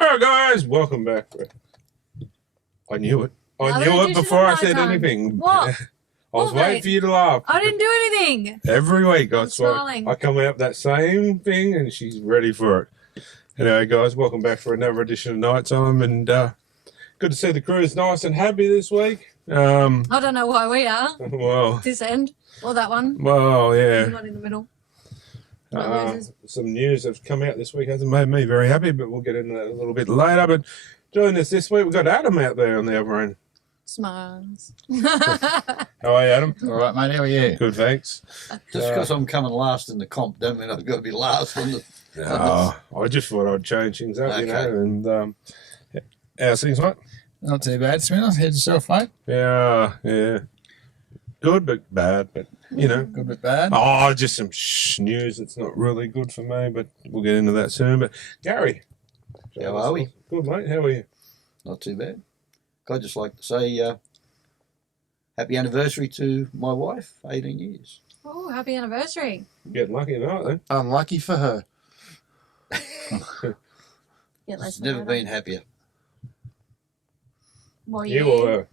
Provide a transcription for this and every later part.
Alright guys, welcome back. I knew it. I knew it before I said anything. What? I was waiting for you to laugh. I didn't do anything. Every week I come out that same thing and she's ready for it. Anyway guys, welcome back for another edition of Nighttime, and good to see the crew is nice and happy this week. I don't know why we are. Well, This end or that one. Well, yeah. The one in the middle. Some news that's come out this week hasn't made me very happy, but we'll get into that a little bit later. But joining us this week, we've got Adam out there on the other end. Smiles. How are you, Adam? All right, mate. How are you? Good, thanks. Just because I'm coming last in the comp, don't mean I've got to be last on the. I just thought I'd change things up, Okay. you know. And how's things, mate? Not too bad, Smith. Head yourself, mate. Yeah. Good, but bad. But you know, Good but bad. oh, just some news that's not really good for me. But we'll get into that soon. But Gary, How are we? Good, mate. How are you? Not too bad. I'd just like to say happy anniversary to my wife, 18 years. Oh, happy anniversary. Getting lucky tonight, then. Unlucky for her. Yeah, It's never been happier. More You you. or her?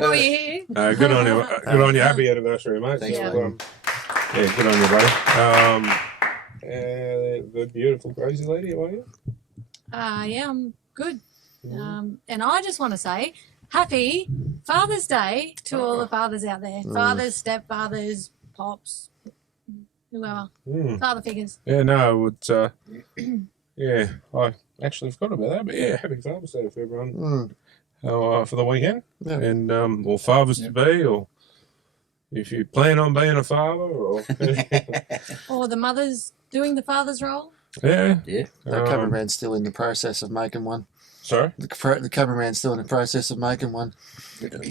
More you. Good on you. Good on you. Happy anniversary, mate. Thanks, So, mate. yeah, good on you, buddy. The beautiful, crazy lady, how are you? Yeah, I'm good. And I just want to say happy Father's Day to all the fathers out there. Fathers, stepfathers, pops, whoever. Father figures. Yeah, no, it's yeah, I actually forgot about that, but yeah, happy Father's Day for everyone. For the weekend, Yeah. and or fathers to be, or if you plan on being a father, or Or the mothers doing the father's role. yeah. Yeah. The cameraman's still in the process of making one. Sorry. The cameraman's still in the process of making one.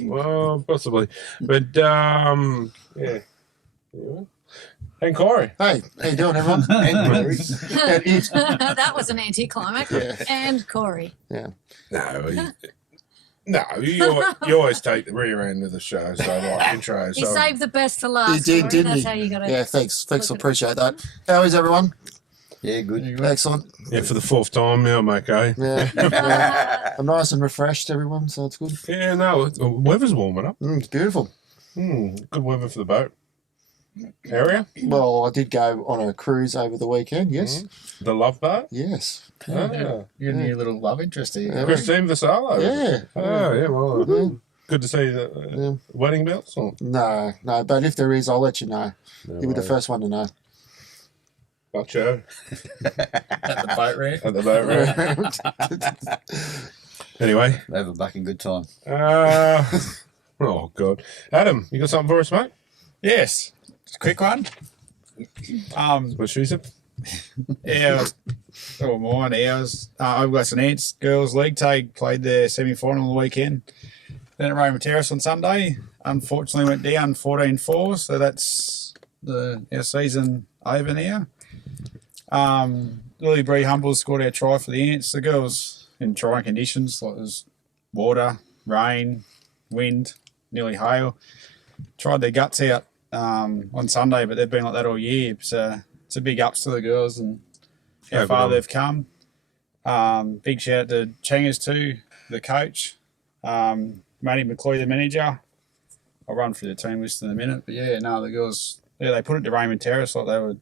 Well, possibly, but yeah. Anyway. And Corey. Hey, how you doing, everyone? And Corey. And it. That was an anticlimax. Yeah. And Corey. No, you always take the rear end of the show, so like intro. He So saved the best to last. He did, Corey. didn't That's he? how you got to. Yeah, thanks. Thanks, I appreciate that. How is everyone? Yeah, good. Excellent. yeah, for the fourth time now, I'm okay. Yeah. I'm nice and refreshed, everyone, so it's good. Yeah, no, the weather's warming up. It's beautiful. Good weather for the boat area. Well, I did go on a cruise over the weekend, yes. The Love Boat. Yes. Ah, You're a new little love interest here. Yeah. Christine Vassallo. Yeah. Oh, yeah, well, Yeah. good to see the wedding bells. Or? No, but if there is, I'll let you know. You'll be the first one to know. Gotcha. At the boat ramp. At the boat ramp. Anyway. They have a back in good time. Oh, God. Adam, you got something for us, mate? Yes, just a quick one. What she said? Yeah, mine. I've got St Ants Girls League played their semi-final on the weekend. Then at Raymond Terrace on Sunday. Unfortunately, went down 14-4, so that's our season over now. Lily Bree Humble scored our try for the Ants. The girls in trying conditions, like there's water, rain, wind, nearly hail. Tried their guts out on Sunday, but they've been like that all year. So it's a big ups to the girls and how far they've come. Big shout out to Changers too, the coach. Matty McCloy, the manager. I'll run through the team list in a minute. But yeah, no, the girls, they put it to Raymond Terrace like they were.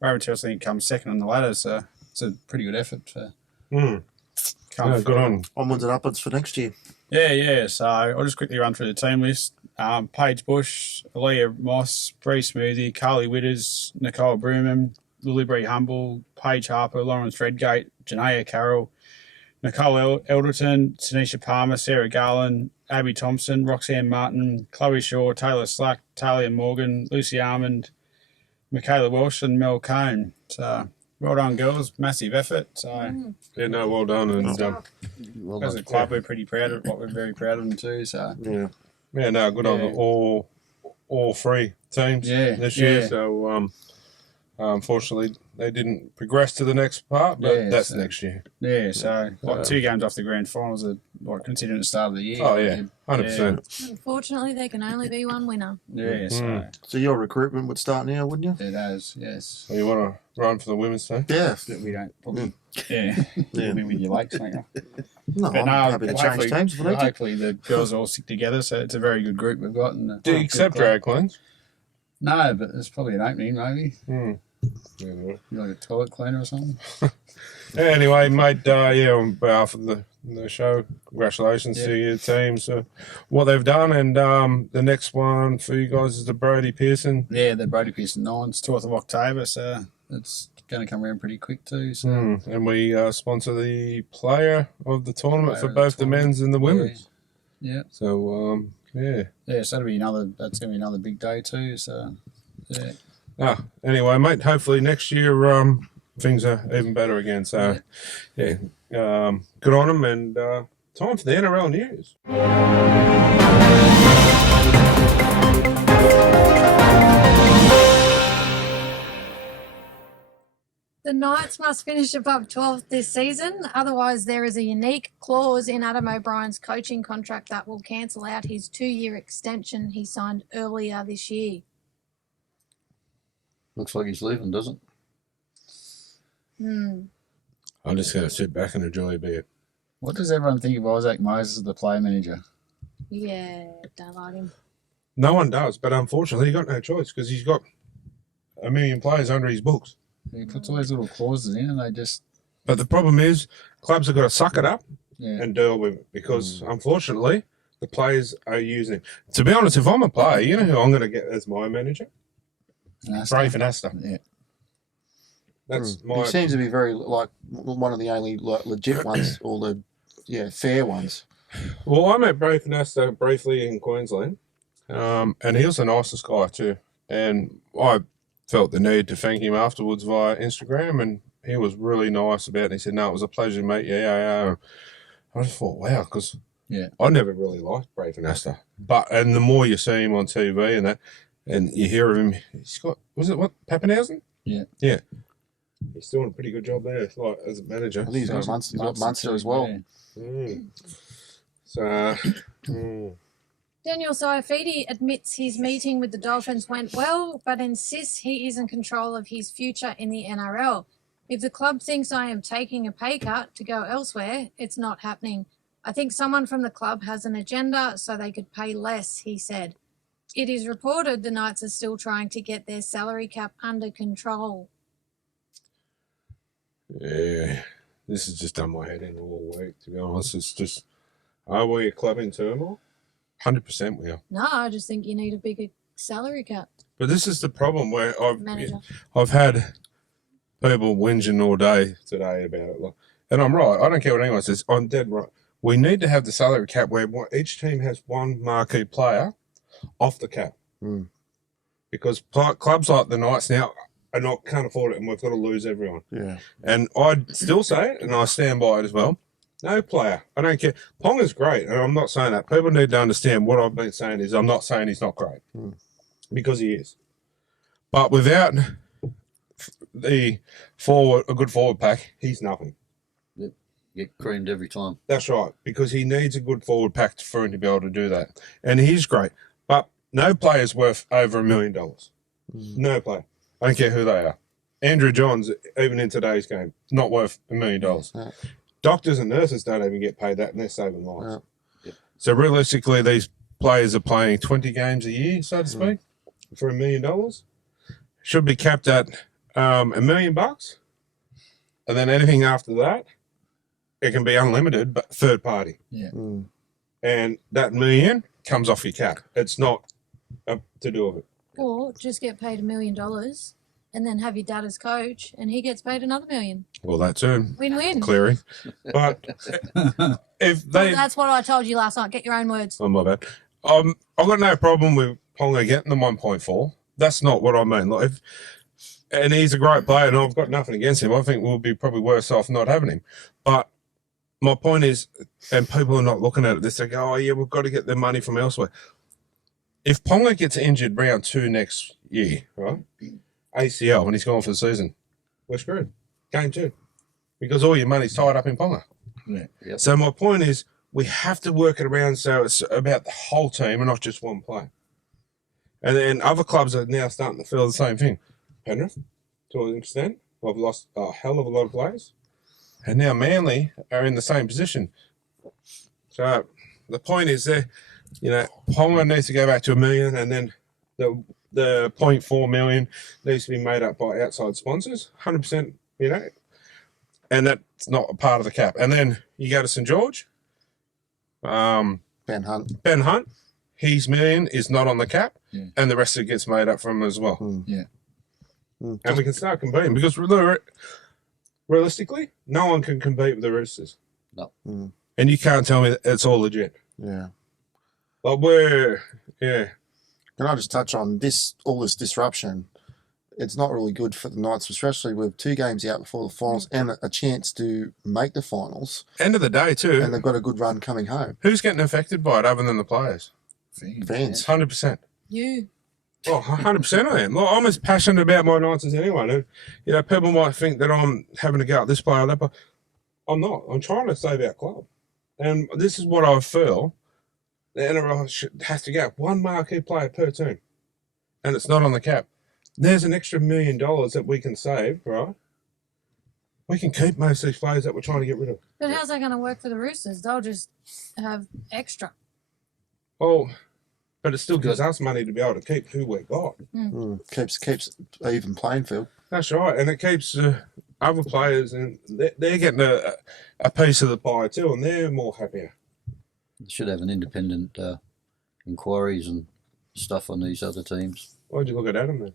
Raymond Terrace, I think, comes second on the ladder, so it's a pretty good effort to come Good on. Onwards and upwards for next year. Yeah. So I'll just quickly run through the team list. Paige Bush, Aaliyah Moss, Bree Smoothie, Carly Witters, Nicole Bruman, Lily Bree Humble, Paige Harper, Lauren Threadgate, Janaea Carroll, Nicole Elderton, Tanisha Palmer, Sarah Garland, Abby Thompson, Roxanne Martin, Chloe Shaw, Taylor Slack, Talia Morgan, Lucy Armand, Michaela Walsh, and Mel Cohn. So, well done, girls. Massive effort. So, Yeah, no, well done. And Well as done. a club, we're pretty proud of what we're very proud of them too. So, yeah, no, good on all three teams this year. So, unfortunately, they didn't progress to the next part, but that's next year. Yeah, so like 2 games off the grand finals are like considering the start of the year. Oh yeah, 100%. Unfortunately, there can only be one winner. Yeah, So your recruitment would start now, wouldn't you? it has, yes. So you want to run for the women's team? Yeah. That we don't probably, we'll be with your lakes, mate. No, I'm happy to change teams if I need to. Hopefully the girls all stick together, so it's a very good group we've got. And Do you accept drag queens? No, but there's probably an opening, maybe. Yeah, You like a toilet cleaner or something? anyway, mate, on behalf of the show, congratulations to your teams for what they've done. And the next one for you guys is the Brody Pearson. Yeah, the Brody Pearson Nines, 4th of October, so it's going to come around pretty quick too. So And we sponsor the player of the tournament for both the men's and the women's. Yeah. So, Yeah, so that's going to be another big day too, so yeah. Anyway, mate, hopefully next year things are even better again. So, good on them. And time for the NRL news. The Knights must finish above 12th this season. Otherwise, there is a unique clause in Adam O'Brien's coaching contract that will cancel out his 2-year extension he signed earlier this year. Looks like he's leaving, doesn't it? I'm just going to sit back and enjoy a beer. What does everyone think of Isaac Moses, the play manager? Yeah, don't like him. No one does, but unfortunately, he got no choice because he's got 1 million players under his books. He puts all these little clauses in and they just... But the problem is, clubs have got to suck it up Yeah. and deal with it because, unfortunately, the players are using it. To be honest, if I'm a player, you know who I'm going to get as my manager? Brave and Astor. Yeah. That's my. He seems to be very like one of the only legit ones, or the fair ones. Well, I met Brave and Astor briefly in Queensland, and he was the nicest guy too. And I felt the need to thank him afterwards via Instagram, and he was really nice about it. He said, "No, it was a pleasure, mate." Yeah. I just thought, wow, because I never really liked Brave and Astor, and the more you see him on TV and that. And you hear of him, he's got, was it what, Pappenhausen? Yeah. Yeah. He's doing a pretty good job there, like, as a manager. I think he's got Munster as well. Yeah. So, Daniel Saifidi admits his meeting with the Dolphins went well, but insists he is in control of his future in the NRL. If the club thinks I am taking a pay cut to go elsewhere, it's not happening. I think someone from the club has an agenda so they could pay less, he said. It is reported the Knights are still trying to get their salary cap under control. yeah, this has just done my head in all week, to be honest. It's just, are we a club in turmoil? 100% we are. No, I just think you need a bigger salary cut. But this is the problem where Manager. I've had people whinging all day today about it. And I'm right. I don't care what anyone says. I'm dead right. We need to have the salary cap where each team has one marquee player off the cap. Because clubs like the Knights now can't afford it, and we've got to lose everyone. Yeah. And I'd still say it, and I stand by it as well. No player. I don't care. Ponga's great, and I'm not saying that. People need to understand what I've been saying is I'm not saying he's not great. Because he is. But without a good forward pack, he's nothing. Get creamed every time. That's right, because he needs a good forward pack for him to be able to do that. And he's great. But no player's worth over $1 million. No player. I don't care who they are. Andrew Johns, even in today's game, not worth $1 million. Yeah. Doctors and nurses don't even get paid that, and they're saving lives. So realistically, these players are playing 20 games a year, so to speak, for $1 million. Should be capped at $1 million, and then anything after that, it can be unlimited, but third party. Yeah. And that $1 million comes off your cap. It's not up to do with it. Or just get paid $1 million and and then have your dad as coach, and he gets paid another $1 million. Well, that too, Win-win. Cleary. But if Well, they, that's what I told you last night. Get your own words. oh my bad. I've got no problem with Ponga getting the 1.4. That's not what I mean. Like, and he's a great player, and I've got nothing against him. I think we'll be probably worse off not having him. But my point is, and people are not looking at it, they go, oh yeah, we've got to get the money from elsewhere. If Ponga gets injured round 2 next year, right? ACL, when he's gone for the season, we're screwed. Game 2. Because all your money's tied up in Ponga. Yeah. Yep. So my point is, we have to work it around so it's about the whole team and not just one player. And then other clubs are now starting to feel the same thing. Penrith, to an extent, I've lost a hell of a lot of players. And now Manly are in the same position. So the point is there, Ponga needs to go back to $1 million, and then the 0.4 million needs to be made up by outside sponsors, 100%, and that's not a part of the cap. And then you go to St. George, Ben Hunt. Ben Hunt, his $1 million is not on the cap, Yeah. and the rest of it gets made up from him as well. Yeah. And we can start competing, because realistically, no one can compete with the Roosters. No. And you can't tell me that it's all legit. Yeah. Like, Can I just touch on this? All this disruption, it's not really good for the Knights, especially with 2 games out before the finals and a chance to make the finals. end of the day too, And they've got a good run coming home. who's getting affected by it other than the players? Fans. 100%. You. Oh, 100% I am. Well, I'm as passionate about my Knights as anyone. And, people might think that I'm having to go at this player or that, but I'm not. I'm trying to save our club. And this is what I feel. The NRL has to go 1 marquee player per team. And it's not on the cap. There's an extra $1 million that we can save, right? We can keep most of these players that we're trying to get rid of. But how's that going to work for the Roosters? They'll just have extra. Oh, but it still gives us money to be able to keep who we've got. Keeps even playing field. That's right, and it keeps other players, and they're getting a piece of the pie too, and they're more happier. Should have an independent inquiries and stuff on these other teams. Why'd you look at Adam then?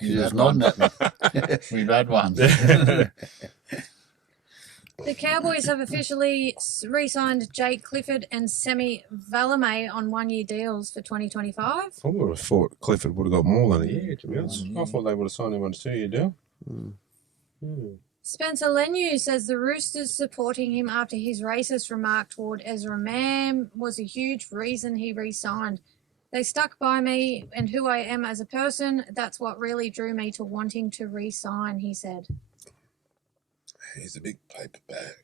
He was nodding at me. We've had one. The Cowboys have officially re-signed Jake Clifford and Semi Valame on 1-year deals for 2025. I would have thought Clifford would have got more than a year, to be honest. I thought they would have signed him on a 2-year deal. Spencer Leniu says the Roosters supporting him after his racist remark toward Ezra Mam was a huge reason he re-signed. They stuck by me and who I am as a person. That's what really drew me to wanting to re-sign, he said. He's a big paper bag.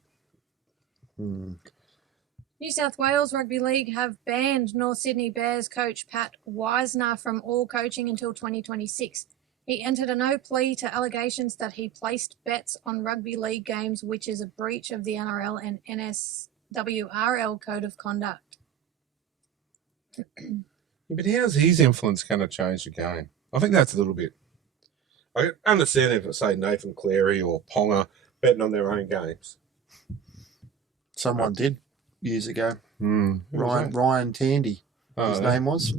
New South Wales Rugby League have banned North Sydney Bears coach Pat Wisner from all coaching until 2026. He entered a no plea to allegations that he placed bets on rugby league games, which is a breach of the NRL and NSWRL code of conduct. But how's his influence going to change the game? I think that's a little bit. I understand if it's, say, Nathan Cleary or Ponga betting on their own games. Someone did years ago. Who was that? Ryan Tandy, Oh, his yeah. name was.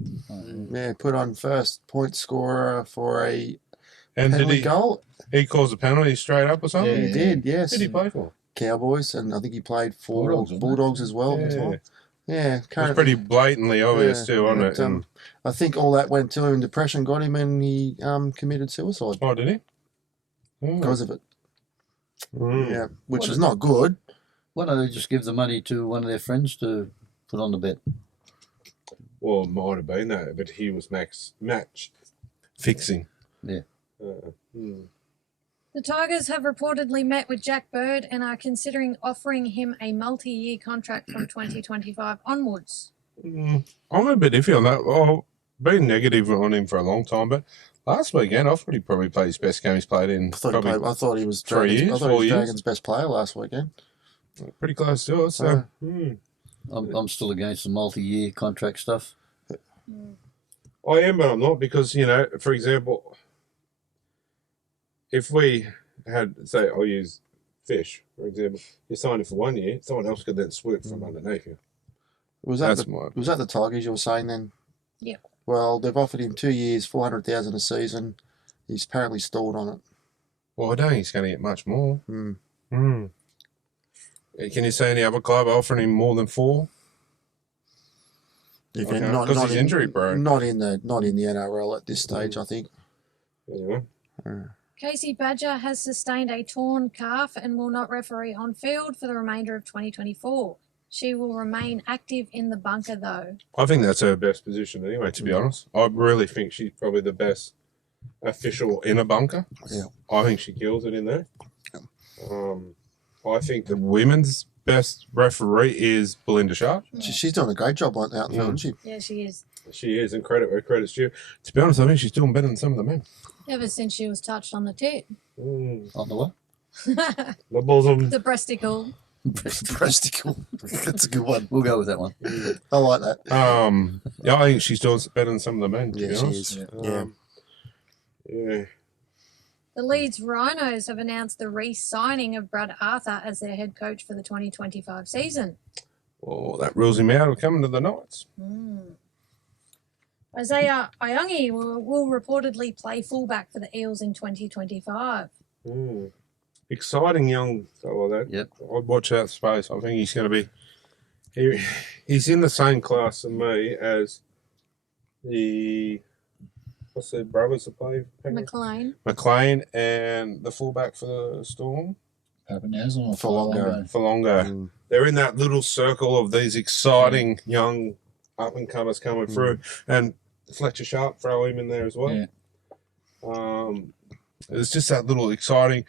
Yeah, put on first point scorer for a And did penalty he? goal. He calls a penalty straight up or something. He did, yes. Who did he play for? Cowboys, and I think he played for Bulldogs, wasn't it? Bulldogs as well. As well. Yeah, It was currently. pretty blatantly obvious Yeah, too, wasn't but, it? And- I think all that went to him. Depression got him, and he committed suicide oh, did he? Oh. because of it. Mm. Yeah, which What is a- not good. Why don't they just give the money to one of their friends to put on the bet? Well, it might have been that, but he was match fixing. Yeah. The Tigers have reportedly met with Jack Bird and are considering offering him a multi-year contract from 2025 onwards. I'm a bit iffy on that. I've been negative on him for a long time, but last weekend I thought he probably played his best game he's played in I thought, probably I thought he was 3 years, Dragons, I thought 4 he was years. Dragons' best player last weekend. pretty close to it. So, I'm still against the multi-year contract stuff. I am, but I'm not because, for example, if we had, say, I'll use Fish, for example, you signed him for 1 year, someone else could then swoop from underneath you. Was that That's my was that the Tigers you were saying then? Yep. Well, they've offered him 2 years, 400,000 a season, He's apparently stalled on it. Well, I don't think he's going to get much more. Mm. Hmm. Can you see any other club offering him more than 4? Because Okay, 'cause he's injury prone. Not in the NRL at this stage, I think. Anyway. Casey Badger has sustained a torn calf and will not referee on field for the remainder of 2024. She will remain active in the bunker, though. I think that's her best position anyway, to be honest. I really think she's probably the best official in a bunker. Yeah. I think she kills it in there. Yeah. I think the women's best referee is Belinda Sharp. She's doing a great job out there, isn't she? Yeah, she is. She is, and credit where credit's due. To be honest, I think she's doing better than some of the men. Ever since she was touched on the tit. On the what? The The bosom. breasticle. Breasticle. That's a good one. We'll go with that one. I like that. Yeah, I think she's doing better than some of the men, to Yeah, be she honest. is. Yeah. Yeah. The Leeds Rhinos have announced the re-signing of Brad Arthur as their head coach for the 2025 season. Well, that rules him out of coming to the Knights. Isaiah Iongi will reportedly play fullback for the Eels in 2025. Exciting young fellow, that. Yep. I'd watch that space. I think he's going to be... He's in the same class as me as the... What's the brothers that play? McLean and the fullback for the Storm? Pappenhausen or Falongo. Falongo. They're in that little circle of these exciting young up-and-comers coming through. And Fletcher Sharp, throw him in there as well. Yeah. It's just that little exciting...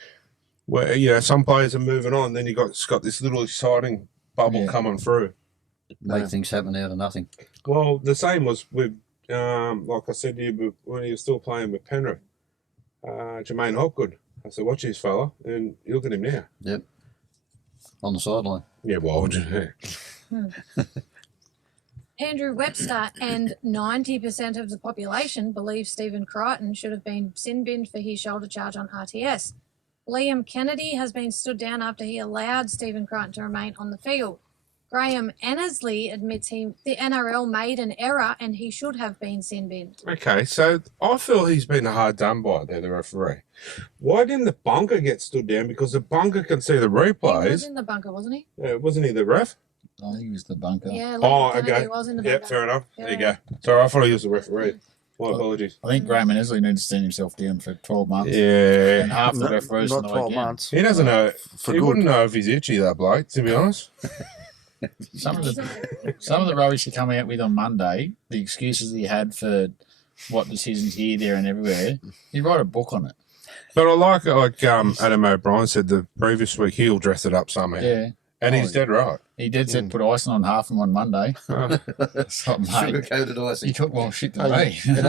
Where, you know, some players are moving on, then you've got this little exciting bubble coming through. Make things happen out of nothing. Well, the same was with, like I said to you, when he was still playing with Penrith, Jermaine Hopgood. I said, watch this fella, and you look at him now. Yep. On the sideline. Yeah, well, Andrew Webster and 90% of the population believe Stephen Crichton should have been sin-binned for his shoulder charge on RTS. Liam Kennedy has been stood down after he allowed Stephen Crichton to remain on the field. Graham Annesley admits the NRL made an error and he should have been sin-binned. Okay, so I feel he's been hard done by there, the referee. Why didn't the bunker get stood down? Because the bunker can see the replays. He was in the bunker, wasn't he? Wasn't he the ref? I think he was the bunker. Yeah, Liam Kennedy okay. was in the bunker. Yeah, fair enough. Yeah. There you go. Sorry, I thought he was the referee. My apologies. I think Graham Annesley needs to stand himself down for 12 months. And Yeah. half the referees Not on the 12 weekend. months. He doesn't know. For He good. wouldn't know if he's itchy, that bloke, to be honest. Some of the rubbish he come out with on Monday, the excuses he had for what decisions here, there, and everywhere, he'd write a book on it. But I like Adam O'Brien said the previous week, he'll dress it up somehow. Yeah. And he's dead right. He did said put icing on half of them on Monday. So, mate, Sugar-coated icing. he took more shit than Hey, me. and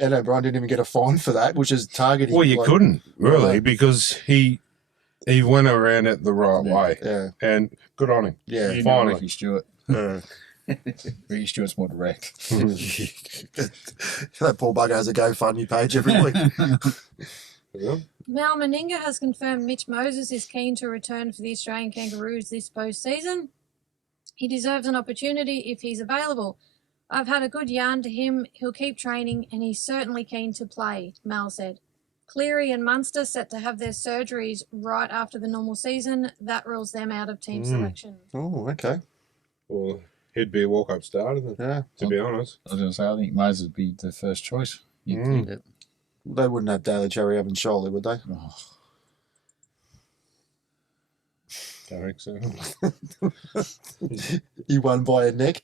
Ed O'Brien didn't even get a fine for that, which is targeting. Well, you like- couldn't, really, Right. because he went around it the right way. Yeah, And good on him. yeah. You know finally. Ricky Stewart. Uh, Ricky Stewart's more direct. That poor bugger has a GoFundMe page every week. yeah. Mal Meninga has confirmed Mitch Moses is keen to return for the Australian Kangaroos this postseason. He deserves an opportunity if he's available. I've had a good yarn to him. He'll keep training and he's certainly keen to play, Mal said. Cleary and Munster set to have their surgeries right after the normal season. That rules them out of team selection. Oh, okay. Well, he'd be a walk-up starter, then, Yeah. to be honest. I was going to say, I think Moses would be the first choice. You'd think. Yep. They wouldn't have Daly Cherry Evans Sholey, would they? Oh, Don't think so. He won by a neck.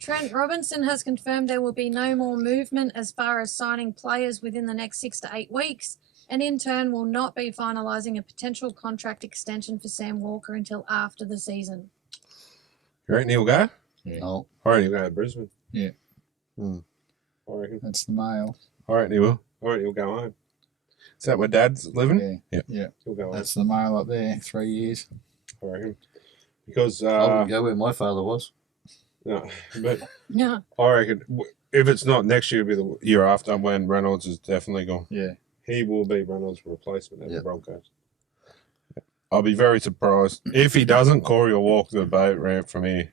Trent Robinson has confirmed there will be no more movement as far as signing players within the next 6 to 8 weeks, and in turn will not be finalising a potential contract extension for Sam Walker until after the season. You reckon he'll go? No. I reckon he'll go to Brisbane. yeah, I reckon. that's the male. I reckon he will. I reckon he'll go home. Is that where Dad's living? Yeah, Yeah. yeah. He'll go home. That's the male up there, 3 years. I reckon. Because, I wouldn't go where my father was. no, but No. I reckon if it's not next year, it'll be the year after when Reynolds is definitely gone. Yeah. He will be Reynolds' replacement at the Yep. Broncos. I'll be very surprised. If he doesn't, Corey will walk the boat ramp from here.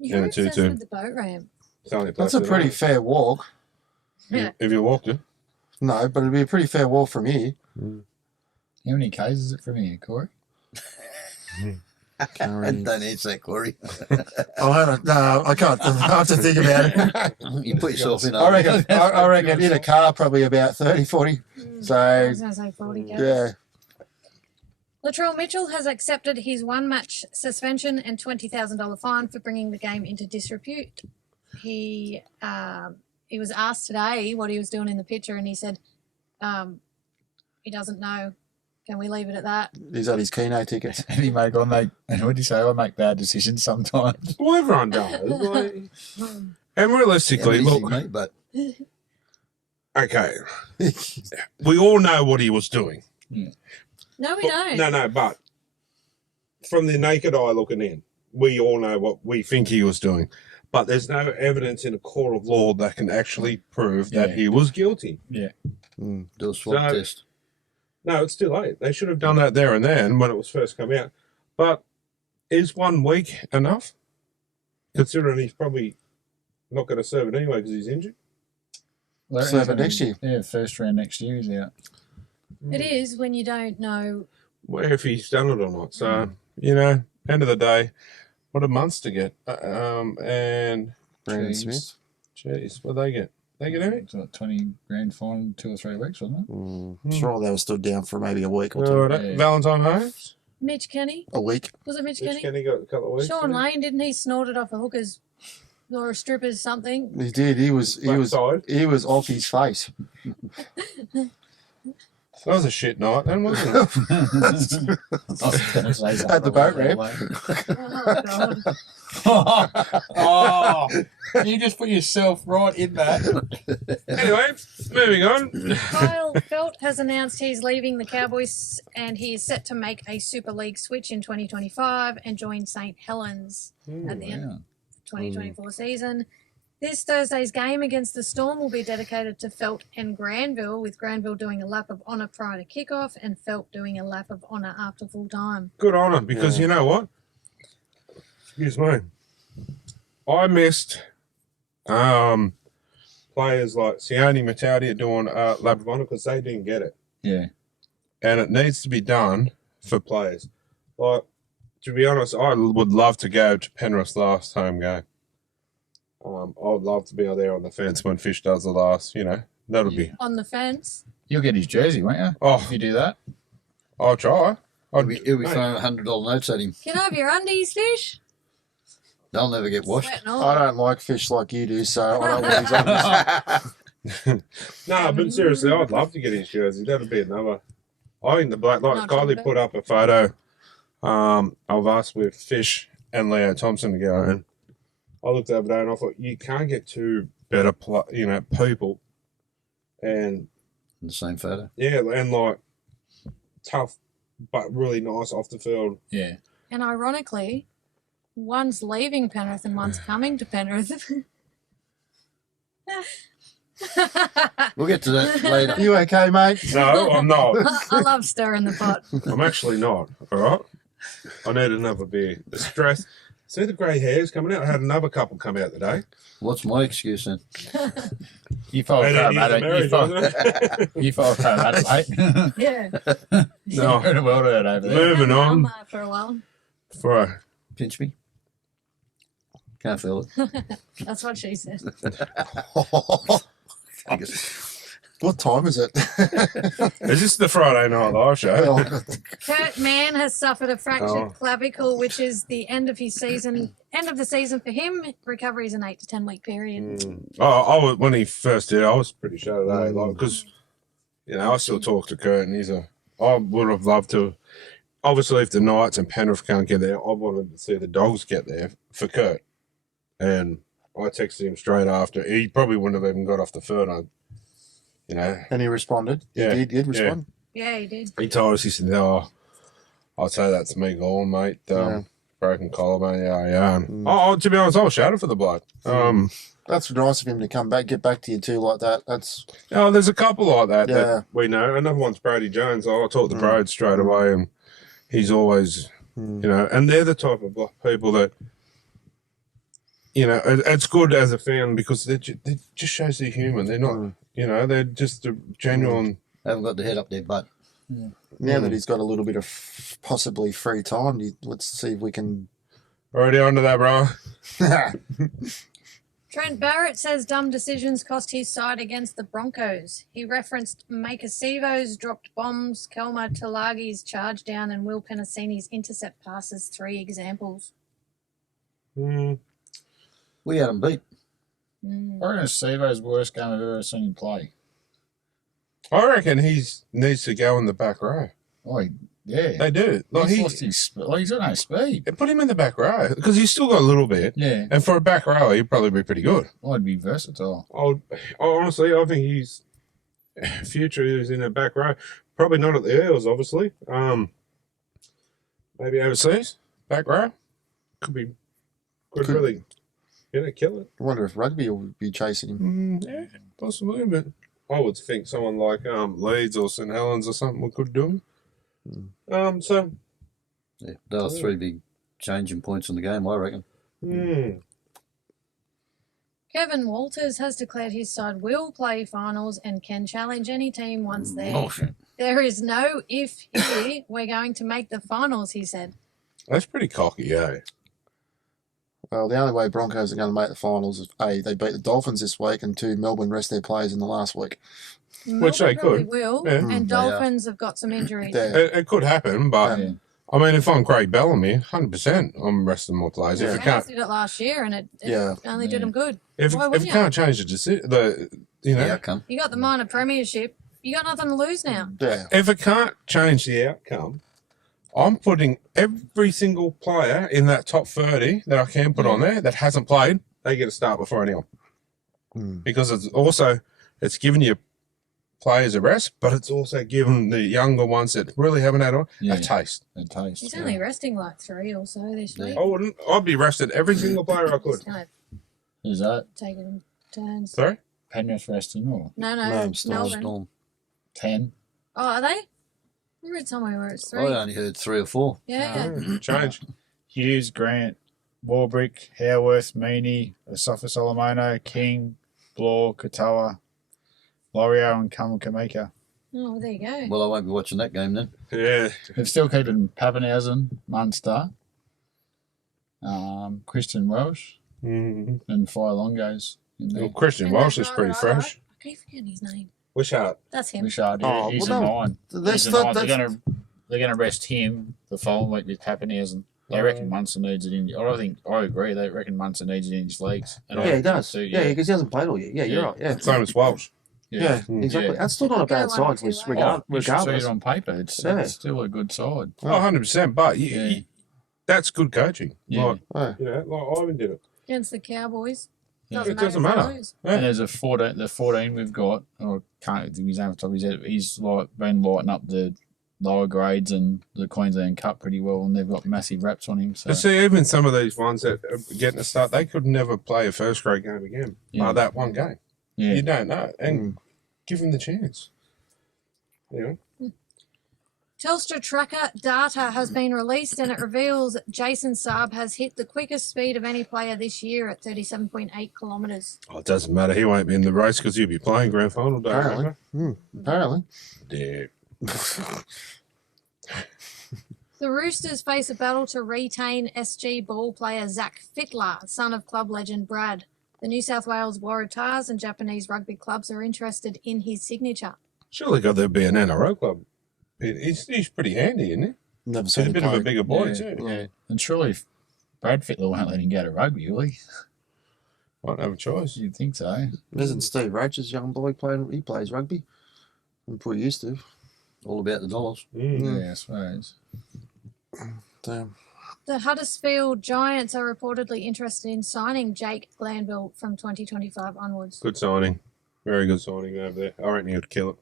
You're Yeah, obsessed 2-2. with the boat ramp. It's the only That's place a to pretty know. fair walk. Yeah. If you walked it. No, but it'd be a pretty fair wall from here. How many Ks is it from here, Corey? Don't answer that, Corey. No, I can't. I have to think about it. You put yourself in. I reckon in a car probably about 30, 40. I So, was going to say 40 Ks. yeah. Latrell Mitchell has accepted his one-match suspension and $20,000 fine for bringing the game into disrepute. He was asked today what he was doing in the picture, and he said he doesn't know. Can we leave it at that? He's had his Keno tickets. And what did he say? I make bad decisions sometimes. Well, everyone does. Like, and realistically, look, mate, but okay, we all know what he was doing. No, we don't. No, but from the naked eye looking in, we all know what we think he was doing. But there's no evidence in a court of law that can actually prove that he was guilty. Yeah. do a swab test. No, it's too late. They should have done that there and then when it was first come out. But is 1 week enough? Considering he's probably not going to serve it anyway because he's injured. Well, Serve it next year. Yeah, first round next year he's out. It is when you don't know. Well, if he's done it or not. So, you know, end of the day, what a months to get. And, Brandon Jeez. Smith. jeez, what they get? They get any? It's like 20 grand fine, 2 or 3 weeks, wasn't it? Sure, they were stood down for maybe a week or Oh, two. Yeah. Valentine Holmes? Mitch Kenny? A week. Was it Mitch Mitch Kenny? Kenny got a couple of weeks. Sean didn't he? Lane, didn't he snort it off a hooker's or a stripper's something? He did. He was Backside. off his face. That was a shit night then, wasn't it? At the boat ramp. Oh, God. Oh, you just put yourself right in that. Anyway, moving on. Kyle Felt has announced he's leaving the Cowboys and he is set to make a Super League switch in 2025 and join St. Helens at the end of the 2024 season. This Thursday's game against the Storm will be dedicated to Felt and Granville, with Granville doing a lap of honour prior to kickoff and Felt doing a lap of honour after full time. Good on him, because you know what? Excuse me. I missed players like Sione Mataudia doing lap of honour because they didn't get it. Yeah. And it needs to be done for players. Like, to be honest, I would love to go to Penrith's last home game. I would love to be out there on the fence when Fish does the last, you know. That'll be... On the fence. You'll get his jersey, won't you? Oh, If you do that. I'll try. He'll be mate, throwing $100 notes at him. Can I have your undies, Fish? They'll never get washed. Sweating all. I don't like fish like you do, so I don't want his others. No, but seriously, I'd love to get his jersey. That'd be another. I think the black, like Not Kylie true, put up a photo of us with Fish and Leo Thompson to go, and I looked over there and I thought, you can't get two better, people, and In the same photo. yeah, and like tough but really nice off the field. Yeah. And ironically, one's leaving Penrith and one's coming to Penrith. We'll get to that later. You okay, mate? No, I'm not. I love stirring the pot. I'm actually not. All right. I need another beer. The stress. See the grey hairs coming out? I had another couple come out today. What's my excuse then? You follow And then Parramatta. marriage, wasn't it? You follow Parramatta, mate. Yeah. No. You're in a world out over there. Moving on For a while. for a Pinch me. Can't feel it. That's what she said. What time is it? Is this the Friday Night Live show? Kurt Mann has suffered a fractured Oh. clavicle, which is the end of the season for him. Recovery is an 8 to 10 week period. When he first did, I was pretty sure today, like, because I still talk to Kurt, and I would have loved to. Obviously, if the Knights and Penrith can't get there, I wanted to see the Dogs get there for Kurt, and I texted him straight after. He probably wouldn't have even got off the field. And he responded. Yeah. He did respond. Yeah, he did. He told us, he said, I'd say that's me gone, mate. Broken collarbone, yeah. And, to be honest, I was shouting for the bloke. That's nice of him to come back, get back to you too like that. That's There's a couple like that Yeah. that we know. Another one's Brady Jones. I talked to Brody straight away, and he's always, and they're the type of people that, it's good as a fan because they just shows they're human. They're not, You know, they're just a genuine. Haven't got the head up their butt. Now that he's got a little bit of possibly free time, let's see if we can. Already onto that, bro. Trent Barrett says dumb decisions cost his side against the Broncos. He referenced Makasivo's dropped bombs, Kelma Talagi's charge down, and Will Penasini's intercept passes, 3 examples. Mm. We had them beat. I reckon it's Sivo's worst game I've ever seen him play. I reckon he needs to go in the back row. Oh, yeah. They do. Like He's lost his he's got no speed. put him in the back row because he's still got a little bit. Yeah. And for a back row, he'd probably be pretty good. I'd be versatile. Honestly, I think his future is in the back row. Probably not at the Eels, obviously. Maybe overseas, back row. Could really, kill it. I wonder if rugby will be chasing him. Yeah, possibly, but I would think someone like Leeds or St Helens or something could do him. So Yeah, they were 3 big changing points in the game, I reckon. Kevin Walters has declared his side will play finals and can challenge any team once there. Oh, shit. There is no if here. We're going to make the finals, he said. that's pretty cocky, eh? Well, the only way Broncos are going to make the finals is A, they beat the Dolphins this week, and 2, Melbourne rest their players in the last week. Which they Melbourne could. probably will, Yeah. and They are. Dolphins have got some injuries. Yeah. It could happen, but Yeah. I mean, if I'm Craig Bellamy, 100%, I'm resting more players. If Yeah. it They can't, did it last year, and it Yeah. only did Yeah. them good. if Why it wouldn't you? can't change the outcome. You got the minor premiership. You got nothing to lose now. Yeah. if it can't change the outcome, I'm putting every single player in that top 30 that I can put on there that hasn't played. They get a start before anyone because it's giving you players a rest, but it's also giving the younger ones that really haven't had a taste. A taste. He's only resting like 3 or so this week. I'd be rested every single player I He's could. kind of Who's that? taking in turns. Sorry. Penrith resting or No, No, Melbourne. Storm. 10? Oh, are they? I read somewhere where it's 3. I only heard 3 or 4. Yeah. Change. Hughes, Grant, Warbrick, Howarth, Meaney, Asafa Solomono, King, Blore, Katoa, Lorio, and Kamika. Oh, well, there you go. Well, I won't be watching that game then. Yeah. They're still keeping Pappenhausen, Munster, Christian Welsh, Mm-hmm. and Longos in there. Well, Christian And Walsh that is guy pretty that I fresh. like, I keep forgetting his name. Wishart. That's him. Richard, Oh, he's well, a no, 9. That's He's a 9. that's They're gonna rest him the following week with Pappenhausen. They reckon Munster needs it in. I agree. They reckon Munster needs it in his legs. And I yeah, he does. too, Yeah, because he hasn't played all year. Yeah, you're right. Yeah. Same as Walsh. Yeah, exactly. Yeah. That's still not a bad Go one side, or two regardless. You should see regardless. it on paper. It's Yeah. still a good side. Oh, 100%. But Yeah. that's good coaching. Yeah. Like, Yeah. like Ivan did it. Against the Cowboys. Yeah. It doesn't if they matter. lose. Yeah. And there's the 14 we've got, or can't think his name off the top of his head. He's like been lighting up the lower grades and the Queensland Cup pretty well, and they've got massive raps on him. So But see, even some of these ones that are getting a start, they could never play a first grade game again. Yeah. That one game. yeah, You don't know. And give them the chance. You know? Telstra tracker data has been released and it reveals Jason Saab has hit the quickest speed of any player this year at 37.8 kilometres. Oh, it doesn't matter. He won't be in the race because he'll be playing grand final day. Apparently. remember? Apparently. Yeah. The Roosters face a battle to retain SG ball player Zach Fittler, son of club legend Brad. The New South Wales Waratahs and Japanese rugby clubs are interested in his signature. Surely got there be an NRL club. He's pretty handy, isn't he? Never He's seen a him bit of a play. bigger boy, yeah, too. yeah. And surely if Brad Fittler won't let him go to rugby, will he? Won't have a choice. You'd think so. Isn't Steve Roach's young boy playing? He plays rugby. I'm pretty used to. All about the dollars. Yeah, I suppose. Damn. The Huddersfield Giants are reportedly interested in signing Jake Glanville from 2025 onwards. Good signing. Very good signing over there. I reckon he'd kill it.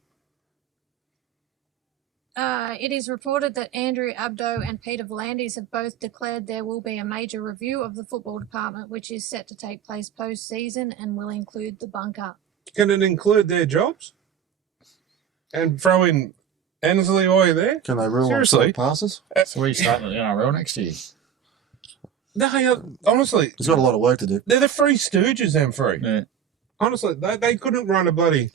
It is reported that Andrew Abdo and Peter V'landys have both declared there will be a major review of the football department, which is set to take place post-season and will include the bunker. Can it include their jobs? And throw in Annesley Oy there? Can they rule Seriously? on passes? So we start in the NRL next year. No, honestly, He's got a lot of work to do. they're the Three Stooges, them three. Yeah. Honestly, they couldn't run a bloody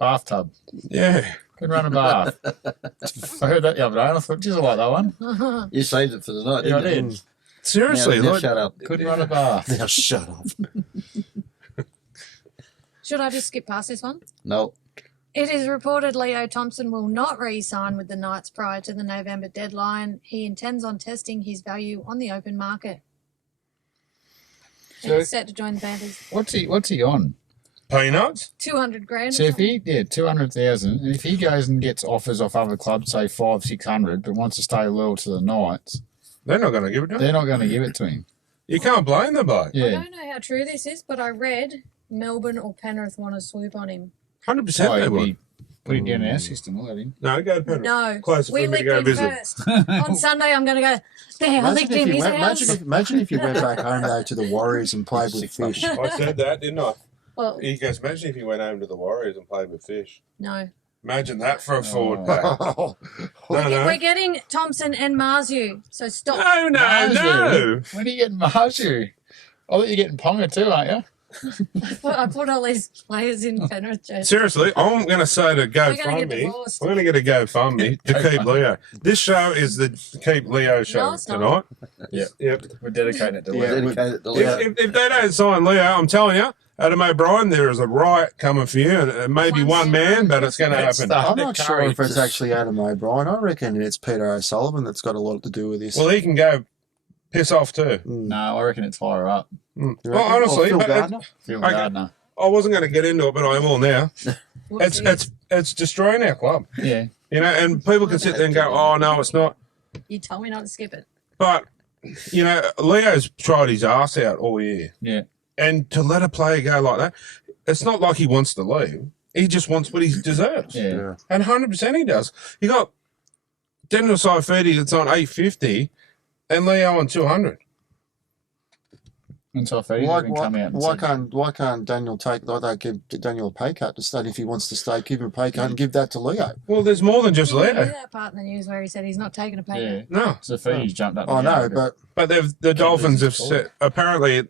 Bathtub. Yeah. Couldn't run a bath. I heard that the other day and I thought, geez, I like that one. You saved it for the night, Yeah, I didn't you? did. Seriously, Now like, shut up. Couldn't run a bath. Now shut up. Should I just skip past this one? No. It is reported Leo Thompson will not re-sign with the Knights prior to the November deadline. He intends on testing his value on the open market. And So- he's set to join the Panthers. What's he on? peanuts? 200 grand. So if he 200,000, and if he goes and gets offers off other clubs, say 500-600, but wants to stay loyal to the Knights, They're not going to give it to him. they're not going to give it to him. You can't blame the bloke. I Yeah, don't know how true this is, but I read Melbourne or Penrith want to swoop on him. 100% so they he'll would. be putting down our system, will he? No, go to Penrith. No, Closer we for me to licked go him visit. first. On Sunday, I'm going to go, there, I licked him. He's ours. Imagine if you went back home though to the Warriors and played with Fish. I said that, didn't I? Well, He goes, imagine if you went home to the Warriors and played with Fish. no. Imagine that for a forward Oh. pack. Oh, No, We're no. getting Thompson and Marzu, so stop. No, no, no. When are you getting Marju? I thought you're getting Ponga too, aren't you? I put all these players in Penrith jerseys. Seriously, I'm going to say to We're gonna get GoFundMe. divorced. We're going to get a GoFundMe to keep Leo. This show is the Keep Leo show No, it's not. tonight. Yep. Yep. We're dedicating it to Yeah, Leo. Dedicated to If, Leo. if they don't sign Leo, I'm telling you, Adam O'Brien, there is a riot coming for you, and it may be one man, but it's going to That's happen. the- I'm not sure if it's Just- actually Adam O'Brien. I reckon it's Peter O'Sullivan that's got a lot to do with this. Well, he can go piss off too. No, I reckon it's higher up. Mm. You Well, reckon? honestly, Or Phil but Gardner? Phil Okay. Gardner. I wasn't going to get into it, but I will now. What's It's destroying our club, Yeah. you know. And people can sit there and go, "Oh no, it's not." You told me not to skip it. But you know, Leo's tried his ass out all year, Yeah. and to let a player go like that, it's not like he wants to leave. He just wants what he deserves, Yeah. and 100% he does. You got Daniel Saifidi that's on 850, and Leo on 200. And so Fede Why, even come out and why said, can't Daniel take like they give Daniel a pay cut to stay if he wants to stay, give him a pay cut and give that to Leo? Well, there's more than just Did you hear Leo. that part in the news where he said he's not taking a pay yeah. cut? No, So Fede's jumped up. I and know, down a bit. but the Dolphins have lose his said apparently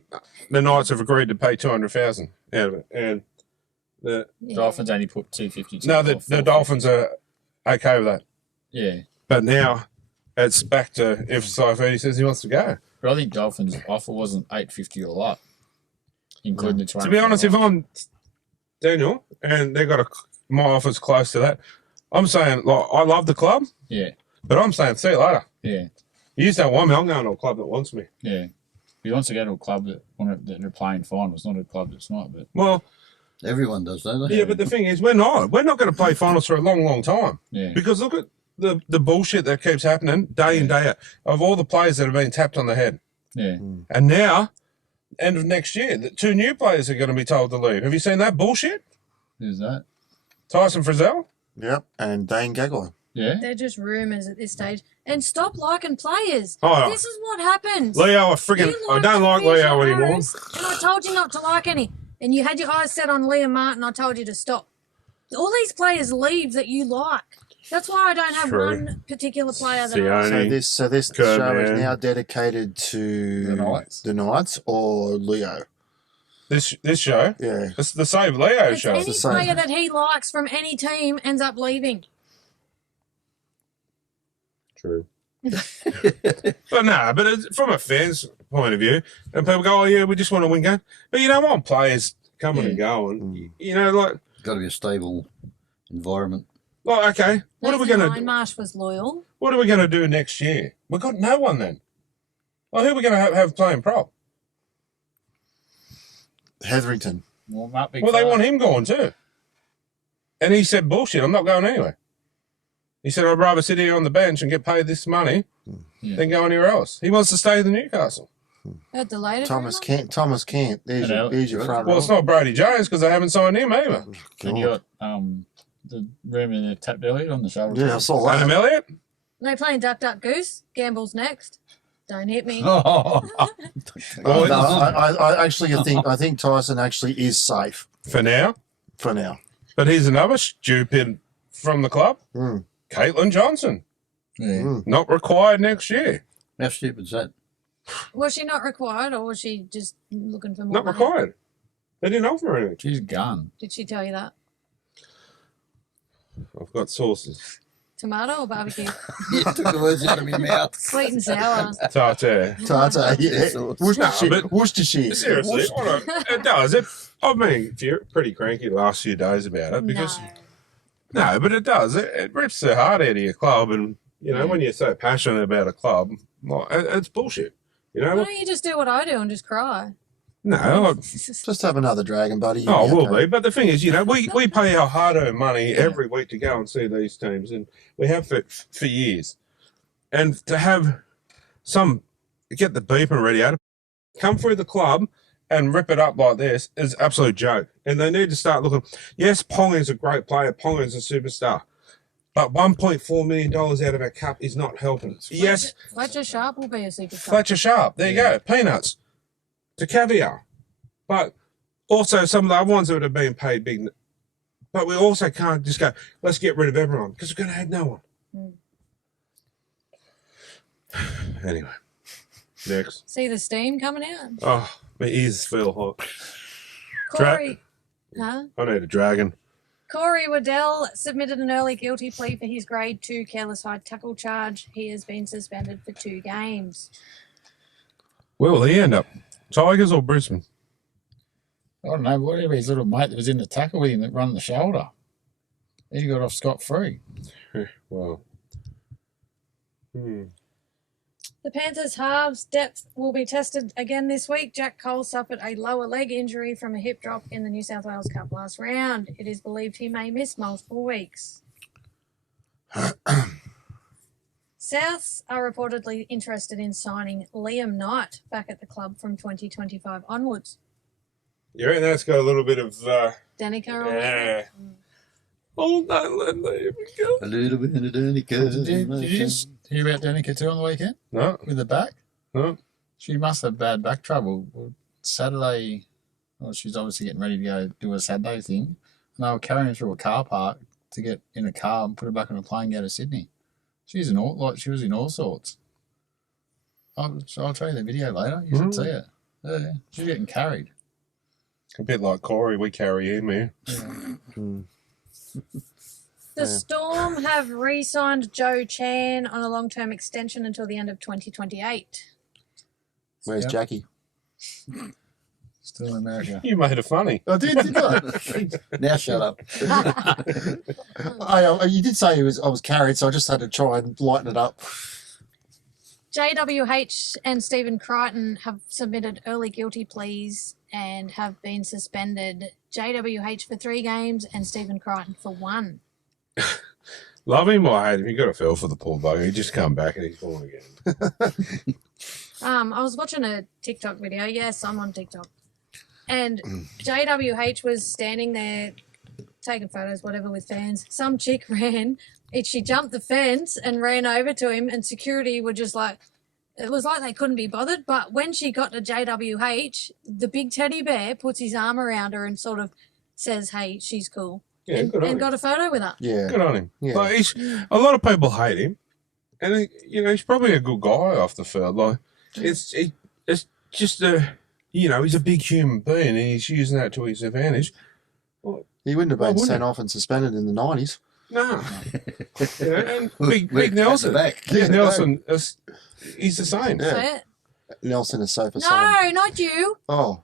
the Knights have agreed to pay 200,000 out of it, and the Yeah. Dolphins only put 250. no, the Dolphins are okay with that. Yeah. But now it's back to if Saifidi says he wants to go. But I think Dolphins' offer wasn't 850 all up, including the 200. To be honest, if I'm Daniel and they got my offer's close to that, I'm saying like I love the club, Yeah. but I'm saying see you later. Yeah. You just don't want me. I'm going to a club that wants me. Yeah. He wants to go to a club that are playing finals, not a club that's not. But Well, Everyone does, don't they? yeah, but the thing is, we're not. We're not going to play finals for a long, long time yeah. because look at the bullshit that keeps happening day in day out of all the players that have been tapped on the head, Yeah. and now. End of next year, the 2 new players are going to be told to leave. Have you seen that bullshit? Who's that? Tyson Frizzell? yep, and Dane Gagai. Yeah. They're just rumours at this stage. And stop liking players. Oh, This is what happens. Leo, I don't like Leo anymore. Harris, and I told you not to like any. And you had your eyes set on Liam Martin. I told you to stop. All these players leave that you like. That's why I don't have True. one particular player that Sione. I like. So this Good show is man. now dedicated to The Knights. or Leo. This show, Yeah. it's the Save Leo It's show. any the same. player that he likes from any team ends up leaving. True. But no, but it's from a fan's point of view, and people go, "Oh yeah, we just want to win games," but you don't want players coming and going. You know, like Got to be a stable environment. okay, what are we going to Hindmarsh was loyal. what are we going to do next year? We've got no one then. Well, who are we going to have playing prop? Hetherington. Warm up, big Well, they fella. want him going too, and he said, "Bullshit, I'm not going anywhere." He said, "I'd rather sit here on the bench and get paid this money Yeah. than go anywhere else." He wants to stay in Newcastle. Heard the latest Thomas rumour? Camp. Thomas Camp. There's I know. your front Well, row. it's not Brady Jones because they haven't signed him either. And you got the rumour they tapped Elliot on the shoulder. Yeah, I saw Adam that. Elliott. They playing Duck Duck Goose. Gamble's next. Don't hit me. Oh, Well, No, I actually think Tyson actually is safe for now. for now. But here's another stupid from the club. Mm. Caitlin Johnson. yeah. Not required next year. How stupid's that? Was she not required or was she just looking for more Not money? required. They didn't offer her anything. She's gone. Did she tell you that? I've got sources. Tomato or barbecue? You took the words out of your mouth. Sweet and sour. Tartare. Tartar, yeah. Sauce. Worcestershire. but- Worcestershire. Seriously, it does. I mean, if you're pretty cranky the last few days about it, because No. no, but it does. It rips the heart out of your club, and you know when you're so passionate about a club, like, it's bullshit. You know? Why don't you just do what I do and just cry? No, Just have another dragon, buddy. oh, You'll be will okay. be. But the thing is, you know, we pay our hard-earned money every week to go and see these teams, and we have for years. And to have get the beeping ready out, come through the club and rip it up like this is absolute joke. And they need to start looking. Yes, Ponga's a great player. Ponga's a superstar. But $1.4 million out of our cup is not helping. Yes, Fletcher Sharp will be a superstar. Fletcher Sharp. There you go. Peanuts to caviar. But also some of the other ones that have been paid big. But we also can't just go, let's get rid of everyone because we're going to have no one. Anyway, next. See the steam coming out? Oh, my ears feel hot. Corey. Huh? I need a dragon. Corey Waddell submitted an early guilty plea for his grade 2 careless high tackle charge. He has been suspended for 2 games. Where will he end up? Tigers or Brisbane? I don't know, whatever his little mate that was in the tackle with him that run the shoulder. He got off scot-free. Well. The Panthers' halves depth will be tested again this week. Jack Cole suffered a lower leg injury from a hip drop in the New South Wales Cup last round. It is believed he may miss multiple weeks. Souths are reportedly interested in signing Liam Knight back at the club from 2025 onwards. You reckon that's got a little bit of, Danica or yeah. Oh, don't let me go. A little bit of Did you hear about Danica too on the weekend No, with the back? no. She must have bad back trouble. Well, Saturday, well, she's obviously getting ready to go do a Saturday thing. And they were carrying her through a car park to get in a car and put her back on a plane and go to Sydney. She was in all sorts. I'll show you the video later. You should see it. Yeah, she's getting carried. A bit like Corey, we carry him here. The Storm have re-signed Joe Chan on a long-term extension until the end of 2028. Where's Yep. Jackie? Still in America. You made it funny. I did I? Now shut up. You did say I was carried, so I just had to try and lighten it up. JWH and Stephen Crichton have submitted early guilty pleas and have been suspended. JWH for 3 games and Stephen Crichton for 1. Love him or hate him, you got to feel for the poor bugger. He just come back and he's gone again. I was watching a TikTok video. Yes, I'm on TikTok. And JWH was standing there taking photos, whatever, with fans. Some chick ran. She jumped the fence and ran over to him, and security were just like, it was like they couldn't be bothered. But when she got to JWH, the big teddy bear puts his arm around her and sort of says, hey, she's cool. Yeah, good on And him. got a photo with her. Yeah. Good on him. Yeah. Like a lot of people hate him, and he's probably a good guy off the field. Like it's just he's a big human being, and he's using that to his advantage. He wouldn't have Why been wouldn't sent he? off and suspended in the 90s. No, and We're Big Nelson, back. Big Nelson, he's the same. Yeah. Say it. Nelson is sofa song. No, not you. Oh,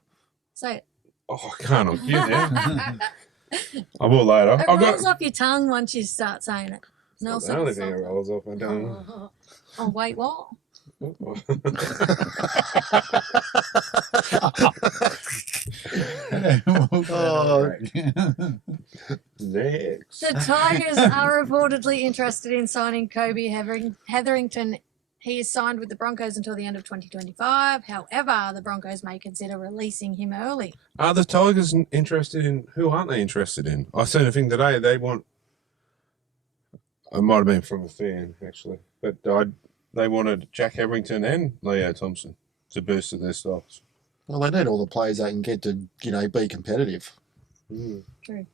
Say it. Oh, I can't on you now. I will later. It I've rolls got off your tongue once you start saying it. the only thing that rolls off my tongue. Oh, wait, what? Next. The Tigers are reportedly interested in signing Kobe Hetherington. He is signed with the Broncos until the end of 2025. However, the Broncos may consider releasing him early. Are the Tigers interested in? Who aren't they interested in? I seen a thing today. They want. It might have been from a fan actually, but they wanted Jack Hetherington and Leo Thompson to boost their stocks. well, they need all the players they can get to, be competitive. True.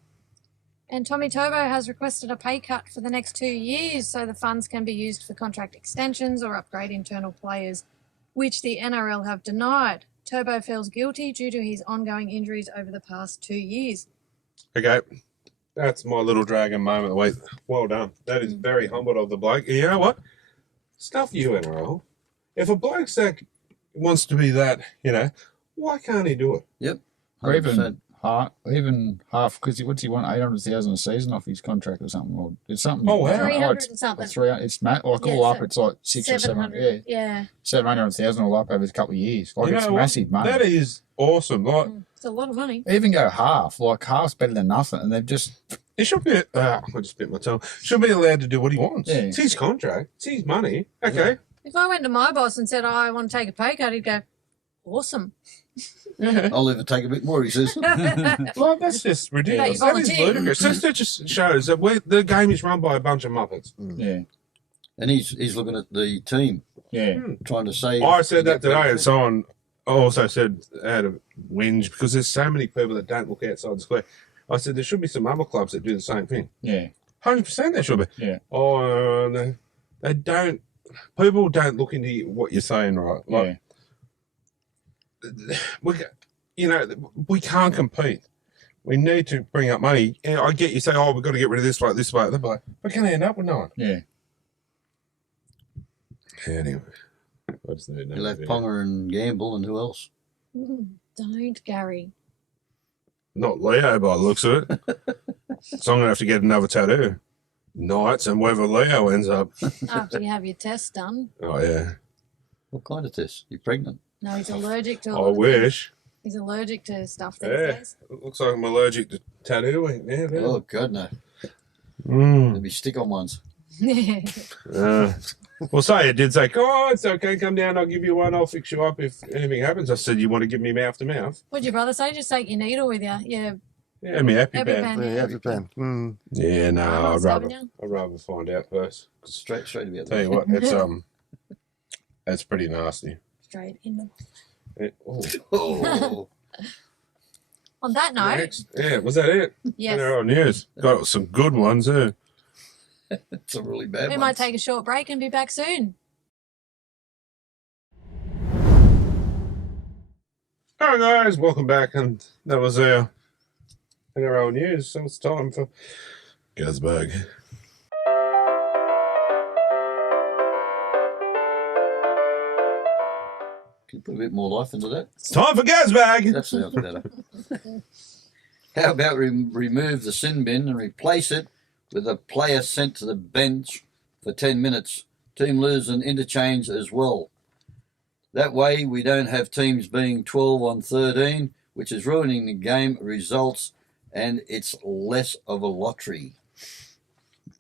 And Tommy Tobo has requested a pay cut for the next 2 years so the funds can be used for contract extensions or upgrade internal players, which the NRL have denied. Turbo feels guilty due to his ongoing injuries over the past 2 years. Okay, That's my little dragon moment of the week. Well done. That is very humbled of the bloke. And you know what? Stuff you, NRL. If a bloke's that wants to be that, why can't he do it? Yep. Or 100%. even half, because what's he want, 800,000 a season off his contract or something? Or it's something. Oh, wow. 300 and something. 300. It's like Yeah, all up, so it's like 600 or 700. Yeah, 700,000 all up over a couple of years. Like You it's know what? massive money. That is awesome. Like, It's a lot of money. Even go half, like half's better than nothing, and they've just he should be, I just bit my tongue, should be allowed to do what he wants. Yeah. It's his contract. It's his money. Okay. If I went to my boss and said, I want to take a pay cut, he'd go, awesome. Yeah. I'll even take a bit more, he says. Like, that's just ridiculous. No, you That is volunteered. ludicrous. That just shows that the game is run by a bunch of muppets. yeah, And he's looking at the team, yeah. trying to save. I said that today, and someone also said out of whinge because there's so many people that don't look outside the square. I said there should be some other clubs that do the same thing. Yeah. 100% there should be. Yeah. Oh, no, they don't. People don't look into what you're saying, right? Like, we can't compete. We need to bring up money. And I get you say, oh, we've got to get rid of this bloke, this bloke, that bloke. But can they end up with no one? Yeah. Anyway. I just need to know You'll have the video. Ponga and Gamble and who else? Don't, Gary. Not Leo by the looks of it. So I'm going to have to get another tattoo. Knights and whether Leo ends up. After you have your test done. Oh, yeah. What kind of test? You're pregnant? No, he's allergic to. I wish. He's allergic to stuff these Yeah. days. It looks like I'm allergic to tattooing. Yeah, yeah. Oh, God, no. Mm. There'll be stick-on ones. Well, say it did say, oh, it's okay, come down, I'll give you one, I'll fix you up if anything happens. I said, you want to give me mouth to mouth? What'd your brother say? Just take your needle with you. Yeah. Yeah, me happy Happy band. band. Yeah, EpiPen. Mm. Yeah, no, Oh, I'd rather find out first. Straight about Tell you what, it's pretty nasty. Straight in the. Oh, On that note, Next. Yeah, was that it? yes, NRL News. Got some good ones, too. it's a really bad we one. might take a short break and be back soon. All right, guys, welcome back. And that was our NRL News. So it's time for Gazbag. Can you put a bit more life into that? It's time for Gazbag. That sounds better. How about remove the sin bin and replace it with a player sent to the bench for 10 minutes? Team lose an interchange as well. That way we don't have teams being 12 on 13, which is ruining the game results, and it's less of a lottery.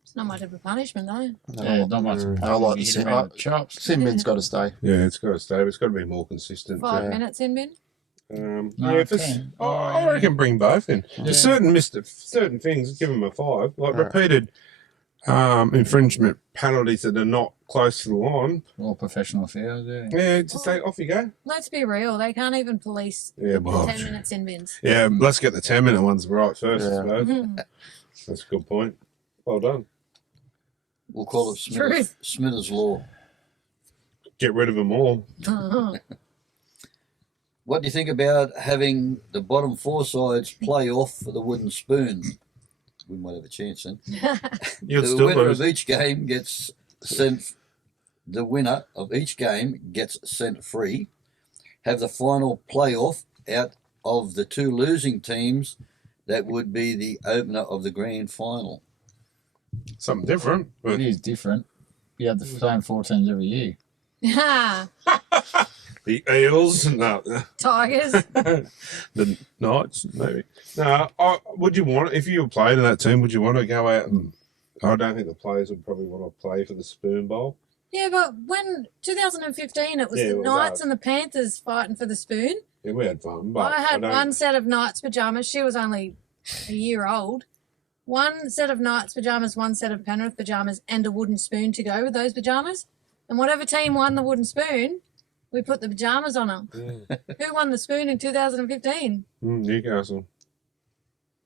It's not much of a punishment though. Yeah, not much. I like You the hit sin. him around the chops. Sin bin's got to stay. Yeah, it's got to stay. But it's got to be more consistent. 5 Yeah. minutes in bin. No, Yeah, if it's, 10. I reckon bring both in. Yeah. There's certain things, give them a 5. Like Right. repeated infringement penalties that are not close to the line. All professional fouls, yeah. Yeah, just say off you go. Let's be real. They can't even police Yeah, well, 10 minutes in bins. yeah. Let's get the 10-minute ones right first. I Yeah. suppose. Mhm. That's a good point. Well done. We'll call it Truth. Smithers Law. Get rid of them all. What do you think about having the bottom 4 sides play off for the wooden spoon? We might have a chance then. You'd The still winner lose. of each game gets sent. The winner of each game gets sent free. Have the final playoff out of the 2 losing teams. That would be the opener of the grand final. Something different. It But is different. You have the same 4 teams every year. the Eels, no. Tigers. The Knights, maybe. No, would you want, if you were playing in that team, would you want to go out and, I don't think the players would probably want to play for the Spoon Bowl. Yeah, but when 2015, it was Yeah, the it was Knights us. and the Panthers fighting for the spoon. Yeah, we had fun, but I had don't- one set of Knights pajamas. She was only a year old. One set of Knights pajamas, one set of Penrith pajamas, and a wooden spoon to go with those pajamas. And whatever team won the wooden spoon, we put the pajamas on them. Yeah. Who won the spoon in 2015? Newcastle.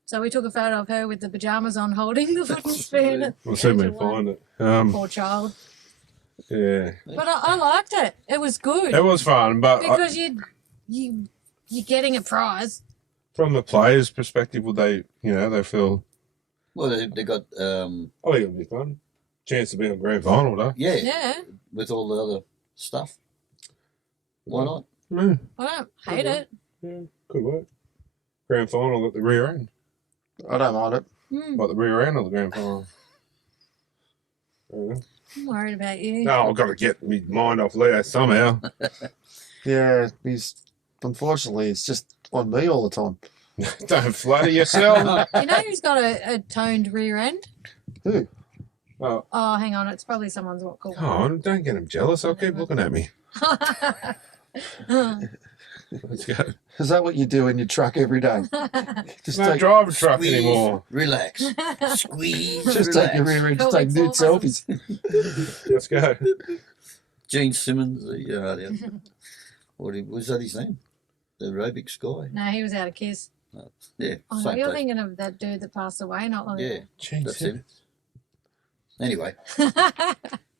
So we took a photo of her with the pajamas on, holding the wooden spoon. We'll see if we can find it. Poor child. Yeah. But I liked it. It was good It was fun, but because you're getting a prize. from the players' perspective, would they, they feel Well, they got Oh, it'll be fun. Chance to be on grand final, though. yeah, Yeah, with all the other stuff. Why not? Yeah, I don't hate it. yeah, could work. Grand final at the rear end. I don't mind it. Like the rear end of the grand final. Yeah. I'm worried about you. No, I've got to get my mind off Leo somehow. Yeah, unfortunately, it's just on me all the time. Don't flatter yourself. You know who's got a toned rear end? Who? Oh, Oh, hang on. It's probably someone's what called. come on, don't get him jealous. I'll keep looking at me. Let's go. Is that what you do in your truck every day? Just Don't take, drive a truck Squeeze, anymore. relax, squeeze, just relax. take your rear end, just take Pelvic nude floor selfies. Let's go. Gene Simmons, what was that his name? The aerobics guy. No, he was out of Kiss. Yeah, Oh, no, same you're place. thinking of that dude that passed away not long Yeah, ago. Jeez, that's him. Anyway, I have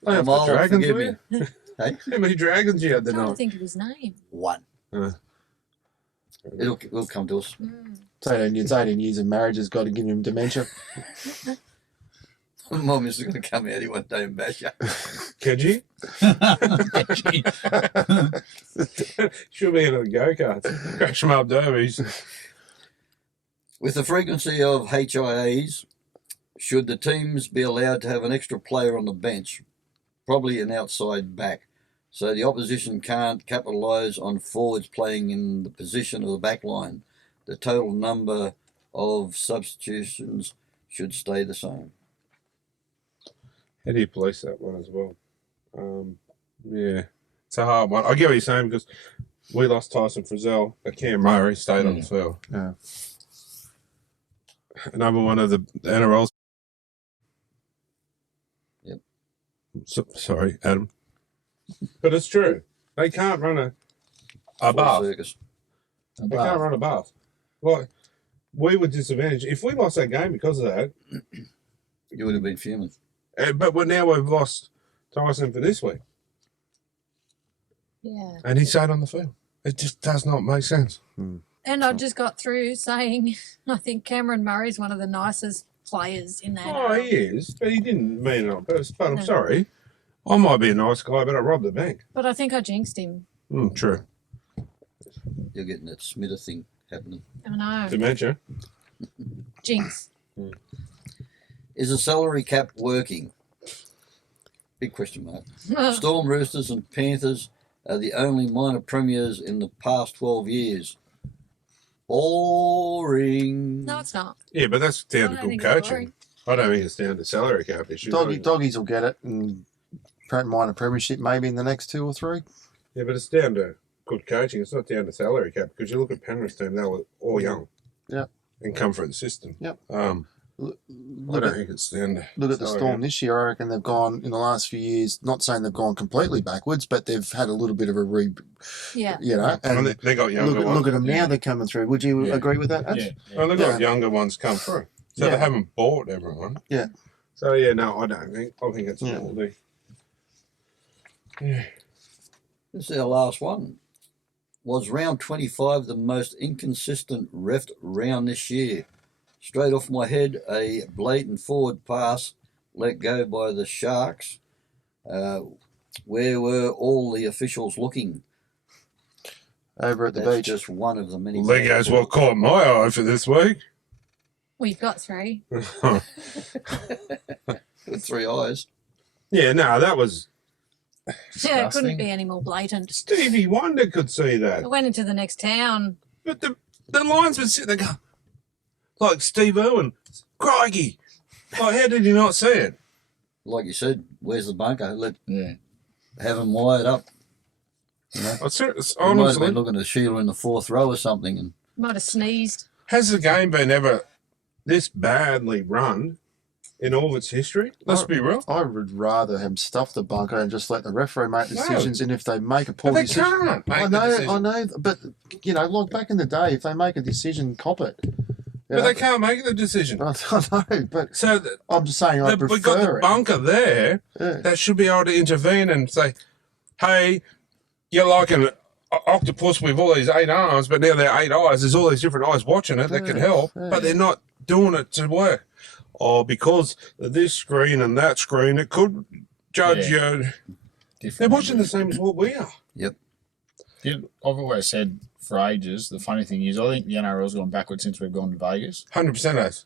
I'm the old, dragons forgive with me. you. Hey, How many dragons you had I'm the trying to night? think of his name. one. It'll come to us. It's 18 years of marriage has got to give him dementia. Mum is going to come out here one day and bash you. Could you? Should be in a go-kart. Crash them up derbies. With the frequency of HIAs, should the teams be allowed to have an extra player on the bench, probably an outside back, so the opposition can't capitalise on forwards playing in the position of the back line? The total number of substitutions should stay the same. How do you police that one as well? Yeah, it's a hard one. I get what you're saying because we lost Tyson Frizzell, but Cam Murray stayed on the field. Yeah. Another one of the NRL's. Yep. Sorry, Adam. But it's true. They can't run a Full bath. circus. They can't run a bath. Like, we were disadvantaged. If we lost that game because of that, You would have been fuming. but now we've lost Tyson for this week, Yeah. and he stayed on the field. It just does not make sense. And I just got through saying I think Cameron Murray's one of the nicest players in that. Oh, he is, but he didn't mean it on purpose. But I'm sorry. I might be a nice guy, but I robbed the bank. But I think I jinxed him. True. You're getting that Smita thing happening. I know. Dementia. Jinx. Is the salary cap working? Big question mark. Storm Roosters and Panthers are the only minor premiers in the past 12 years. Boring. No, it's not. Yeah, but that's down I to don't good think it's coaching. boring. I don't think it's down to salary cap issues. Doggies will get it and minor premiership maybe in the next 2 or 3. Yeah, but it's down to good coaching. It's not down to salary cap because you look at Penrith's team; they were all young. Yeah. And come from the system. Yep. I I don't think it's down to look at the salary Storm cap. this year. I reckon they've gone in the last few years. Not saying they've gone completely backwards, but they've had a little bit of a Yeah. And Well, they got younger ones. look at them now. They're coming through. Would you Yeah. agree with that? Ads? Yeah. Well, they've got Yeah. younger ones come through, so Yeah. they haven't bought everyone. Yeah. So yeah, no, I don't think. I think it's Yeah. Baldy. Yeah. This is our last one. Was round 25 the most inconsistent ref round this year? Straight off my head, a blatant forward pass let go by the Sharks. Where were all the officials looking? Over at the That's beach. just one of the many. Lego's what caught my eye for this week. We've got 3. With 3 eyes. Yeah, no, that was Yeah, it Disgusting. couldn't be any more blatant. Stevie Wonder could see I that, went into the next town. but the linesman sitting there, like Steve Irwin, crikey, like how did he not see it? Like you said, where's the bunker? Yeah. Have them wired up. I serious, He might have honestly, been looking at Sheila in the 4th row or something. And Might have sneezed. has the game been ever this badly run in all of its history? Let's be real. I would rather have stuffed the bunker and just let the referee make decisions. And if they make a poor But they decision, can't make I the know, decision. but like back in the day, if they make a decision, cop it. But they can't make the decision. I know, but So I'm just saying I we've got the prefer it. bunker there Yeah. that should be able to intervene and say, hey, you're like octopus with all these 8 arms, but now they're 8 eyes. There's all these different eyes watching it that can help, but they're not doing it to work. Or because of this screen and that screen, it could judge you. They're watching the same as what we are. Yep. Yeah, I've always said for ages, the funny thing is, I think the NRL's gone backwards since we've gone to Vegas. 100% has.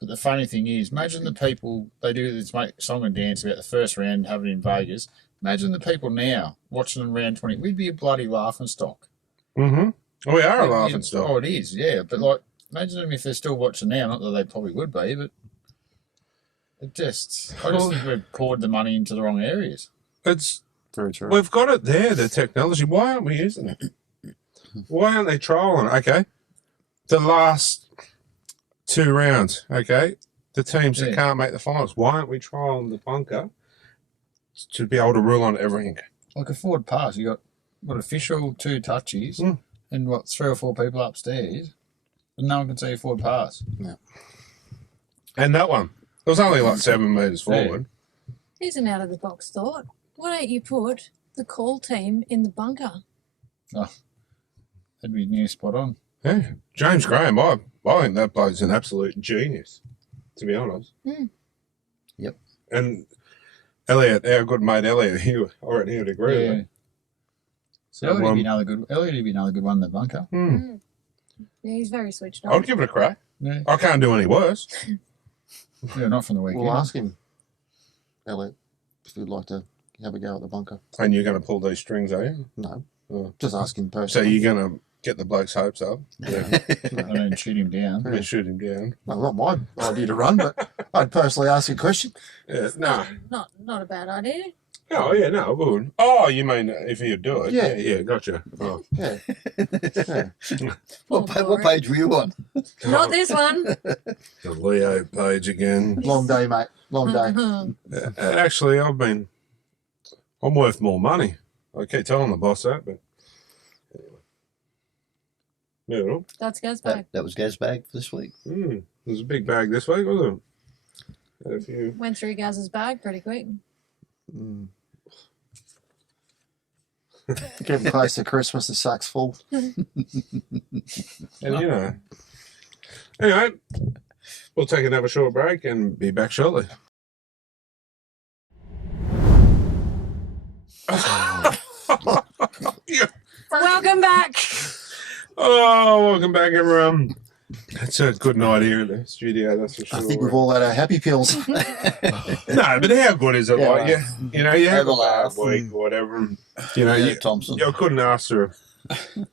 But the funny thing is, imagine the people, they do this song and dance about the first round, have it in Vegas. Imagine the people now watching them round 20. We'd be a bloody laughing stock. Mm-hmm. We are a laughing stock. Oh, it is, yeah. But, like, imagine them if they're still watching now. Not that they probably would be, but I just think we've poured the money into the wrong areas. It's Very true. We've got it there, the technology. Why aren't we using it? Why aren't they trialing? Okay, the last 2 rounds. Okay, the teams that can't make the finals. Why aren't we trialing the bunker to be able to rule on everything? Like a forward pass, you got what official 2 touches and what 3 or 4 people upstairs, and no one can see a forward pass. Yeah. And that one, it was only like 7 metres forward. Here's an out of the box thought. Why don't you put the call team in the bunker? Oh, that'd be near spot on. Yeah, James Graham, I think that bloke's an absolute genius, to be honest. Yep. And Elliot, our good mate Elliot, I reckon he would agree with it. So, Elliot would be another good one in the bunker. Yeah, he's very switched on. I'd give it a crack. Yeah. I can't do any worse. Yeah, not from the weekend. We'll ask him, Elliot, if he'd like to have a go at the bunker. And you're going to pull these strings, are you? No. Oh. Just ask him So personally. you're going to get the bloke's hopes up. Yeah. And then shoot him down. And shoot him down. Well, not my idea to run, but I'd personally ask a question. Yeah, no. Not a bad idea. Oh, yeah, no, good. Oh, you mean if he'd do it? Yeah. Yeah, gotcha. Oh. Yeah. Yeah. What page were you on? Not this one. The Leo page again. Long day, mate. Long day. Actually, I'm worth more money. I keep telling the boss that, but anyway. Yeah, That's goes back. That was Gaz's bag for this week. it was a big bag this week, wasn't it? Had a few. Went through Gaz's bag pretty quick. Getting close to Christmas, the sack's full. And anyway, we'll take another short break and be back shortly. Yeah. Welcome back. Oh, welcome back, everyone. It's a good night here in the studio, that's for sure. I think we've all had our happy pills. No, but how good is it? Yeah, Like, you have a bad laugh. week or whatever. And, Yeah, Thompson. I couldn't ask for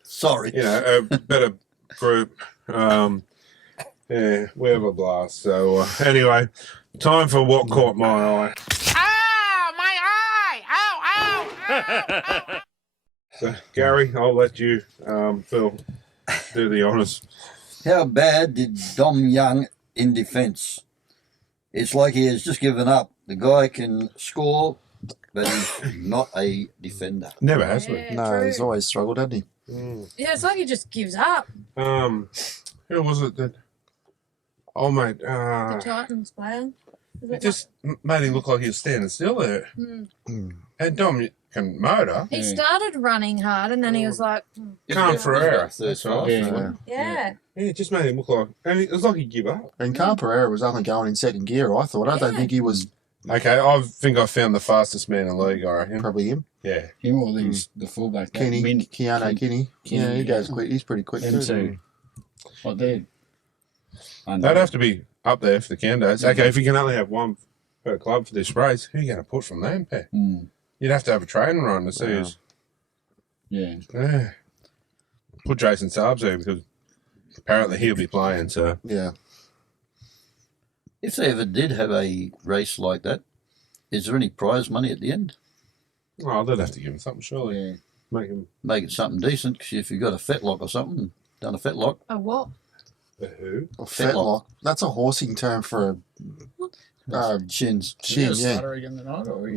Sorry. a better group. Yeah, we have a blast. So anyway, time for what caught my eye. Ow, my eye! Ow, ow! So Gary, I'll let you, Phil, do the honours. How bad did Dom Young in defence? It's like he has just given up. The guy can score, but he's not a defender. Never has been. Yeah, No, true. he's always struggled, hasn't he? Yeah, it's like he just gives up. Who was it that? Oh mate, The Titans player. Is it it just made him look like he was standing still there. And Dom can motor. He started running hard and then he was like, Can't Ferreira. That's right. Yeah. yeah. Yeah, it just made him look like, and it was like he'd give up. And Carl Pereira was only going in second gear, I thought. I don't Yeah. think he was Okay, I think I found the fastest man in the league, I reckon. probably him. Yeah. Him or these, the fullback. that Kenny, Min- Keanu Kenny. Yeah, he goes quick. He's pretty quick Them too. two. What they? They'd have to be up there for the candidates. Okay, if you can only have one per club for this race, who are you going to put from them, Pat? You'd have to have a training run to see who's. Yeah. Yeah. Put Jason Sarbs there because apparently he'll be playing, so. Yeah. If they ever did have a race like that, is there any prize money at the end? Oh, they'd have to give him something, surely. Yeah. Make him. Make it something decent, because if you've got a fetlock or something, done a fetlock, A what? A who? Or Fetlock. fetlock. That's a horsing term for a shins. chin, Just yeah. stutter again tonight, or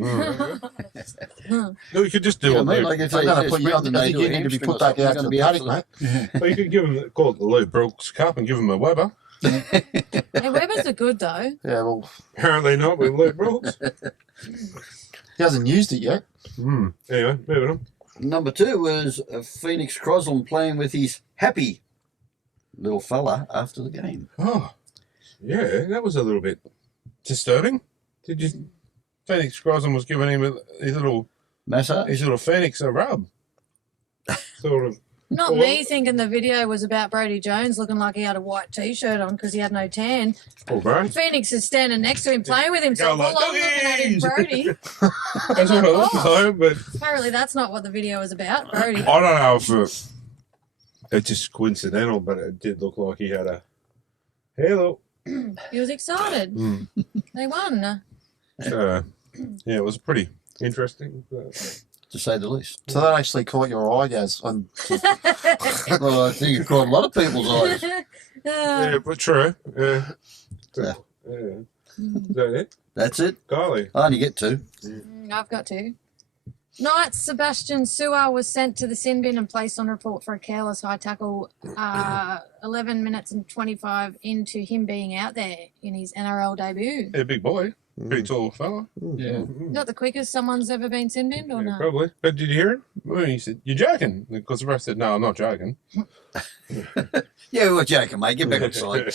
No, you could just do Yeah, it. mate, there. like if They're they going to put you on the they I think do a you need to be hamstring put or back something, out they're to the gonna paddock, be mate. Well, you could give him, call it the Lou Brooks Cup and give him a Weber. Yeah, Weber's are good though. Yeah, well, Apparently not with Lou Brooks. he hasn't used it yet. Anyway, moving on. Number 2 was Phoenix Crosland playing with his happy little fella after the game. Oh, yeah, that was a little bit disturbing. Did you? Phoenix Crosland was giving him his little Massage? Phoenix a rub. Sort of. Not Well, me thinking the video was about Brodie Jones looking like he had a white T-shirt on because he had no tan. Oh, right. Phoenix is standing next to him playing with him, so Go all like, I'm looking at is Brodie. That's what it looked like, but Apparently that's not what the video was about, Brodie. I don't know if it's just coincidental, but it did look like he had a halo. He was excited. Mm. They won. So, yeah, it was pretty interesting. To say the least. So that actually caught your eye, Gaz. Well, I think it caught a lot of people's eyes. Yeah, but true. Yeah. Yeah. Yeah. Is that it? That's it. Golly. I only get 2. I've got to. Knights Sebastian Suar was sent to the sin bin and placed on report for a careless high tackle 11 minutes and 25 into him being out there in his NRL debut. Yeah, big boy. Pretty tall fella. Yeah. Not the quickest someone's ever been sin binned or Yeah, no? probably. But did you hear him? Well, he said, "You're joking." Because the rest said, "No, I'm not joking." Yeah, we were joking, mate. Get back inside.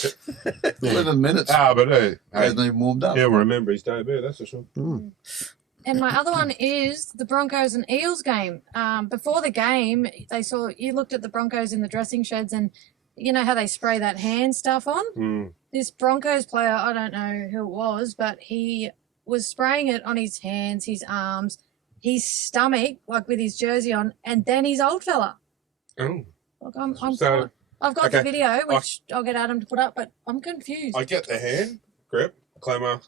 11 minutes. But hey, Hasn't even warmed up. he'll remember his debut, that's for sure. And my other one is the Broncos and Eels game. Before the game, you looked at the Broncos in the dressing sheds and you know how they spray that hand stuff on? Mm. This Broncos player, I don't know who it was, but he was spraying it on his hands, his arms, his stomach, like with his jersey on, and then his old fella. Oh. Like I'm So, I've got okay. the video, which I'll get Adam to put up, but I'm confused. I get the hand grip, Clemmer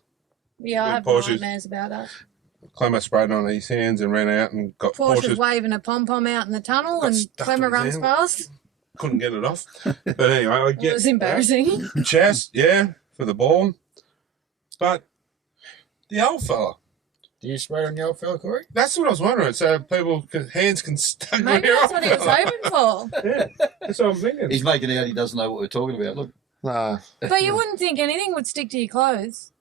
Yeah, I have Porsche's- nightmares about that. sprayed on his hands and ran out and got Porsche's Porsche's. waving a pom-pom out in the tunnel Got and stuck Clemmer to his runs hand. past. Couldn't get it off. But anyway, I It get was embarrassing. that. Chest, yeah, for the ball. But the old fella, Do you spray on the old fella, Corey? that's what I was wondering. So hands can stuck on Maybe your that's old what he was fella. hoping for. Yeah, that's what I'm thinking. He's making out he doesn't know what we're talking about. Look. Nah. But you wouldn't think anything would stick to your clothes,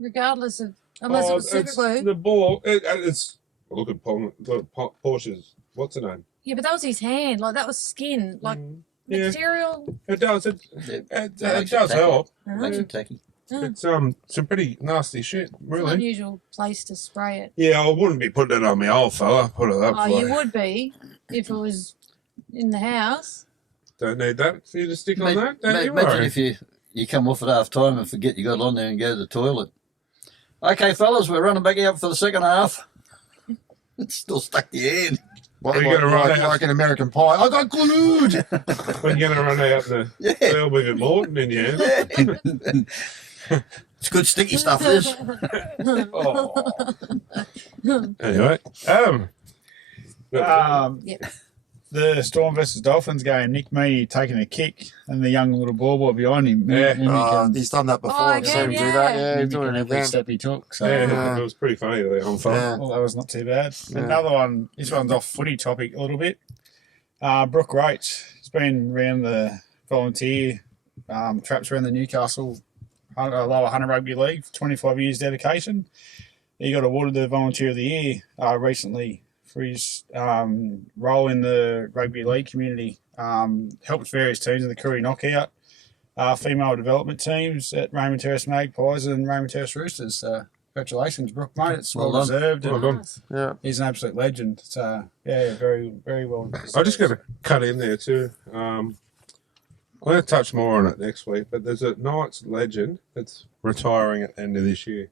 regardless of, unless it was super it's glue. the ball. It's look at Porsche's. What's the name? Yeah, but that was his hand. Like, that was skin. Like, Yeah, material. it does. It Yeah, does help. makes it tacky. It's some pretty nasty shit, It's an really. unusual place to spray it. Yeah, I wouldn't be putting it on my old fella. Put it that Oh, way. you would be if it was in the house. Don't need that for you to stick on Ma- that. Don't you Imagine worry. if you come off at half time and forget you got it on there and go to the toilet. Okay, fellas, we're running back out for the second half. It's still stuck to your hand. Like, Are you gonna run out? like an American Pie. I got glued. When you're gonna run out the Yeah. field with your Morton in your hand. It's good sticky stuff, this. Oh. Anyway, Adam. Yep. The Storm versus Dolphins game, Nick Meaney taking a kick and the young little ball boy behind him. Yeah. He's done that before. Oh, I've seen him again, do that. yeah. Yeah, he's doing it every again. step he took. So Yeah, it was pretty funny the on fire. Yeah. well, that was not too bad. Yeah. Another one, this one's off footy topic a little bit. Brooke Roach has been around the volunteer traps around the Newcastle lower Hunter Rugby League for 25 years dedication. He got awarded the Volunteer of the Year recently for his role in the rugby league community. Helped various teams in the Koori Knockout, female development teams at Raymond Terrace Magpies and Raymond Terrace Roosters. Congratulations, Brooke, mate. It's Well well done. deserved. Well and done. Nice. Yeah. he's an absolute legend. So, yeah, very, very well deserved. I just got to cut in there too. I'm going to touch more on it next week, but there's a Knights legend that's retiring at the end of this year.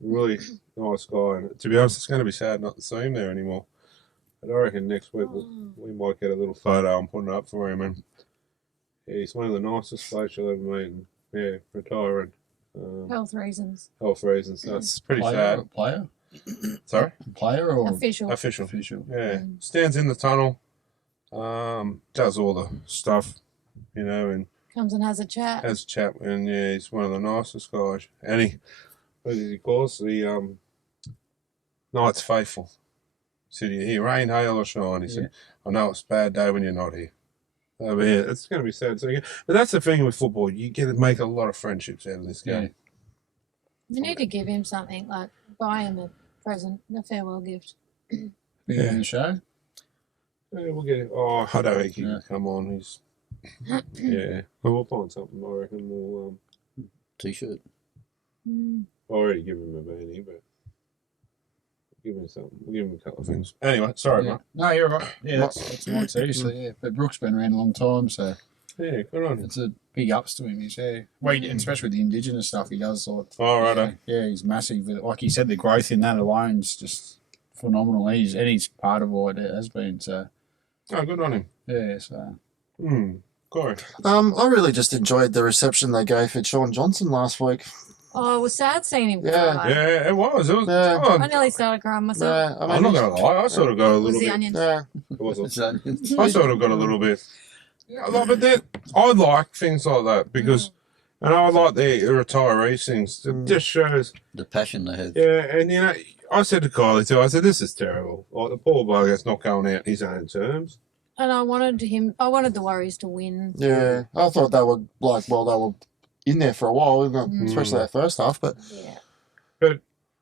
Really nice guy. And to be honest, it's going to be sad not to see him there anymore. But I reckon next week we might get a little photo and put it up for him. And yeah, he's one of the nicest blokes you'll ever meet. And yeah, retiring. Health reasons. Health reasons. So it's pretty player, sad. player, Sorry? player, or Official. Official. official? Yeah, stands in the tunnel, does all the stuff, you know, and Comes and has a chat. has a chat. And yeah, he's one of the nicest guys. And what does he call us? The Knights faithful. He said, "You hear rain, hail, or shine." He said, "I know it's a bad day when you're not here." So yeah, it's going to be sad. So, but that's the thing with football. You get to make a lot of friendships out of this game. You need to give him something, like buy him a present, a farewell gift. Yeah, in the show. Yeah, we'll get it. Oh, I don't think he Yeah. can come on. He's yeah. Well, we'll find something. I reckon we'll T-shirt. Mm. already give him a beanie, but give him something. We'll give him a couple of things. Anyway, sorry, Yeah. mate. No, you're right. Yeah, that's mine too. So yeah, but Brooks been around a long time, so Yeah, good on him. it's a big ups to him. He's well, especially with the Indigenous stuff he does. Like, All right. yeah, he's massive. Like you said, the growth in that alone is just phenomenal. He's part of what it has been. So Oh, good on him. yeah, so Corey. I really just enjoyed the reception they gave for Sean Johnson last week. Oh, it was sad seeing him Yeah. cry. Yeah, it was. It was. Yeah. oh, I nearly started crying myself. Yeah, I mean, I'm not going to lie. I sort of got a It was little the bit. onions. yeah, It wasn't. So, I sort of got a little bit. Yeah, but then I like things like that because, and I like the retiree things. It just shows. the passion they have. Yeah, and you know, I said to Kylie too. I said, "This is terrible. Like the poor bugger's not going out on his own terms." And I wanted the Warriors to win. yeah. I thought they were they were in there for a while, especially that first half. But Yeah.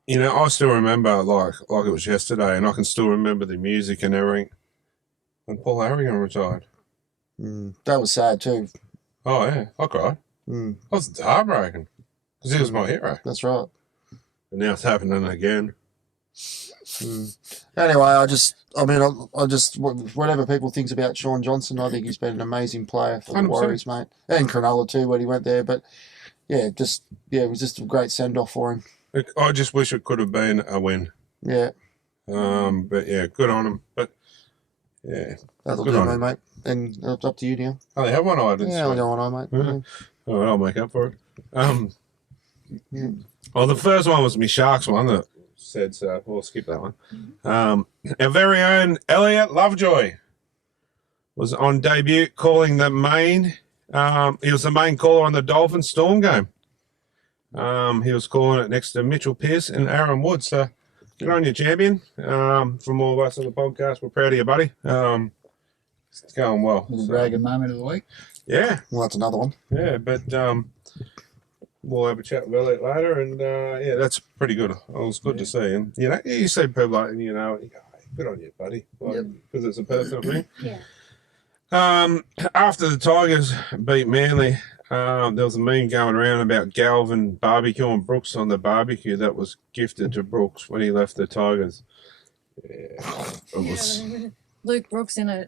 You know, I still remember like it was yesterday, and I can still remember the music and everything. When Paul Harrigan retired. that was sad too. Oh yeah, I cried. Mm, I was heartbroken because he was my hero, that's right. and now it's happening again. Anyway, I just whatever people think about Sean Johnson, I think he's been an amazing player for the 100%. Warriors, mate, and Cronulla too when he went there. But yeah, it was just a great send off for him. I just wish it could have been a win. Yeah, But yeah, good on him. But yeah, that'll Good do, on me, him. mate. And it's up to you now. I only have one eye. This Yeah, week. I go on, mate. Yeah. Oh, I'll make up for it. Yeah. Well, the first one was my Sharks one that said so. We'll skip that one. Our very own Elliot Lovejoy was on debut calling the main. He was the main caller on the Dolphins Storm game. He was calling it next to Mitchell Pearce and Aaron Wood. So good on you, champion. From all of us on the podcast, we're proud of you, buddy. It's going well. little So, bragging moment of the week. yeah. Well, that's another one. Yeah, but we'll have a chat with Elliot later, and yeah, that's pretty good. It was good to see, and you know, you see people like, you go, hey, good on you, buddy, because it's a personal thing. Yeah. After the Tigers beat Manly, there was a meme going around about Galvin barbecuing Brooks on the barbecue that was gifted to Brooks when he left the Tigers. Yeah, it was. Yeah. Luke Brooks in a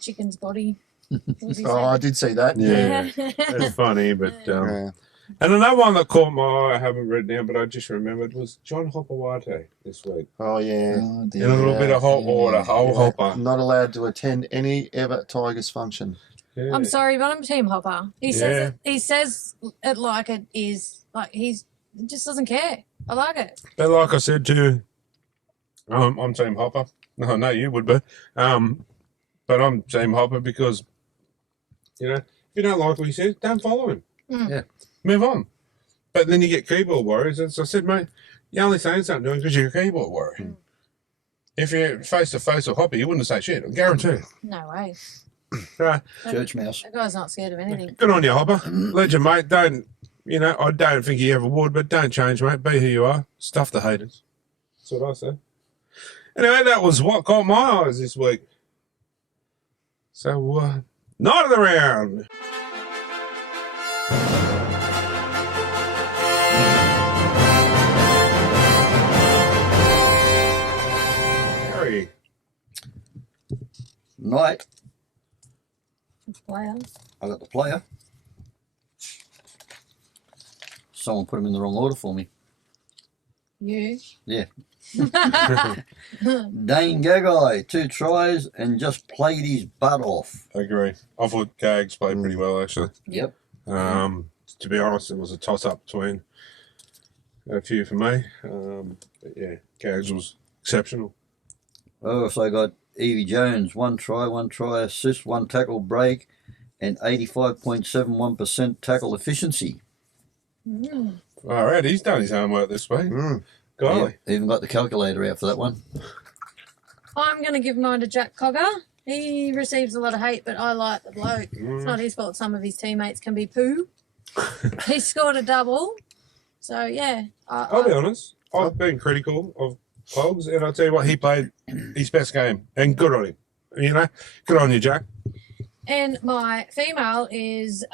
chicken's body. What was he Oh, I saying? did see that. Yeah, it's funny, but Yeah. and another one that caught my eye, I haven't read down, but I just remembered, was John Hopperwhite this week. Oh, yeah. Oh, In a little bit of hot water, whole hopper. Not allowed to attend any ever Tigers function. Yeah. I'm sorry, but I'm Team Hopper. He says it like it is. Like he just doesn't care. I like it. But like I said to you, I'm Team Hopper. No, no, you would be. But I'm Team Hopper because, you know, if you don't like what he says, don't follow him. Yeah. Move on. But then you get keyboard warriors. As I said, mate, you're only saying something because you're a keyboard warrior. If you're face to face with Hopper, you wouldn't say shit. I guarantee. No way. Church mouse. That guy's not scared of anything. Good on you, Hopper. Legend, mate. Don't, you know, I don't think he ever would, but don't change, mate. Be who you are. Stuff the haters. That's what I say. Anyway, that was what caught my eyes this week. So, night of the round. Garry. Night. Wow. I got the player. Someone put him in the wrong order for me. You. Yeah. Dane Gagai, 2 tries and just played his butt off. I agree. I thought Gags played pretty well, actually. Yep. To be honest, it was a toss-up between a few for me. But yeah, Gags was exceptional. I also got Evie Jones, 1 try assist, 1 tackle break, and 85.71% tackle efficiency. Mm. All right, he's done his homework this week. Golly. Yeah, even got the calculator out for that one. I'm going to give mine to Jack Cogger. He receives a lot of hate, but I like the bloke. It's not his fault some of his teammates can be poo. He scored a double. So, yeah. I'll be honest. I've been critical of Cogs, and I'll tell you what, he played his best game, and good on him. You know, good on you, Jack. And my female is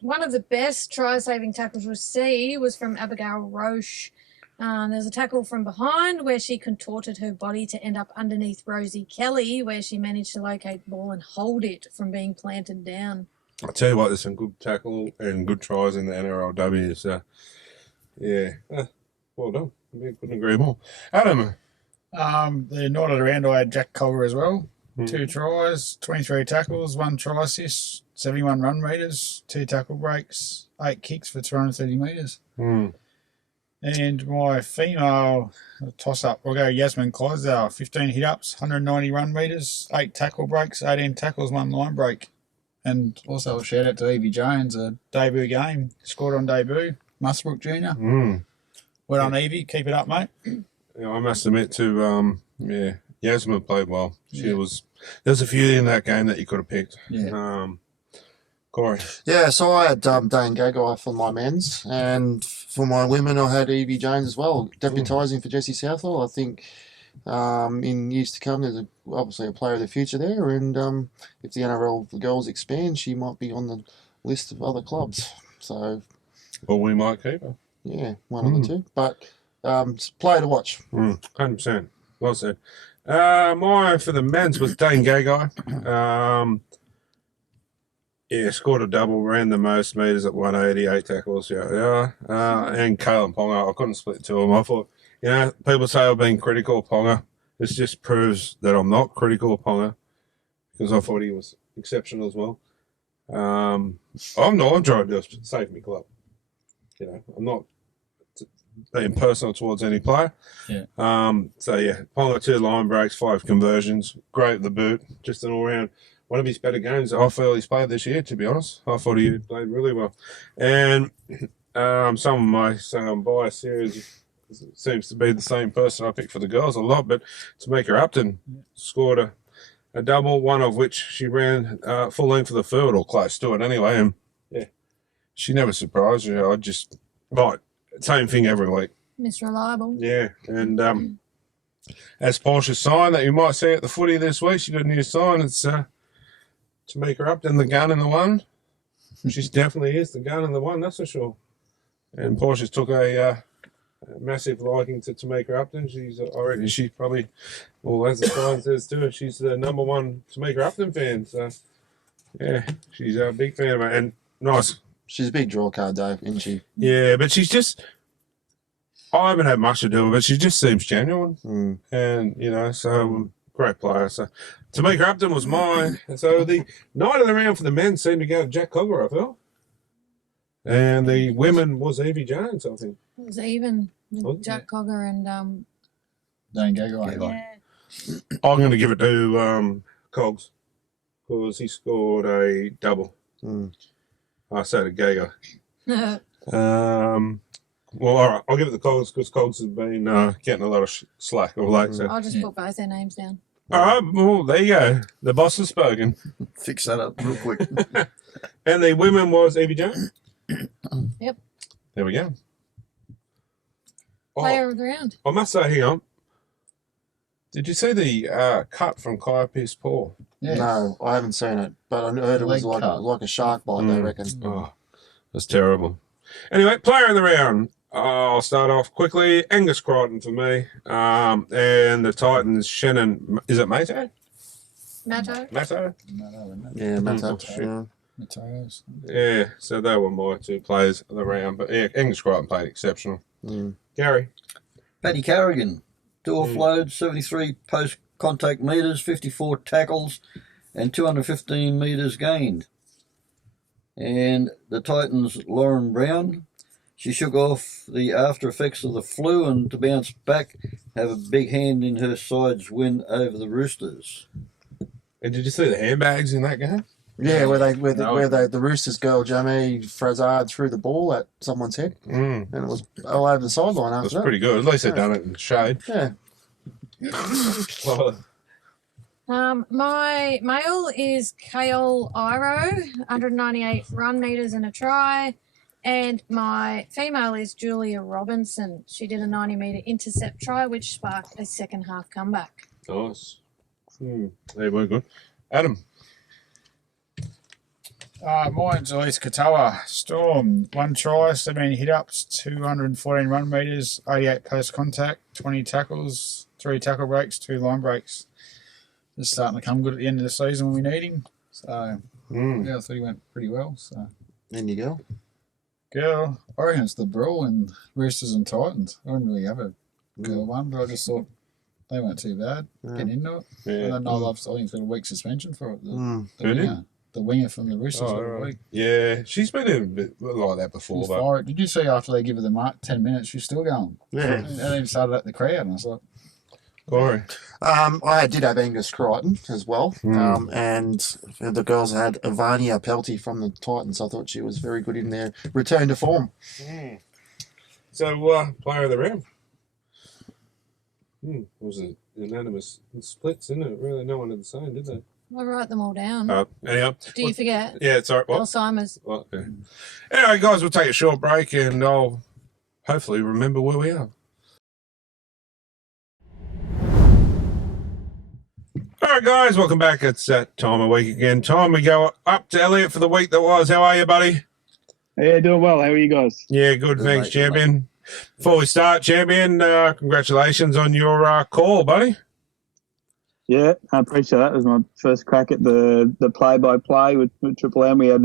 one of the best try-saving tackles we'll see was from Abigail Roche. There's a tackle from behind where she contorted her body to end up underneath Rosie Kelly, where she managed to locate the ball and hold it from being planted down. I'll tell you what, there's some good tackle and good tries in the NRLW. So, yeah, well done. I couldn't agree more. Adam. The night at around, I had Jack Culver as well. Mm. 2 tries, 23 tackles, 1 try assist, 71 run meters, 2 tackle breaks, 8 kicks for 230 meters. Mm. And my female toss-up, I'll go Yasmin Clydesdale, 15 hit-ups, 190 run meters, 8 tackle breaks, 18 tackles, 1 line break. And also a shout-out to Evie Jones, a debut game, scored on debut, Musbrook Jr. Mm. Well done, Evie. Keep it up, mate. Yeah, I must admit to, Yasmin played well. There's a few in that game that you could have picked. Yeah. Corey. Yeah, so I had Dane Gagai for my men's, and for my women, I had Evie Jones as well, deputising for Jessie Southall. I think in years to come, there's obviously a player of the future there, and if the NRL for girls expand, she might be on the list of other clubs. So, Or we might keep her. yeah, one of the two. But it's a player to watch. 100%. Well said. Mine for the men's was Dane Gagai. Scored a double, ran the most metres at 180, 8 tackles. And Kalen Ponga. I couldn't split two of them. I thought, people say I've been critical of Ponga. This just proves that I'm not critical of Ponga because I thought he was exceptional as well. I'm trying to just save me club. I'm not being personal towards any player. Yeah. Ponga 2 line breaks, 5 conversions, great at the boot, just an all round. One of his better games I feel he's played this year, to be honest. I thought he played really well. And some of my bias series seems to be the same person I picked for the girls a lot, but Tamika Upton scored a double, one of which she ran full length of the field, or close to it anyway. And she never surprised you. Same thing every week. Miss Reliable. Yeah, and as Porsche's sign that you might see at the footy this week, she got a new sign. It's Tamika Upton, the gun and the one. She definitely is the gun and the one, that's for sure. And Porsche's took a massive liking to Tamika Upton. I reckon she probably, as the sign says too, she's the number 1 Tamika Upton fan. So, yeah, she's a big fan of her. And nice. She's a big draw card, though, isn't she? Yeah, but she's just, I haven't had much to do with it. She just seems genuine. And, so great player. So Tamika Upton was mine. And so the night of the round for the men seemed to go to Jack Cogger, I felt. And the women was Evie Jones, I think. It was even with Jack Cogger and Dane Gagai. yeah. I'm going to give it to Cogs because he scored a double. I said to Gaga. Well, all right, I'll give it to Cogs because Cogs has been getting a lot of slack of late. So. I'll just put both their names down. All right, well, there you go. The boss has spoken. Fix that up real quick. And the women was Evie Jones? Yep. There we go. Player of the round. I must say, hang on. Did you see the cut from Kaya Pearce-Paul? Yes. No, I haven't seen it, but I heard it was Leg cut. like a shark bite, they reckon. Oh, that's terrible. Anyway, player of the round. I'll start off quickly. Angus Crichton for me. And the Titans, Shannon, is it Mato? Matto. Mato? Yeah, Mato. Mateos. Yeah, so they were my 2 players of the round. But yeah, Angus Crichton played exceptional. Gary? Paddy Carrigan, 2 offloads, 73 post-contact metres, 54 tackles, and 215 metres gained. And the Titans, Lauren Brown, she shook off the after effects of the flu and to bounce back, have a big hand in her side's win over the Roosters. And did you see the handbags in that game? Yeah, where the Roosters girl Jamie Frazard threw the ball at someone's head, and it was all over the sideline after It was that. pretty good. At least they'd done it in the shade. Yeah. My male is Kale Iro, 198 run meters and a try, And my female is Julia Robinson. She did a 90-metre intercept try, which sparked a second half comeback. Nice. They were good. Adam. Mine's Elise Katoa. Storm, 1 try, 17 hit-ups, 214 run metres, 88 post-contact, 20 tackles, 3 tackle breaks, 2 line breaks. Just starting to come good at the end of the season when we need him. So, yeah, I thought he went pretty well. So, In you go. girl, I reckon it's the Brawl and Roosters and Titans. I didn't really have a girl one, but I just thought they weren't too bad getting into it. Yeah. And then I think he's got a week suspension for it. Who did? The winger from the Roosters got a right. week. Yeah, she's been in a bit like that before. She's But fired. Did you see after they give her the mark 10 minutes, she's still going? Yeah. And then started at the crowd, and I was like, Corey. I did have Angus Crichton as well, and the girls had Ivania Pelty from the Titans. I thought she was very good in their return to form. So, player of the round. Was it unanimous splits, isn't it? Really, no one had the same, did they? I write them all down. Anyhow. Do you forget? Yeah, it's all right. What? Alzheimer's. Well, yeah. Anyway, guys, we'll take a short break and I'll hopefully remember where we are. All right, guys, welcome back. It's that time of week again. Time we go up to Elliot for the week that was. How are you, buddy? Yeah, doing well. How are you guys? Yeah, good. Thanks, mate, champion. Before we start, champion, congratulations on your call, buddy. Yeah, I appreciate that. It was my first crack at the play-by-play with Triple M. We had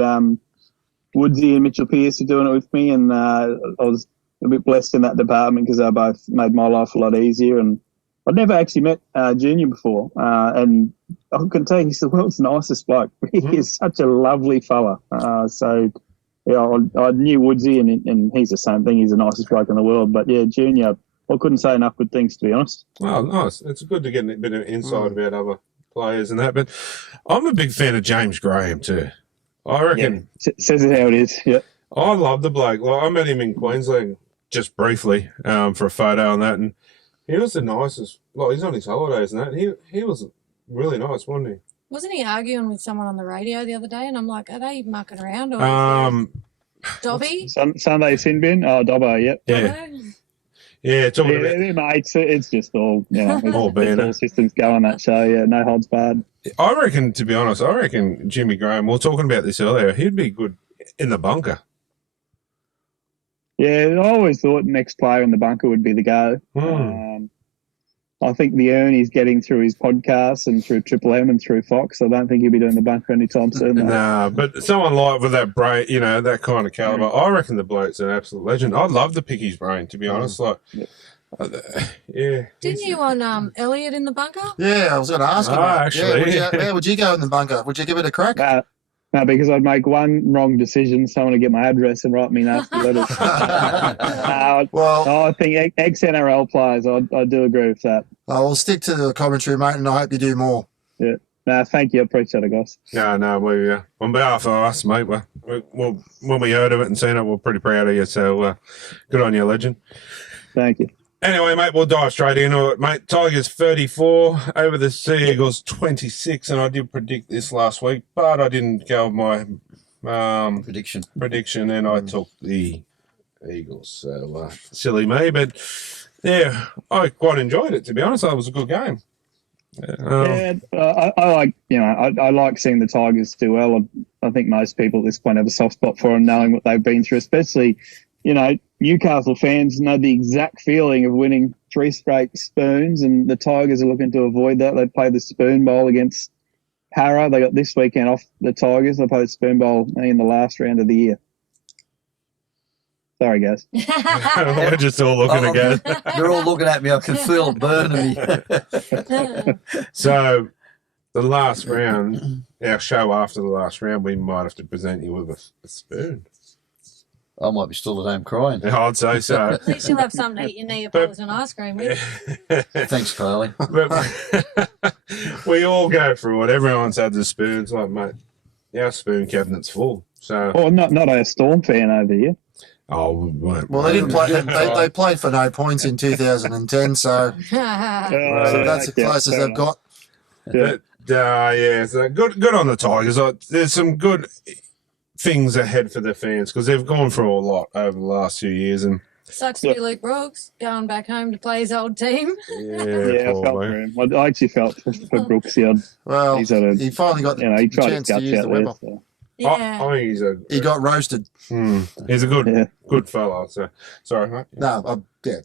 Woodsy and Mitchell Pearce doing it with me, and I was a bit blessed in that department because they both made my life a lot easier. And I'd never actually met Junior before, and I can tell you he's the world's nicest bloke. He is such a lovely fella. So, yeah, I knew Woodsy, and he's the same thing. He's the nicest bloke in the world. But, yeah, Junior, I couldn't say enough good things, to be honest. Oh, nice. It's good to get a bit of insight about other players and that. But I'm a big fan of James Graham too. I reckon. Yeah. Says it how it is, yeah. I love the bloke. Like, I met him in Queensland just briefly for a photo and that, and he was the nicest. Like, he's on his holidays and that. He was really nice, wasn't he? Wasn't he arguing with someone on the radio the other day? And I'm like, are they mucking around? Or Dobby? Sunday sin bin? Oh, Dobbo, yep. Yeah. Yeah, talking about Yeah, mates, it's just all, you know, all banner. all systems go on that show, yeah, no holds barred. I reckon, to be honest, Jimmy Graham, we were talking about this earlier, he'd be good in the bunker. Yeah, I always thought next player in the bunker would be the go. I think the earn he's getting through his podcasts and through Triple M and through Fox. I don't think he'll be doing the bunker anytime soon. Though. Nah, but someone like with that brain, you know, that kind of caliber, I reckon the bloke's an absolute legend. I'd love to pick his brain, to be honest. Like, yeah. Didn't you want Elliot in the bunker? Yeah, I was going to ask him. Actually. Where would you go in the bunker? Would you give it a crack? No, because I'd make one wrong decision, someone would get my address and write me nasty letters. Well, I think ex-NRL players, I do agree with that. I will stick to the commentary, mate, and I hope you do more. Yeah. No, thank you. I appreciate it, guys. No, we on behalf of us, mate, we'll when we heard of it and seen it, we're pretty proud of you. So good on you, legend. Thank you. Anyway, mate, we'll dive straight into it, mate. Tigers 34 over the Sea Eagles 26, and I did predict this last week, but I didn't go with my prediction, and I took the Eagles. So silly me, but yeah, I quite enjoyed it. To be honest, it was a good game. I like, you know, I like seeing the Tigers do well. I think most people at this point have a soft spot for them, knowing what they've been through, especially, you know, Newcastle fans know the exact feeling of winning 3 straight spoons, and the Tigers are looking to avoid that. They play the Spoon Bowl against Para. They got this weekend off the Tigers. They play the Spoon Bowl in the last round of the year. Sorry, guys. We're just all looking again. You're all looking at me. I can feel it burning me. So, the last round, our show after the last round, we might have to present you with a spoon. I might be still at home crying. I'd say so. At least you'll have something to eat your Neapolitan ice cream with. Thanks, Carly. But we all go through it. Everyone's had the spoons. Like, mate, our spoon cabinet's full. So, not a Storm fan over here. oh, Well, they didn't play. They played for no points in 2010, so that's the closest they've got. Yeah. Yeah, so good on the Tigers. There's some good things ahead for the fans because they've gone through a lot over the last few years, and Sucks to be Luke Brooks going back home to play his old team. Yeah, I poor felt bloke. for him. I actually felt for Brooks. Well, He's had a- he finally got He tried his chance to guts use out the there. Weber. So. Yeah. I think He got roasted. he's a good Yeah. good fella. So sorry, mate. No, yeah.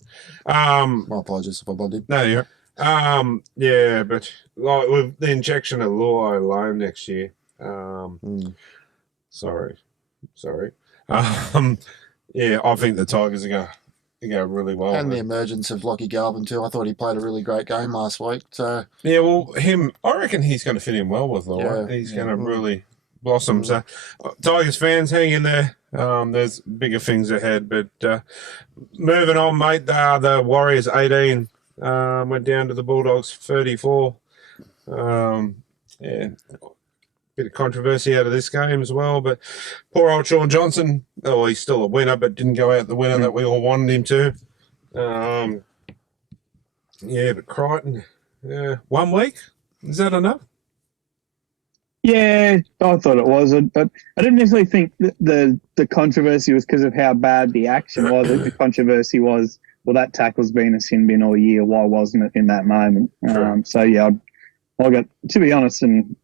My apologies if I did. No, you're. Yeah, but like with the injection of Luai alone next year. Sorry. Yeah, I think the Tigers are going to go really well. And the emergence of Lockie Galvin too. I thought he played a really great game last week. So Yeah, well, I reckon he's going to fit in well with Luai. Yeah, He's going to really blossom. So, Tigers fans, hang in there. There's bigger things ahead. But moving on, mate, the Warriors 18 went down to the Bulldogs 34. Yeah, bit of controversy out of this game as well. But poor old Sean Johnson, he's still a winner, but didn't go out the winner that we all wanted him to. Yeah, but Crichton, 1 week, is that enough? Yeah, I thought it was, but I didn't necessarily think that the controversy was because of how bad the action was. The controversy was, well, that tackle's been a sin bin all year. Why wasn't it in that moment? So yeah, I got, to be honest, and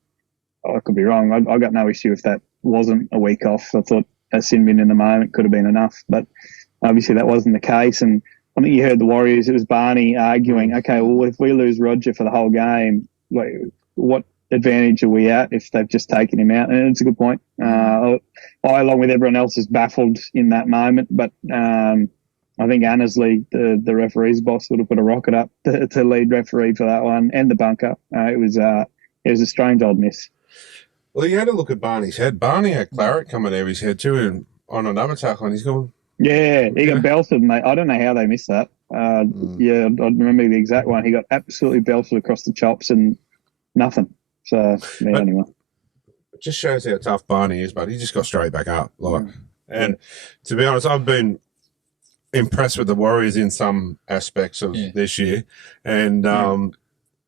I could be wrong. I got no issue if that wasn't a week off. I thought a sin bin in the moment could have been enough, but obviously that wasn't the case. And I think you heard the Warriors. It was Barney arguing, okay, well, if we lose Roger for the whole game, like, what advantage are we at if they've just taken him out? And it's a good point. I, along with everyone else, is baffled in that moment. But I think Annesley, the referee's boss, would have put a rocket up to lead referee for that one, and the bunker. It was a strange old miss. Well, you had to look at Barney's head. Barney had claret coming out of his head too, and on another tackle, and he's going. Yeah, he got belted, mate. I don't know how they missed that. Yeah, I remember the exact one. He got absolutely belted across the chops and nothing. So, yeah, anyway. It just shows how tough Barney is, but he just got straight back up. And to be honest, I've been impressed with the Warriors in some aspects of this year. And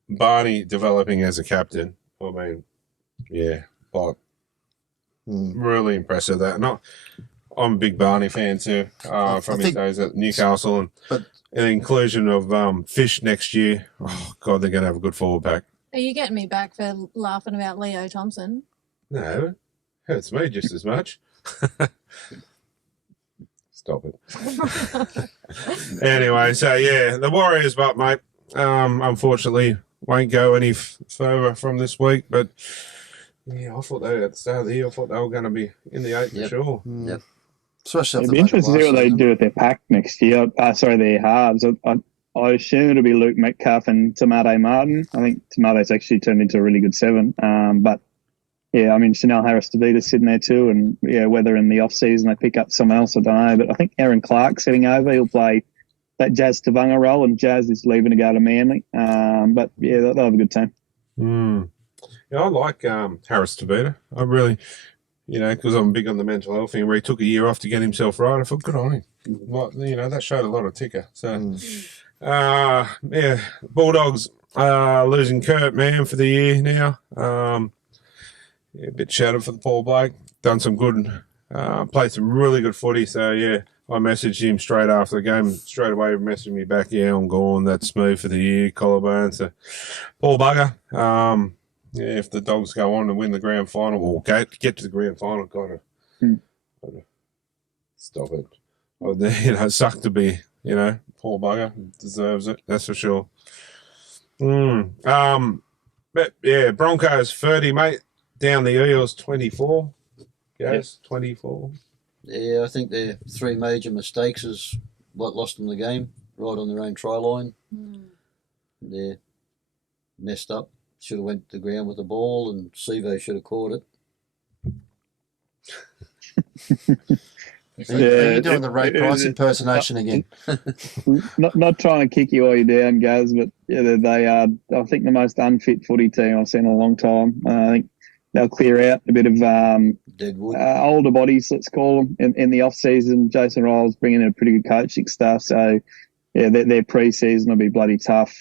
Barney developing as a captain, I mean, really impressive that. I'm a big Barney fan too, from his days at Newcastle, and the inclusion of Fish next year. Oh God, they're going to have a good forward pack. Are you getting me back for laughing about Leo Thompson? No, hurts me just as much. Stop it. Anyway, so yeah, the Warriors, but mate, unfortunately, won't go any further from this week. But yeah, I thought they at the start of the year, I thought they were going to be in the 8 for sure. Yep. Especially It'd be interesting to see what they do with their pack next year. Their halves. I assume it'll be Luke Metcalf and Tamade Martin. I think Tamade's actually turned into a really good 7. But yeah, I mean, Chanel Harris-Tavita's sitting there too, and yeah, whether in the off season they pick up someone else, I don't know. But I think Aaron Clark's heading over. He'll play that Jazz Tavanga role, and Jazz is leaving to go to Manly. But yeah, they'll have a good team. Yeah, I like Harris-Tavita. I really, because I'm big on the mental health thing, where he took a year off to get himself right. I thought, good on him. That showed a lot of ticker. So, yeah, Bulldogs losing Kurt Mann for the year now. A bit shattered for the poor bloke. Done some good, played some really good footy. So, yeah, I messaged him straight after the game. Straight away, he messaged me back, yeah, I'm gone. That's smooth for the year, collarbone. So, poor bugger. Yeah, if the Dogs go on and win the grand final, or get to the grand final, gotta stop it. Suck to be, poor bugger, deserves it. That's for sure. But yeah, Broncos 30, mate. Down the Eels 24. Yes, 24. Yeah, I think their 3 major mistakes is what lost them the game, right on their own try line. They're messed up. Should have went to the ground with the ball, and Sivo should have caught it. You're doing the Ray Price impersonation again. Not trying to kick you while you're down, guys, but yeah, they are, I think, the most unfit footy team I've seen in a long time. I think they'll clear out a bit of Deadwood. older bodies, let's call them, in the off-season. Jason Ryle's bringing in a pretty good coaching staff, so yeah, their pre-season will be bloody tough.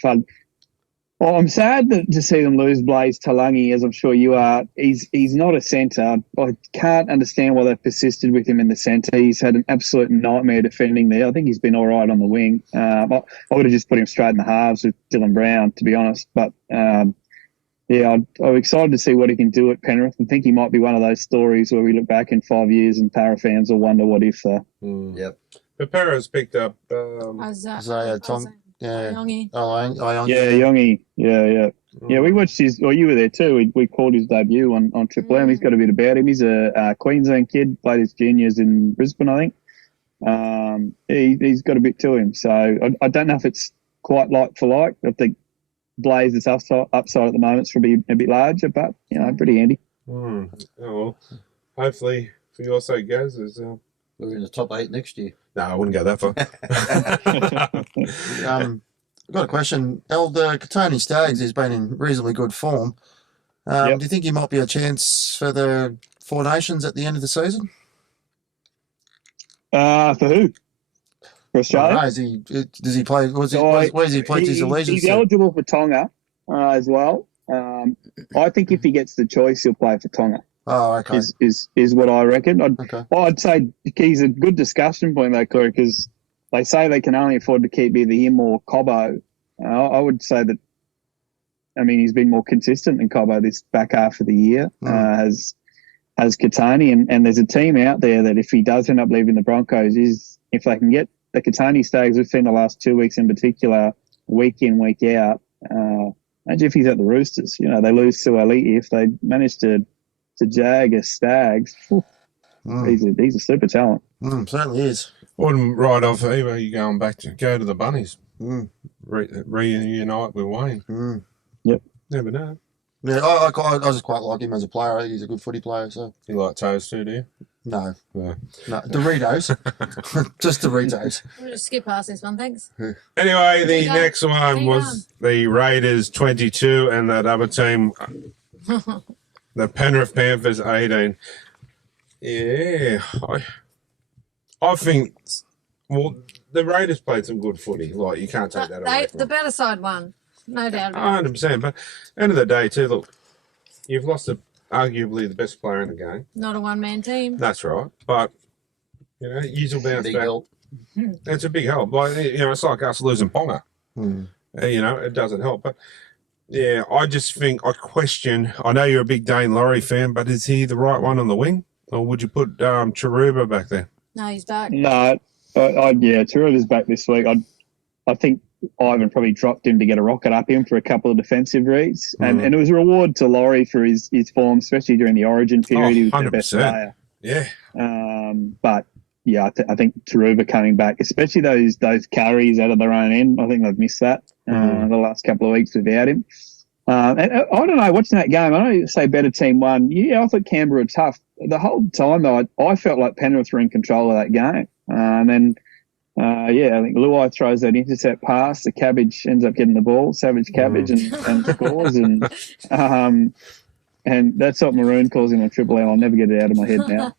Well, I'm sad to see them lose Blaze Talangi, as I'm sure you are. He's not a centre. I can't understand why they've persisted with him in the centre. He's had an absolute nightmare defending there. I think he's been all right on the wing. I would have just put him straight in the halves with Dylan Brown, to be honest. But, I'm excited to see what he can do at Penrith. I think he might be one of those stories where we look back in 5 years and Para fans will wonder what if. Yep. But Para's picked up. Isaiah Tom. Yeah. Yongi. Yongi. Yeah, Yongi. Yeah. Yeah, we watched his. Well, you were there too. We called his debut on Triple M. He's got a bit about him. He's a Queensland kid. Played his juniors in Brisbane, I think. He's got a bit to him. So I don't know if it's quite like for like. I think Blaze's upside at the moment is probably a bit larger, but pretty handy. Oh well, hopefully for your sake, guys, We're in the top 8 next year. no, I wouldn't go that far. I've got a question. The Katoni Stags has been in reasonably good form. Yep. Do you think he might be a chance for the Four Nations at the end of the season? For who? For Australia? Does he play? Where does he play his allegiance? He's eligible for Tonga as well. I think if he gets the choice, he'll play for Tonga. Oh, okay. Is what I reckon. Okay. I'd say he's a good discussion point, though, Corey, because they say they can only afford to keep either him or Cobbo. I would say that, he's been more consistent than Cobbo this back half of the year, has Katoni. And there's a team out there that if he does end up leaving the Broncos, if they can get the Katoni Stags, we've seen the last 2 weeks in particular, week in, week out, imagine if he's at the Roosters. They lose to Elite. If they manage to jag a Stags, he's a super talent. Certainly is. Wouldn't write off either. You going back to go to the Bunnies, reunite with Wayne. Yep. Never know. Yeah, I just quite like him as a player. I think he's a good footy player. So You like toes too, do you? no, No. Doritos, just Doritos. We'll just skip past this one, thanks. Anyway, the Yeah. next one Hang was the Raiders 22 and that other team, the Penrith Panthers 18. Yeah, I think. Well, the Raiders played some good footy. Like you can't take that away from The them. better side won, no doubt about it. 100%. But end of the day, too. Look, you've lost arguably the best player in the game. Not a one-man team. That's right. But you will bounce Big back. help. It's a big help. Like it's like us losing Ponga. It doesn't help. But yeah, I just think I question. I know you're a big Dane Laurie fan, but is he the right one on the wing, or would you put Charuba back there? No, he's back. No, Taruva's back this week. I think Ivan probably dropped him to get a rocket up him for a couple of defensive reads, and it was a reward to Laurie for his form, especially during the Origin period. He was the best 100%. player. Yeah. But yeah, I think Taruva coming back, especially those carries out of their own end, I think they've missed that the last couple of weeks without him. And I don't know, watching that game, I don't say better team won. Yeah, I thought Canberra were tough. The whole time, though, I felt like Penrith were in control of that game. And then, I think Luai throws that intercept pass. The Cabbage ends up getting the ball, Savage Cabbage, and scores. And that's what Maroon calls him on Triple M. I'll never get it out of my head now.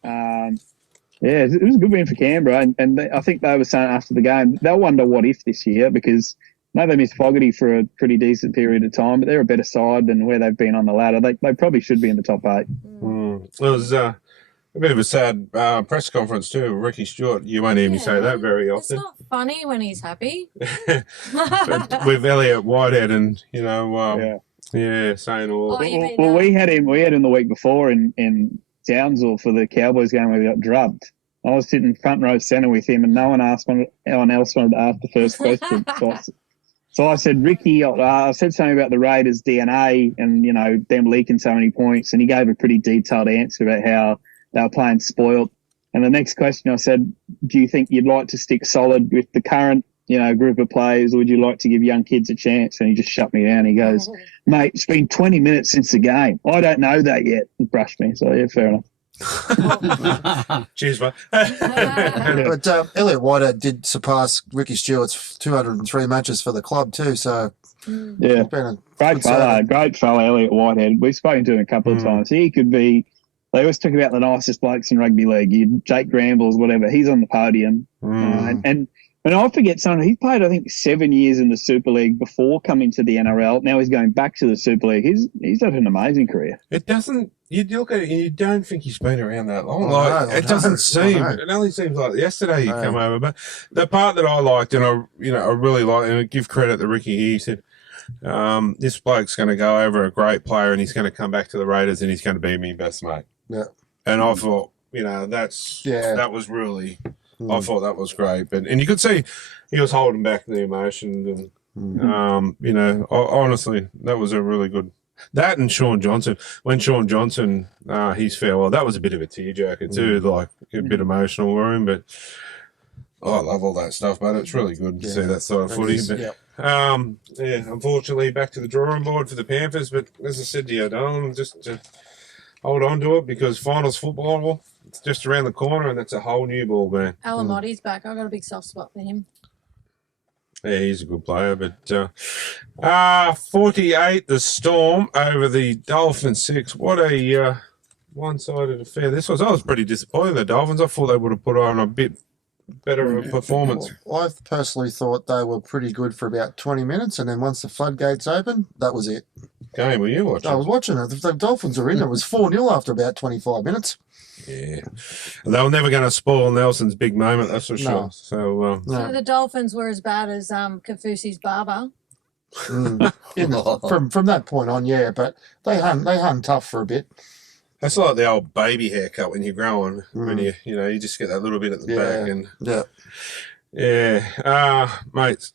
It was a good win for Canberra. And I think they were saying after the game, they'll wonder what if this year, because I know they missed Fogarty for a pretty decent period of time, but they're a better side than where they've been on the ladder. They probably should be in the top 8. It was a bit of a sad press conference too. Ricky Stewart, you won't even say that very It's often. not funny when he's happy. But with Elliot Whitehead and saying all. Oh, you mean Well, that? we had him the week before in Townsville for the Cowboys game where we got drubbed. I was sitting front row centre with him, and no one else wanted to ask the first question. So I said, Ricky, I said something about the Raiders' DNA and, them leaking so many points. And he gave a pretty detailed answer about how they were playing spoiled. And the next question I said, do you think you'd like to stick solid with the current, group of players, or would you like to give young kids a chance? And he just shut me down. He goes, mate, it's been 20 minutes since the game. I don't know that yet. He brushed me. So, yeah, fair enough. Cheers, mate. But Elliot Whitehead did surpass Ricky Stewart's 203 matches for the club too. So Yeah. it's been a Great good fella, Saturday. Elliot Whitehead. We've spoken to him a couple of times. He could be, they always talk about the nicest blokes in rugby league, Jake Grambles, whatever. He's on the podium. And And I forget something. He played, I think, 7 years in the Super League before coming to the NRL. Now he's going back to the Super League. He's had an amazing career. It doesn't. You look at it, and you don't think he's been around that long. I It doesn't know. seem. It only seems like yesterday you I come know. over. But the part that I liked, and I really like, and I give credit to Ricky. He said, "This bloke's going to go over a great player, and he's going to come back to the Raiders, and he's going to be my best mate." Yeah. And I thought, that was really. I thought that was great, and you could see he was holding back the emotion, and honestly, that was a really good. That and Sean Johnson. When Sean Johnson, his farewell, that was a bit of a tearjerker too, like a bit emotional for him. But I love all that stuff, but it's really good to see that sort of footy. But unfortunately, back to the drawing board for the Panthers. But as I said to you, Don, just hold on to it because finals football. It's just around the corner, and that's a whole new ball game. Alamotti's back. I've got a big soft spot for him. Yeah, he's a good player. But 48, the Storm over the Dolphins 6. What a one-sided affair this was. I was pretty disappointed in the Dolphins. I thought they would have put on a bit better of a performance. I personally thought they were pretty good for about 20 minutes, and then once the floodgates opened, that was it. Game, were you watching? I was watching it. The Dolphins were in. It was 4-0 after about 25 minutes. Yeah. They were never going to spoil Nelson's big moment, that's for sure. No. So, So the Dolphins were as bad as Kafusi's barber. From that point on, yeah, but they hung tough for a bit. that's like the old baby haircut when you're growing. When you just get that little bit at the back. And mate,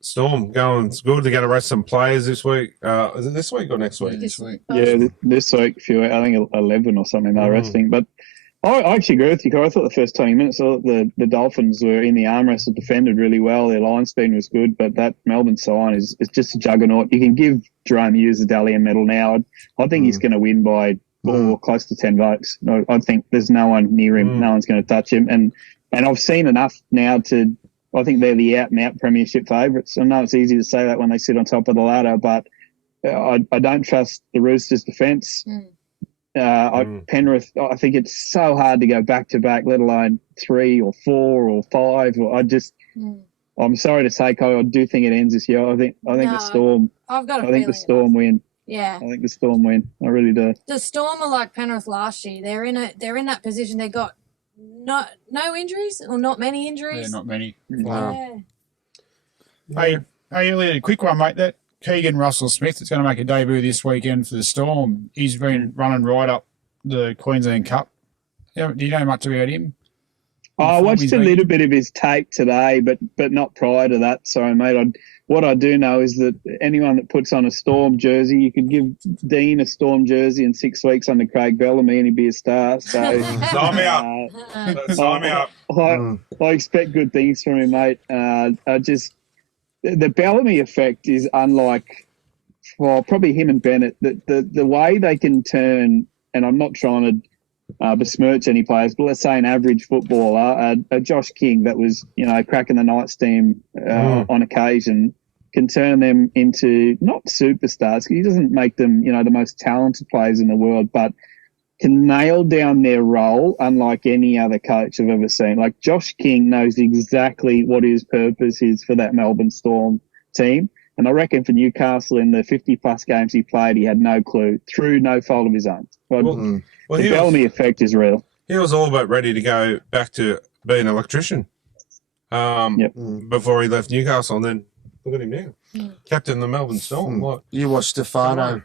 Storm going. It's good. They're going to rest some players this week. Is it this week or next week? This week. Yeah, this week, I think 11 or something they're resting. But I actually agree with you, Corey. I thought the first 20 minutes, the Dolphins were in the arm wrestle, defended really well. Their line speed was good, but that Melbourne sign is just a juggernaut. You can give Jerome Hughes the Dalian medal now. I think he's going to win by close to 10 votes. No, I think there's no one near him. No one's going to touch him. And I've seen enough now to. I think they're the out-and-out premiership favourites. I know it's easy to say that when they sit on top of the ladder, but I don't trust the Roosters' defence. Penrith, I think it's so hard to go back-to-back, let alone 3 or 4 or 5. I'm sorry to say, Kyle, I do think it ends this year. I think the Storm. I've got I think the Storm win. Yeah, I think the Storm win. I really do. The Storm are like Penrith last year. They're in that position. They got no injuries or not many injuries. Yeah, not many. Yeah. Hey, Elliot, a quick one, mate. That Keegan Russell Smith is going to make a debut this weekend for the Storm. He's been running right up the Queensland Cup. Do you know much about him? I watched a little bit of his tape today, but not prior to that. Sorry, mate. What I do know is that anyone that puts on a Storm jersey, you could give Dean a Storm jersey in 6 weeks under Craig Bellamy and he'd be a star. So Sign me up. Sign me up. I expect good things from him, mate. The Bellamy effect is unlike, probably him and Bennett. The way they can turn, and I'm not trying to besmirch any players, but let's say an average footballer, a Josh King that was, cracking the Knights team on occasion, can turn them into not superstars. He doesn't make them, the most talented players in the world, but can nail down their role unlike any other coach I've ever seen. Like Josh King knows exactly what his purpose is for that Melbourne Storm team. And I reckon for Newcastle in the 50-plus games he played, he had no clue through no fault of his own. The Bellamy effect is real. He was all but ready to go back to being an electrician before he left Newcastle, and then look at him now, captain of the Melbourne Storm. You watch Stefano.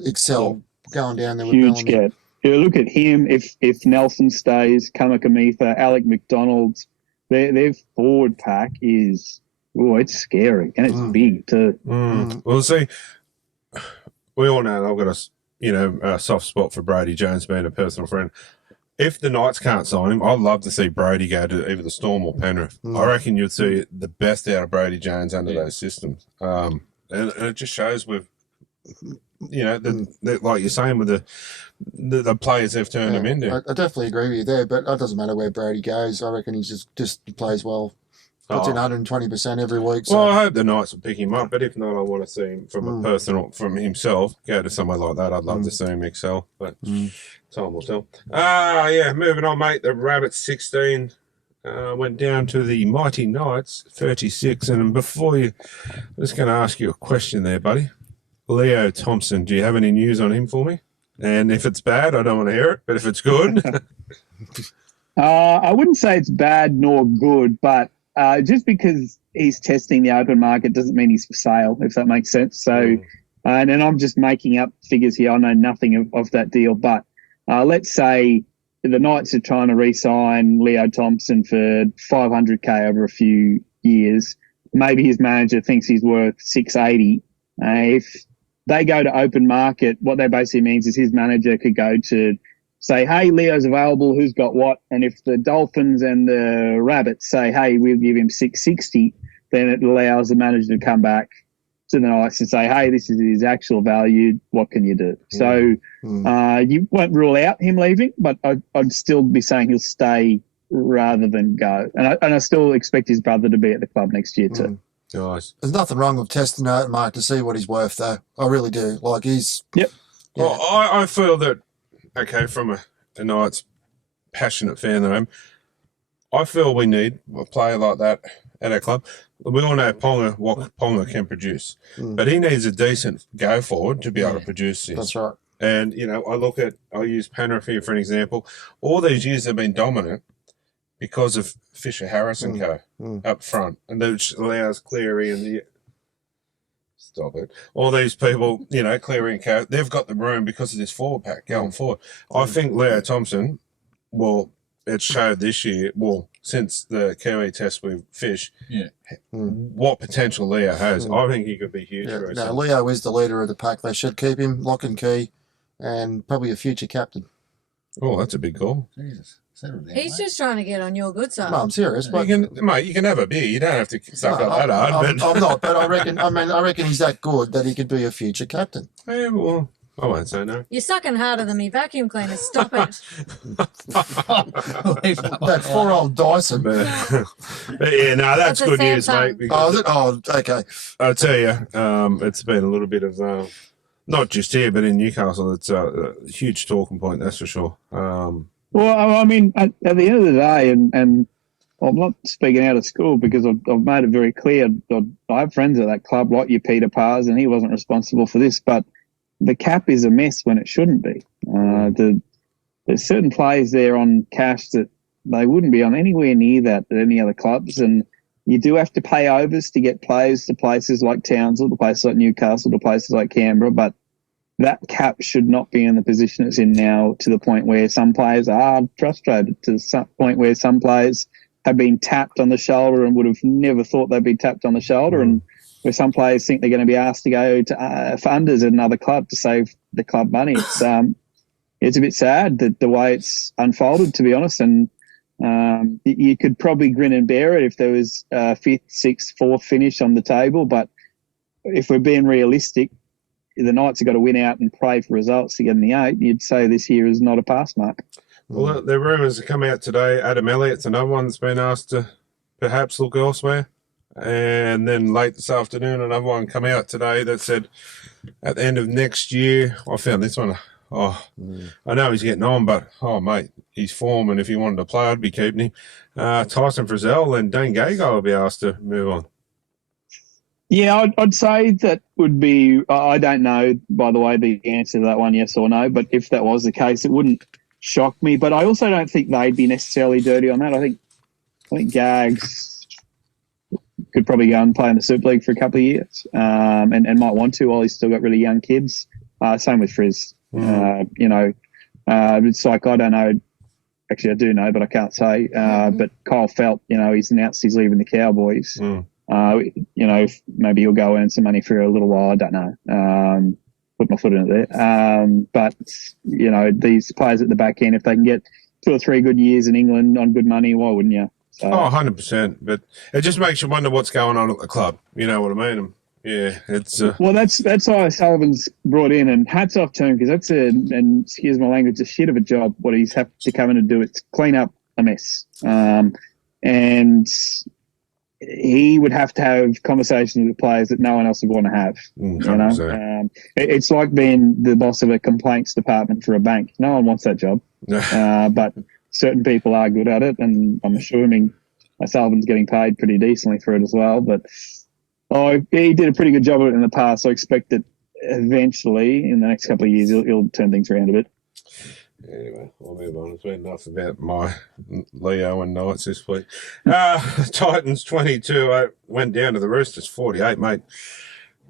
Excel going down there with huge Bellamy. get. You look at him. If Nelson stays, Kamakamitha, Alec McDonald, their forward pack is it's scary and it's big too. Well, see, we all know I've got a soft spot for Brady Jones being a personal friend. If the Knights can't sign him, I'd love to see Brady go to either the Storm or Penrith. I reckon you'd see the best out of Brady Jones under those systems. And it just shows with, like you're saying, with the players they've turned him into. I definitely agree with you there, but it doesn't matter where Brady goes. I reckon he just plays well. Puts in 120% every week. So. Well, I hope the Knights will pick him up, but if not, I want to see him from himself, go to somewhere like that. I'd love to see him excel, but time will tell. Moving on, mate. The Rabbits 16, went down to the Mighty Knights, 36. And before you, I'm just going to ask you a question there, buddy. Leo Thompson, do you have any news on him for me? And if it's bad, I don't want to hear it. But if it's good, I wouldn't say it's bad nor good, but just because he's testing the open market doesn't mean he's for sale, if that makes sense. So, and I'm just making up figures here. I know nothing of that deal, but let's say the Knights are trying to re-sign Leo Thompson for $500K over a few years. Maybe his manager thinks he's worth $680. If they go to open market, what that basically means is his manager could go to say, hey, Leo's available, who's got what? And if the Dolphins and the Rabbits say, hey, we'll give him $660, then it allows the manager to come back to the Knights and say, hey, this is his actual value, what can you do? So you won't rule out him leaving, but I'd still be saying he'll stay rather than go. And I still expect his brother to be at the club next year too. Nice. There's nothing wrong with testing the open market to see what he's worth, though. I really do. Like, he's... Yep. Yeah. Well, I feel that, okay, from a Knights passionate fan that I am, I feel we need a player like that at our club. We all know Ponga, what Ponga can produce, but he needs a decent go forward to be able to produce this. That's right. And, you know, I'll use Penrith here for an example. All these years have been dominant because of Fisher Harris and co. Up front. And which allows Cleary and the... Stop it. All these people, you know, Cleary and co, they've got the room because of this forward pack going forward. I think Leo Thompson, well, it showed this year, well, since the Kiwi test with Fish, what potential Leo has. I think he could be huge for us. No, Leo is the leader of the pack. They should keep him lock and key and probably a future captain. Oh, that's a big goal. Jesus. Settle down, He's mate. just trying to get on your good side. No, I'm serious. But You can have a beer. You don't have to suck up that hard. I'm not, but I reckon he's that good that he could be a future captain. Yeah, well, I won't say no. You're sucking harder than me vacuum cleaner. Stop it. That 4-old Dyson. But yeah, no, that's That's a good news, Samsung. mate. Oh, Because is it? Oh, okay. I tell you, it's been a little bit of not just here, but in Newcastle. It's a huge talking point, that's for sure. Well, I mean, at the end of the day, and I'm not speaking out of school because I've made it very clear. I have friends at that club like your Peter Pars, and he wasn't responsible for this, but the cap is a mess when it shouldn't be. There's certain players there on cash that they wouldn't be on anywhere near that at any other clubs, and you do have to pay overs to get players to places like Townsville, to places like Newcastle, to places like Canberra, but that cap should not be in the position it's in now, to the point where some players are frustrated, to the point where some players have been tapped on the shoulder and would have never thought they'd be tapped on the shoulder, and where some players think they're going to be asked to go to funders at another club to save the club money. It's a bit sad that the way it's unfolded, to be honest, and you could probably grin and bear it if there was a 5th, 6th, 4th finish on the table, but if we're being realistic, the Knights have got to win out and pray for results to get in the 8. You'd say this year is not a pass mark. Well, the rumours have come out today. Adam Elliott's another one that's been asked to perhaps look elsewhere. And then late this afternoon, another one come out today that said at the end of next year, I found this one. I know he's getting on, but, mate, he's form, and if he wanted to play, I'd be keeping him. Tyson Frizzell and Dane Gago will be asked to move on. Yeah, I'd say that would be, I don't know, by the way, the answer to that one, yes or no, but if that was the case, it wouldn't shock me. But I also don't think they'd be necessarily dirty on that. I think Gags could probably go and play in the Super League for a couple of years and might want to while he's still got really young kids. Same with Frizz. It's like, I don't know. Actually, I do know, but I can't say. But Kyle Felt, he's announced he's leaving the Cowboys. Maybe he'll go earn some money for a little while. I don't know. Put my foot in it there. But these players at the back end, if they can get 2 or 3 good years in England on good money, why wouldn't you? So, 100%. But it just makes you wonder what's going on at the club. You know what I mean? Yeah, it's... Well, that's why Sullivan's brought in, and hats off to him, because that's and excuse my language, a shit of a job what he's had to come in and do. It's clean up a mess. And he would have to have conversations with players that no one else would want to have. It's like being the boss of a complaints department for a bank. No one wants that job. But certain people are good at it, and I'm assuming Sullivan's getting paid pretty decently for it as well. But he did a pretty good job of it in the past. So I expect that eventually, in the next couple of years, he'll turn things around a bit. Anyway, I'll move on. It's been enough about my Leo and Knights this week. Titans 22 went down to the Roosters 48, mate.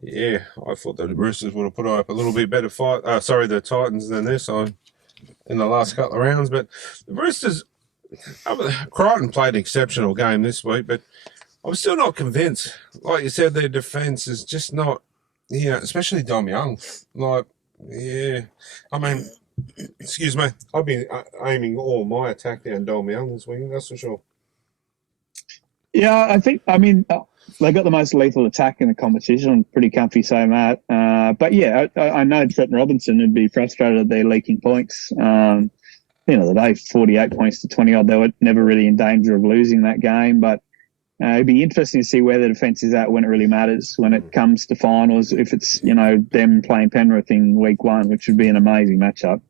Yeah, I thought the Roosters would have put up a little bit better fight. The Titans than this in the last couple of rounds. But the Roosters, Crichton played an exceptional game this week, but I'm still not convinced. Like you said, their defence is just not, especially Dom Young. Excuse me, I've been aiming all my attack down Dom Young this week, that's for sure. Yeah, they got the most lethal attack in the competition. I'm pretty comfy saying that. But yeah, I know Trent Robinson would be frustrated at their leaking points. The day 48 points to 20 odd, they were never really in danger of losing that game. But it'd be interesting to see where the defence is at when it really matters, when it comes to finals. If it's them playing Penrith in week 1, which would be an amazing matchup.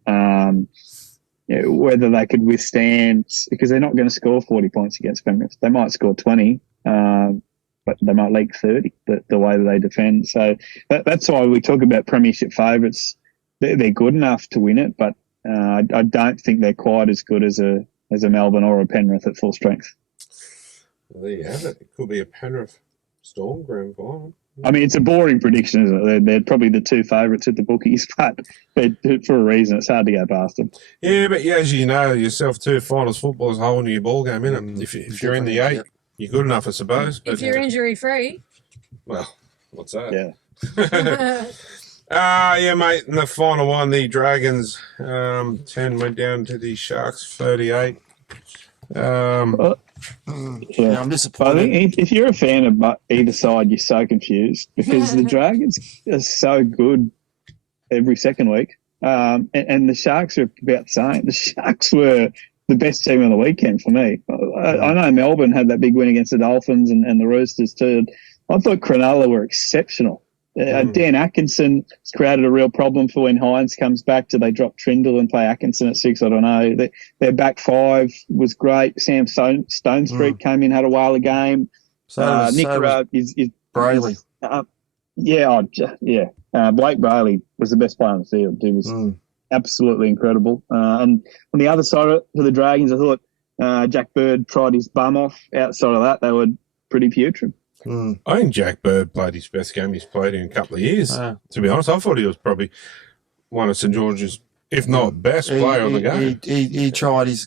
Whether they could withstand, because they're not going to score 40 points against Penrith. They might score 20, but they might leak 30, the way that they defend. So that's why we talk about premiership favourites. They're good enough to win it, but I don't think they're quite as good as a Melbourne or a Penrith at full strength. Well, there you have it. It could be a Penrith Storm grand final. It's a boring prediction, isn't it? They're probably the 2 favourites at the bookies, but for a reason, it's hard to go past them. Yeah, but as you know yourself too, finals football is a whole new ball game, isn't it? If you're in the 8, you're good enough, I suppose. But if you're injury free. Well, what's that? Yeah. Mate, in the final one, the Dragons 10 went down to the Sharks 38. I'm disappointed. I think if you're a fan of either side, you're so confused because the Dragons are so good every second week, and the Sharks are about the same. The Sharks were the best team on the weekend for me. I know Melbourne had that big win against the Dolphins and the Roosters too. I thought Cronulla were exceptional. Dan Atkinson has created a real problem for when Hines comes back. Do they drop Trindle and play Atkinson at 6? I don't know. Their back 5 was great. Sam Stonestreet came in, had a whale of game. Is Brayley. Blake Brayley was the best player on the field. He was absolutely incredible. And on the other side for the Dragons, I thought Jack Bird tried his bum off. Outside of that, they were pretty putrid. I think Jack Bird played his best game he's played in a couple of years. To be honest, I thought he was probably one of St George's, if not best player of the game. He tried as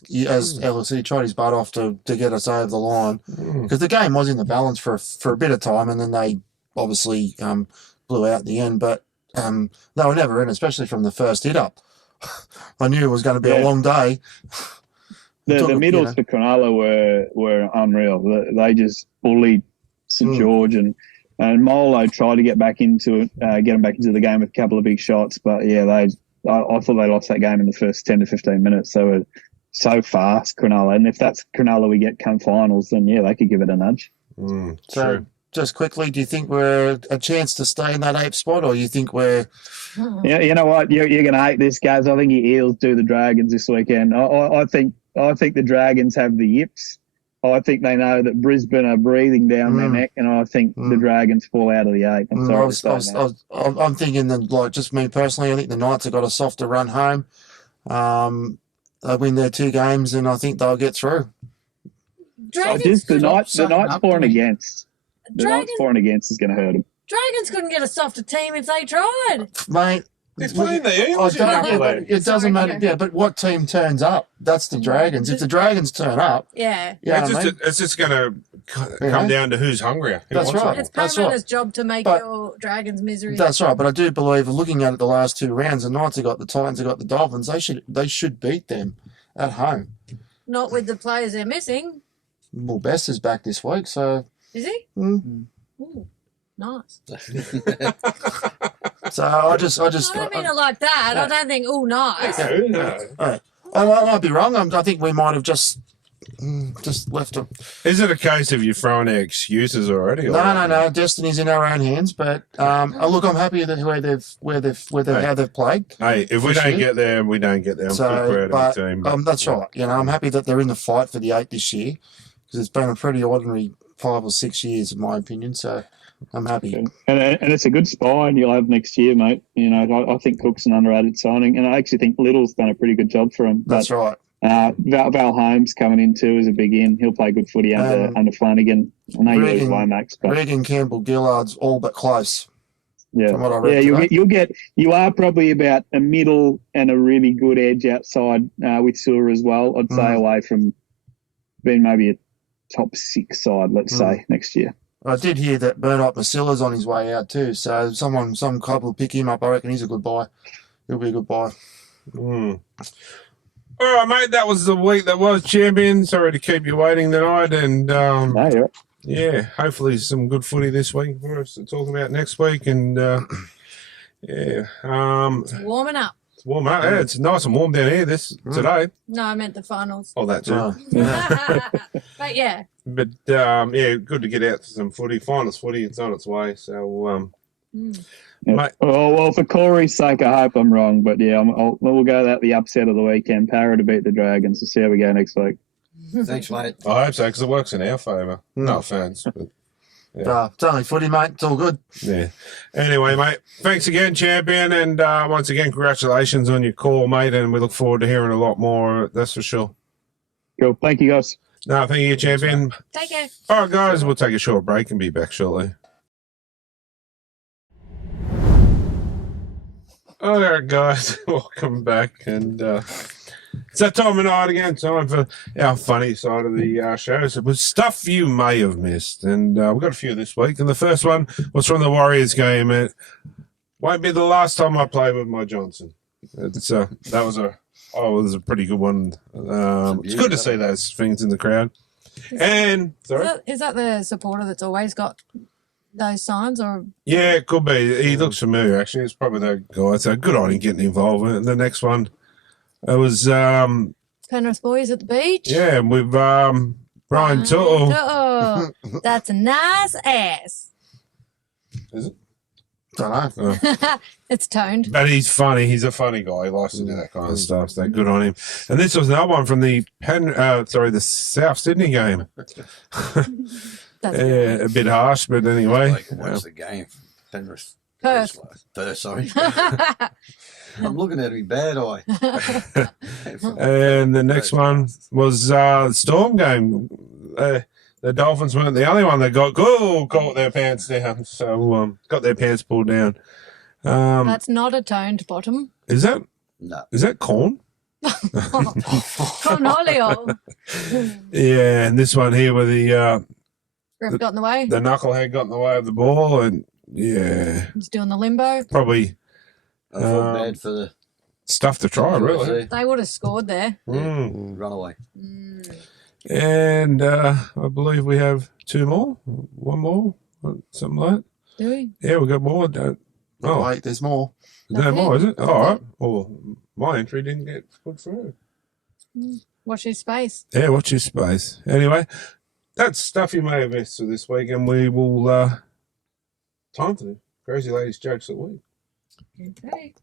Ellis, he tried his butt off to get us over the line because the game was in the balance for a bit of time, and then they obviously blew out in the end. But they were never in, especially from the first hit up. I knew it was going to be a long day. The middles for Cronulla were unreal. They just bullied St George, and Molo tried to get back into it, get them back into the game with a couple of big shots. But yeah, I thought they lost that game in the first 10 to 15 minutes. They were so fast, Cronulla. And if that's Cronulla we get come finals, then yeah, they could give it a nudge. So just quickly, do you think we're a chance to stay in that 8th spot, or you think we're... Yeah, you know what? You're going to hate this, guys. I think the Eels do the Dragons this weekend. I think the Dragons have the yips. I think they know that Brisbane are breathing down their neck, and I think the Dragons fall out of the 8. I'm thinking that, like, just me personally, I think the Knights have got a softer run home. They win their 2 games, and I think they'll get through. The Knights for and against. The Knights for and against is going to hurt them. Dragons couldn't get a softer team if they tried. Mate, It's playing the Eels. It doesn't matter. Yeah, but what team turns up? That's the Dragons. If the Dragons turn up, it's just going to come down to who's hungrier. That's right. It's Parramatta's job to make your Dragons misery. That's right. But I do believe, looking at it, the last 2 rounds, the Knights have got the Titans, have got the Dolphins. They should beat them at home. Not with the players they're missing. Well, Best is back this week, so is he? Ooh, nice. So I just. I don't mean it like that. I don't think. Oh, nice. I might be wrong. I think we might have just just left it. Is it a case of you throwing out excuses already? No. Destiny's in our own hands, but look, I'm happy that how they've played. Hey, if we This don't year. get there, we don't get there. I'm So, still proud of but the team. that's right. You know, I'm happy that they're in the fight for the 8 this year because it's been a pretty ordinary 5 or 6 years, in my opinion. So, I'm happy. And it's a good spine you'll have next year, mate. You know, I think Cook's an underrated signing, and I actually think Little's done a pretty good job for him. That's right. Val Holmes coming in too is a big in. He'll play good footy under Flanagan. I know you lose Lomax, but Regan Campbell-Gillard's all but close. yeah, From what I read you are probably about a middle and a really good edge outside with Sewer as well. I'd say away from being maybe a top 6 side, let's say, next year. I did hear that Bernard Masilla's on his way out too, so some club will pick him up. I reckon he's a good buy. He'll be a good buy. All right, mate, that was the week that was, champion. Sorry to keep you waiting tonight. And, No, you're right. yeah, hopefully some good footy this week for us to talk about next week. And, yeah. It's warming up. It's warm up. Yeah, it's nice and warm down here today. No, I meant the finals. Oh, that too. But yeah, But, yeah, good to get out to some footy. Finals footy, it's on its way. So, Yeah. mate. Well, for Corey's sake, I hope I'm wrong, but yeah, we'll go that the upset of the weekend. Para to beat the Dragons. We'll see how we go next week. Thanks, mate. I hope so, because it works in our favour. No offence, but It's only footy, mate. It's all good. yeah. Anyway, mate, thanks again, champion, and once again, congratulations on your call, mate, and we look forward to hearing a lot more, that's for sure. Cool. Thank you, guys. No, thank you, champion. take care. All right, guys, we'll take a short break and be back shortly. All right, guys, welcome back, and it's that time of night again, time for our funny side of the show. So it was stuff you may have missed, and we've got a few this week. And the first one was from the Warriors game. It won't be the last time I play with my Johnson. It's that was a pretty good one. It's good to see those things in the crowd. And sorry, Is that the supporter that's always got those signs, or yeah, it could be. He looks familiar, actually. It's probably that guy. So good on him getting involved in it. And the next one, it was Penrith boys at the beach? yeah, with Brian Tuttle. That's a nice ass. Is it? Don't know. It's toned. But he's funny. He's a funny guy. He likes to do that kind of stuff. So good on him. And this was another one from the the South Sydney game. That's Yeah, a bit harsh, but anyway. Like, watch the game. Penrith. Perth. Perth, sorry. I'm looking at me bad eye. And the next one was the Storm game. The Dolphins weren't the only one that got their pants down. So got their pants pulled down. That's not a toned bottom. Is that corn? Cornolio. Yeah, and this one here with the Ref got in the way. the knucklehead got in the way of the ball, and yeah, He's doing the limbo. probably I feel bad for the stuff to try, really. They would have scored there. run away. And I believe we have one more, something like that. Do we? Yeah, we got more. Oh, Wait, there's more. is there more, is it? All right. Well, my entry didn't get put through. Watch his face. Yeah, watch your space. Anyway, that's stuff you may have missed for this week, and we will time for the Crazy Ladies Jokes of the Week. Okay.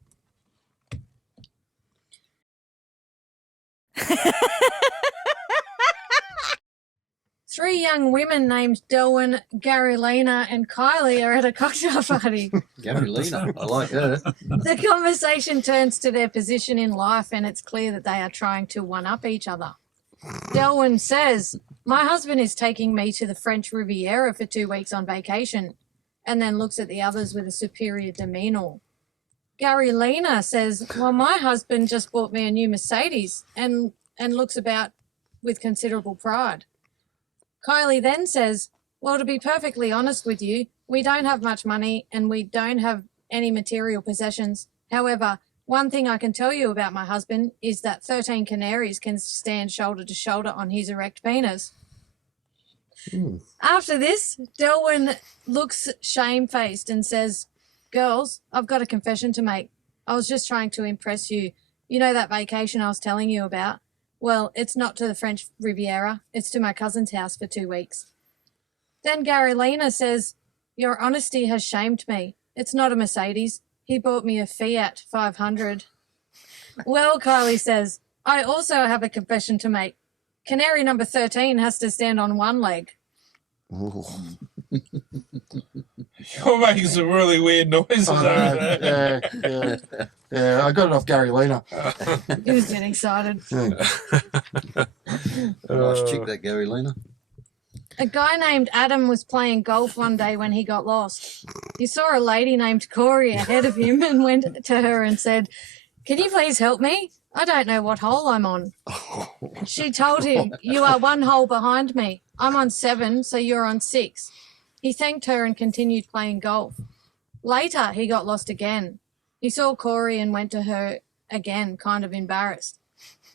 Three young women named Delwyn, Garry, Lena, and Kylie are at a cocktail party. Gary Lena, I like her. The conversation turns to their position in life, and it's clear that they are trying to one-up each other. Delwyn says, "My husband is taking me to the French Riviera for 2 weeks on vacation," and then looks at the others with a superior demeanor. Garry Lena says, "Well, my husband just bought me a new Mercedes," and looks about with considerable pride. Kylie then says, "Well, to be perfectly honest with you, we don't have much money and we don't have any material possessions. However, one thing I can tell you about my husband is that 13 canaries can stand shoulder to shoulder on his erect penis." After this, Delwyn looks shamefaced and says, "Girls, I've got a confession to make. I was just trying to impress you. You know that vacation I was telling you about? Well, it's not to the French Riviera. It's to my cousin's house for 2 weeks. Then Garry Lena says, your honesty has shamed me. It's not a Mercedes. He bought me a Fiat 500. Well, Kylie says, I also have a confession to make. Canary number 13 has to stand on one leg. Ooh. You're making some really weird noises over there. Yeah, I got it off Garry Lena. He was getting excited. Nice chick, that Garry Lena. A guy named Adam was playing golf one day when he got lost. He saw a lady named Corey ahead of him and went to her and said, can you please help me? I don't know what hole I'm on. She told him, you are 1 hole behind me. I'm on 7, so you're on 6. He thanked her and continued playing golf. Later, he got lost again. He saw Corey and went to her again, kind of embarrassed.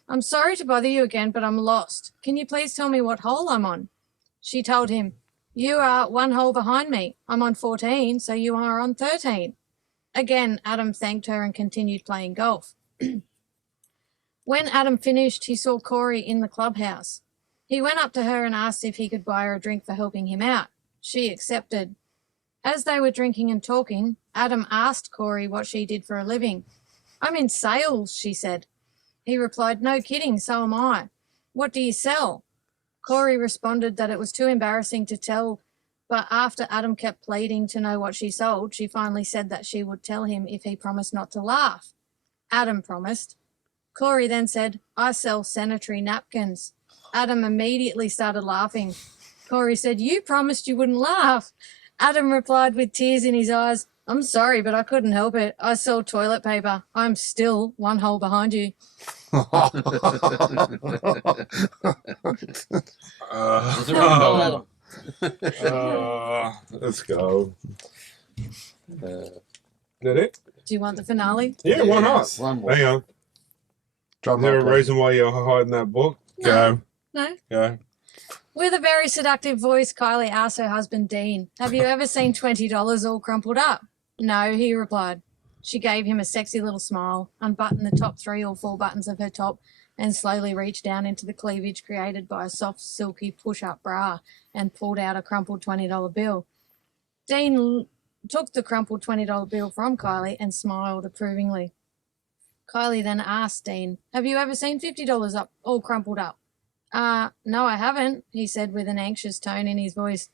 I'm sorry to bother you again, but I'm lost. Can you please tell me what hole I'm on? She told him, you are 1 hole behind me. I'm on 14, so you are on 13. Again, Adam thanked her and continued playing golf. When Adam finished, he saw Corey in the clubhouse. He went up to her and asked if he could buy her a drink for helping him out. She accepted. As they were drinking and talking, Adam asked Corey what she did for a living. I'm in sales, she said. He replied, no kidding, so am I. What do you sell? Corey responded that it was too embarrassing to tell, but after Adam kept pleading to know what she sold, she finally said that she would tell him if he promised not to laugh. Adam promised. Corey then said, I sell sanitary napkins. Adam immediately started laughing. Corey said, you promised you wouldn't laugh. Adam replied with tears in his eyes, I'm sorry, but I couldn't help it. I sell toilet paper. I'm still 1 hole behind you. Does it ring a bell, Adam? Let's go. Is that it? Do you want the finale? Yeah, why not? Yes, one more. Hang on. Drum Is there a roll, please. reason why you're hiding that book? No. No. Go. With a very seductive voice, Kylie asked her husband, Dean, have you ever seen $20 all crumpled up? No, he replied. She gave him a sexy little smile, unbuttoned the top 3 or 4 buttons of her top, and slowly reached down into the cleavage created by a soft, silky push-up bra and pulled out a crumpled $20 bill. Dean took the crumpled $20 bill from Kylie and smiled approvingly. Kylie then asked Dean, have you ever seen $50 up, all crumpled up? No, I haven't, he said with an anxious tone in his voice.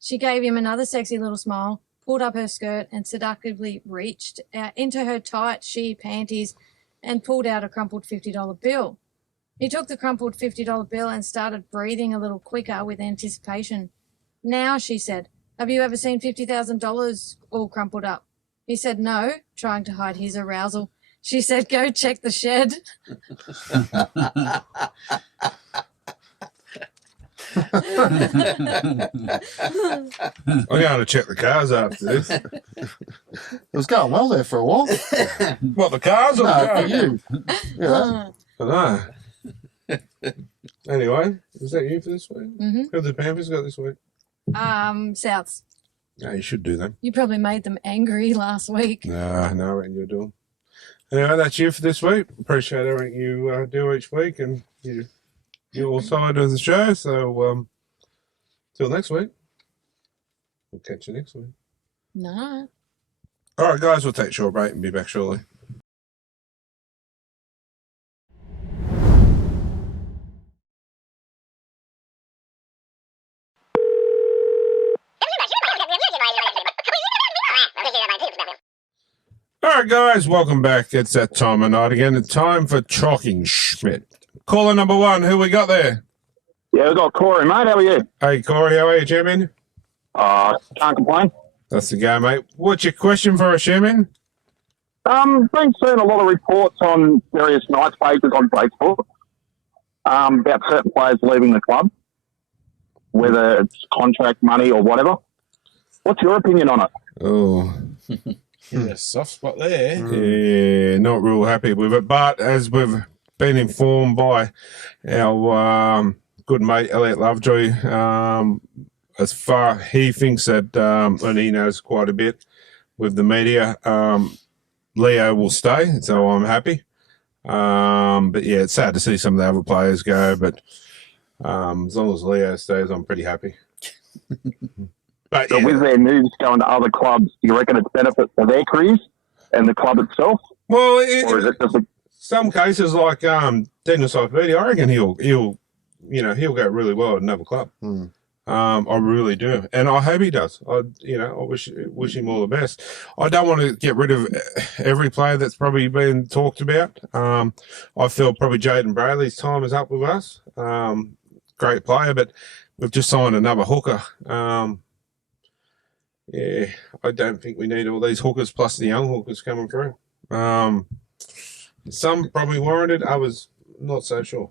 She gave him another sexy little smile, pulled up her skirt and seductively reached into her tight sheer panties and pulled out a crumpled $50 bill. He took the crumpled $50 bill and started breathing a little quicker with anticipation. Now, she said, have you ever seen $50,000 all crumpled up? He said no, trying to hide his arousal. She said, go check the shed. I'm going to check the cars after this. It was going well there for a while. What, the cars or the No, for cars? you. Yeah. I know. Anyway, is that you for this week? Mm-hmm. Who have the Panthers got this week? Souths. No, you should do them. You probably made them angry last week. No, no, what you're doing. Anyway, that's you for this week. Appreciate everything you do each week and your side of the show. So, till next week. We'll catch you next week. No. All right, guys, we'll take a short break and be back shortly. All right, guys, welcome back. It's that time of night again. It's time for Talking Schmidt. Caller number 1, who we got there? Yeah, we've got Corey, mate. How are you? Hey, Corey, how are you, champion? Can't complain. That's the go, mate. What's your question for us, champion? Been seeing a lot of reports on various nights pages on Facebook about certain players leaving the club, whether it's contract money or whatever. What's your opinion on it? Oh, Yeah, soft spot there. yeah, not real happy with it. But as we've been informed by our good mate Elliot Lovejoy, as far he thinks that, and he knows quite a bit with the media, Leo will stay, so I'm happy. But yeah, it's sad to see some of the other players go. But as long as Leo stays, I'm pretty happy. But So with their moves going to other clubs, do you reckon it's benefit for their careers and the club itself? well, Or is it just some cases like Daniel Saifidi, I reckon he'll go really well at another club. I really do, and I hope he does. I wish him all the best. I don't want to get rid of every player that's probably been talked about. I feel probably Jaden Brayley's time is up with us. Great player, but we've just signed another hooker. Yeah, I don't think we need all these hookers plus the young hookers coming through. Some probably warranted, others not so sure.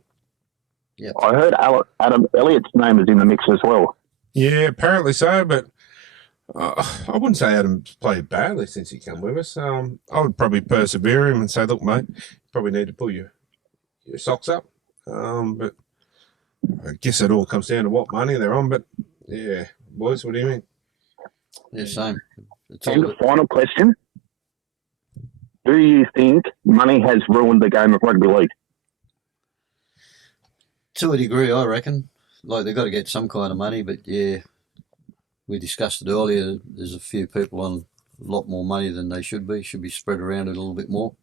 I heard Adam Elliott's name is in the mix as well. Yeah, apparently so, but I wouldn't say Adam's played badly since he came with us. I would probably persevere him and say, look, mate, you probably need to pull your socks up. But I guess it all comes down to what money they're on. But, yeah, boys, what do you mean? Yeah, same. It's And all, the final question, do you think money has ruined the game of rugby league? to a degree, I reckon. Like, they've got to get some kind of money, but yeah, we discussed it earlier. There's a few people on a lot more money than they should be. Should be spread around a little bit more.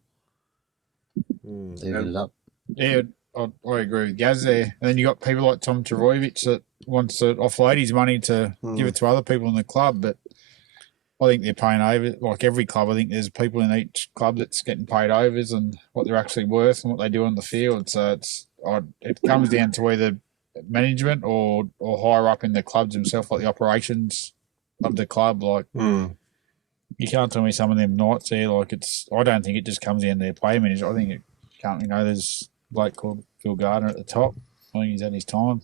Even it up. Yeah, I agree with Gaz there. And then you got people like Tom Travojevic that wants to offload his money to give it to other people in the club, but I think they're paying over. Like every club, I think there's people in each club that's getting paid overs and what they're actually worth and what they do on the field. So it comes down to either management or higher up in the clubs themselves, like the operations of the club. Like you can't tell me some of them nights there. Like I don't think it just comes down to their play manager. I think it can't. There's a bloke called Phil Gardner at the top. I think he's at his time.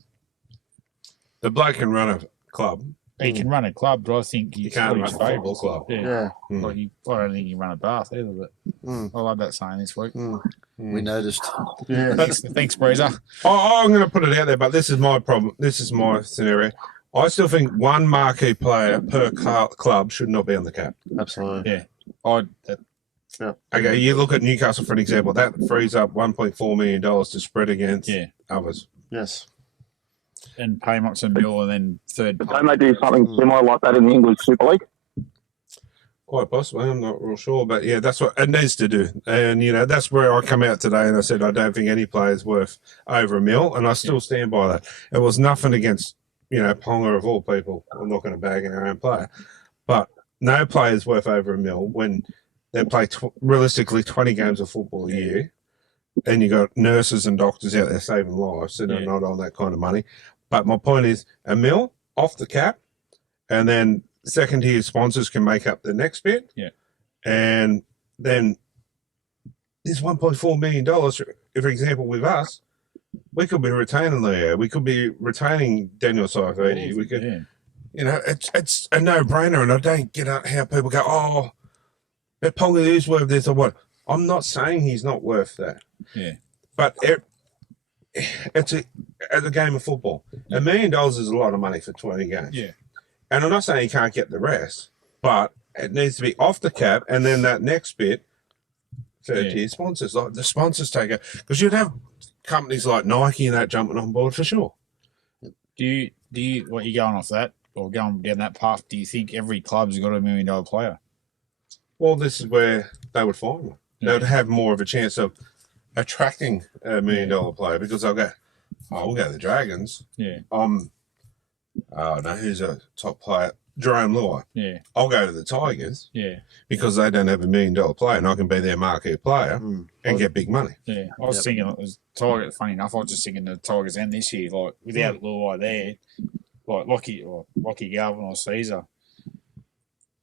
The bloke can run a club. He can run a club, but I think You can't run a football club. Yeah. Yeah. Like I don't think he can run a bath either, but I love that saying this week. We noticed. Yeah. Thanks, Breezer. I'm going to put it out there, but this is my problem. This is my scenario. I still think one marquee player per club should not be on the cap. Absolutely. Yeah. Okay, you look at Newcastle for an example. That frees up $1.4 million to spread against others. Yes. And pay him up some mil and then third. But don't they do something similar like that in the English Super League? Quite possibly. I'm not real sure. But, yeah, that's what it needs to do. And, that's where I come out today and I said I don't think any player's worth over $1 million, and I still stand by that. It was nothing against, Ponga of all people. I'm not going to bag our own player. But no player's worth over $1 million when they play realistically 20 games of football a year, and you got nurses and doctors out there saving lives, so they're not on that kind of money. But my point is, $1 million off the cap, and then second-tier sponsors can make up the next bit. Yeah. And then this $1.4 million, for example, with us, we could be retaining Leo. We could be retaining Daniel Saifidi. We could, it's a no-brainer, and I don't get how people go, oh, but Ponga is worth this or what. I'm not saying he's not worth that. Yeah. But it's a game of football. $1 million is a lot of money for 20 games. Yeah. And I'm not saying he can't get the rest, but it needs to be off the cap, and then that next bit, third-tier sponsors. Like the sponsors take it. Because you'd have companies like Nike and that jumping on board for sure. Do you what you going off that or going down that path? Do you think every club's got $1 million player? Well, this is where they would find one. They would have more of a chance of attracting $1 million player because they'll go, we'll go to the Dragons. Yeah. No, who's a top player? Jerome Lua. Yeah. I'll go to the Tigers. Yeah. Because they don't have $1 million player, and I can be their marquee player and get big money. Yeah. I was thinking it was Tigers. Funny enough, I was just thinking the Tigers end this year, like without Luai there, like Lockie Galvin or Caesar.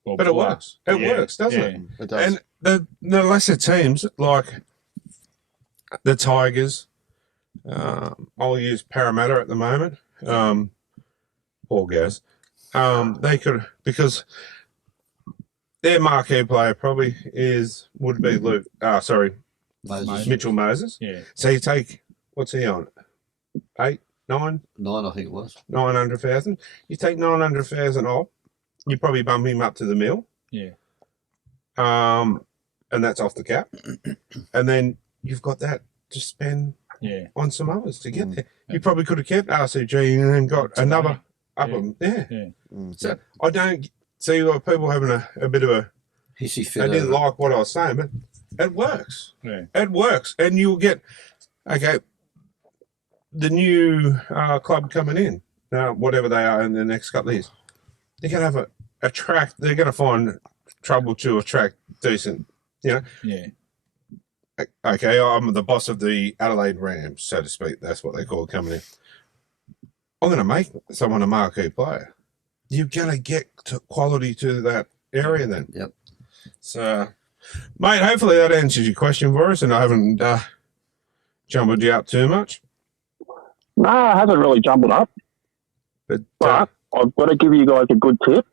But it works. It works, doesn't it? It does. And the lesser teams, like the Tigers, I'll use Parramatta at the moment, poor guys. They could, because their marquee player probably would be Mitchell Moses. Yeah. So you take, what's he on? 8, 9? 9, I think it was. 900,000. You take 900,000 off, you probably bump him up to the mill. Yeah. And that's off the cap. And then you've got that to spend Yeah. on some others to get there. You probably could have kept RCG and then got another up them. Yeah. So I don't see like people having a bit of a Hissy fit. they didn't over it. like what I was saying, but it works. Yeah. It works. And you'll get the new club coming in, whatever they are in the next couple of years. They're gonna have they're gonna find trouble to attract decent, Yeah. Okay, I'm the boss of the Adelaide Rams, so to speak. That's what they call it coming in. I'm going to make someone a marquee player. You're going to get quality to that area then. Yep. So, mate, hopefully that answers your question for us and I haven't jumbled you up too much. No, it hasn't really jumbled up. But But I've got to give you guys a good tip.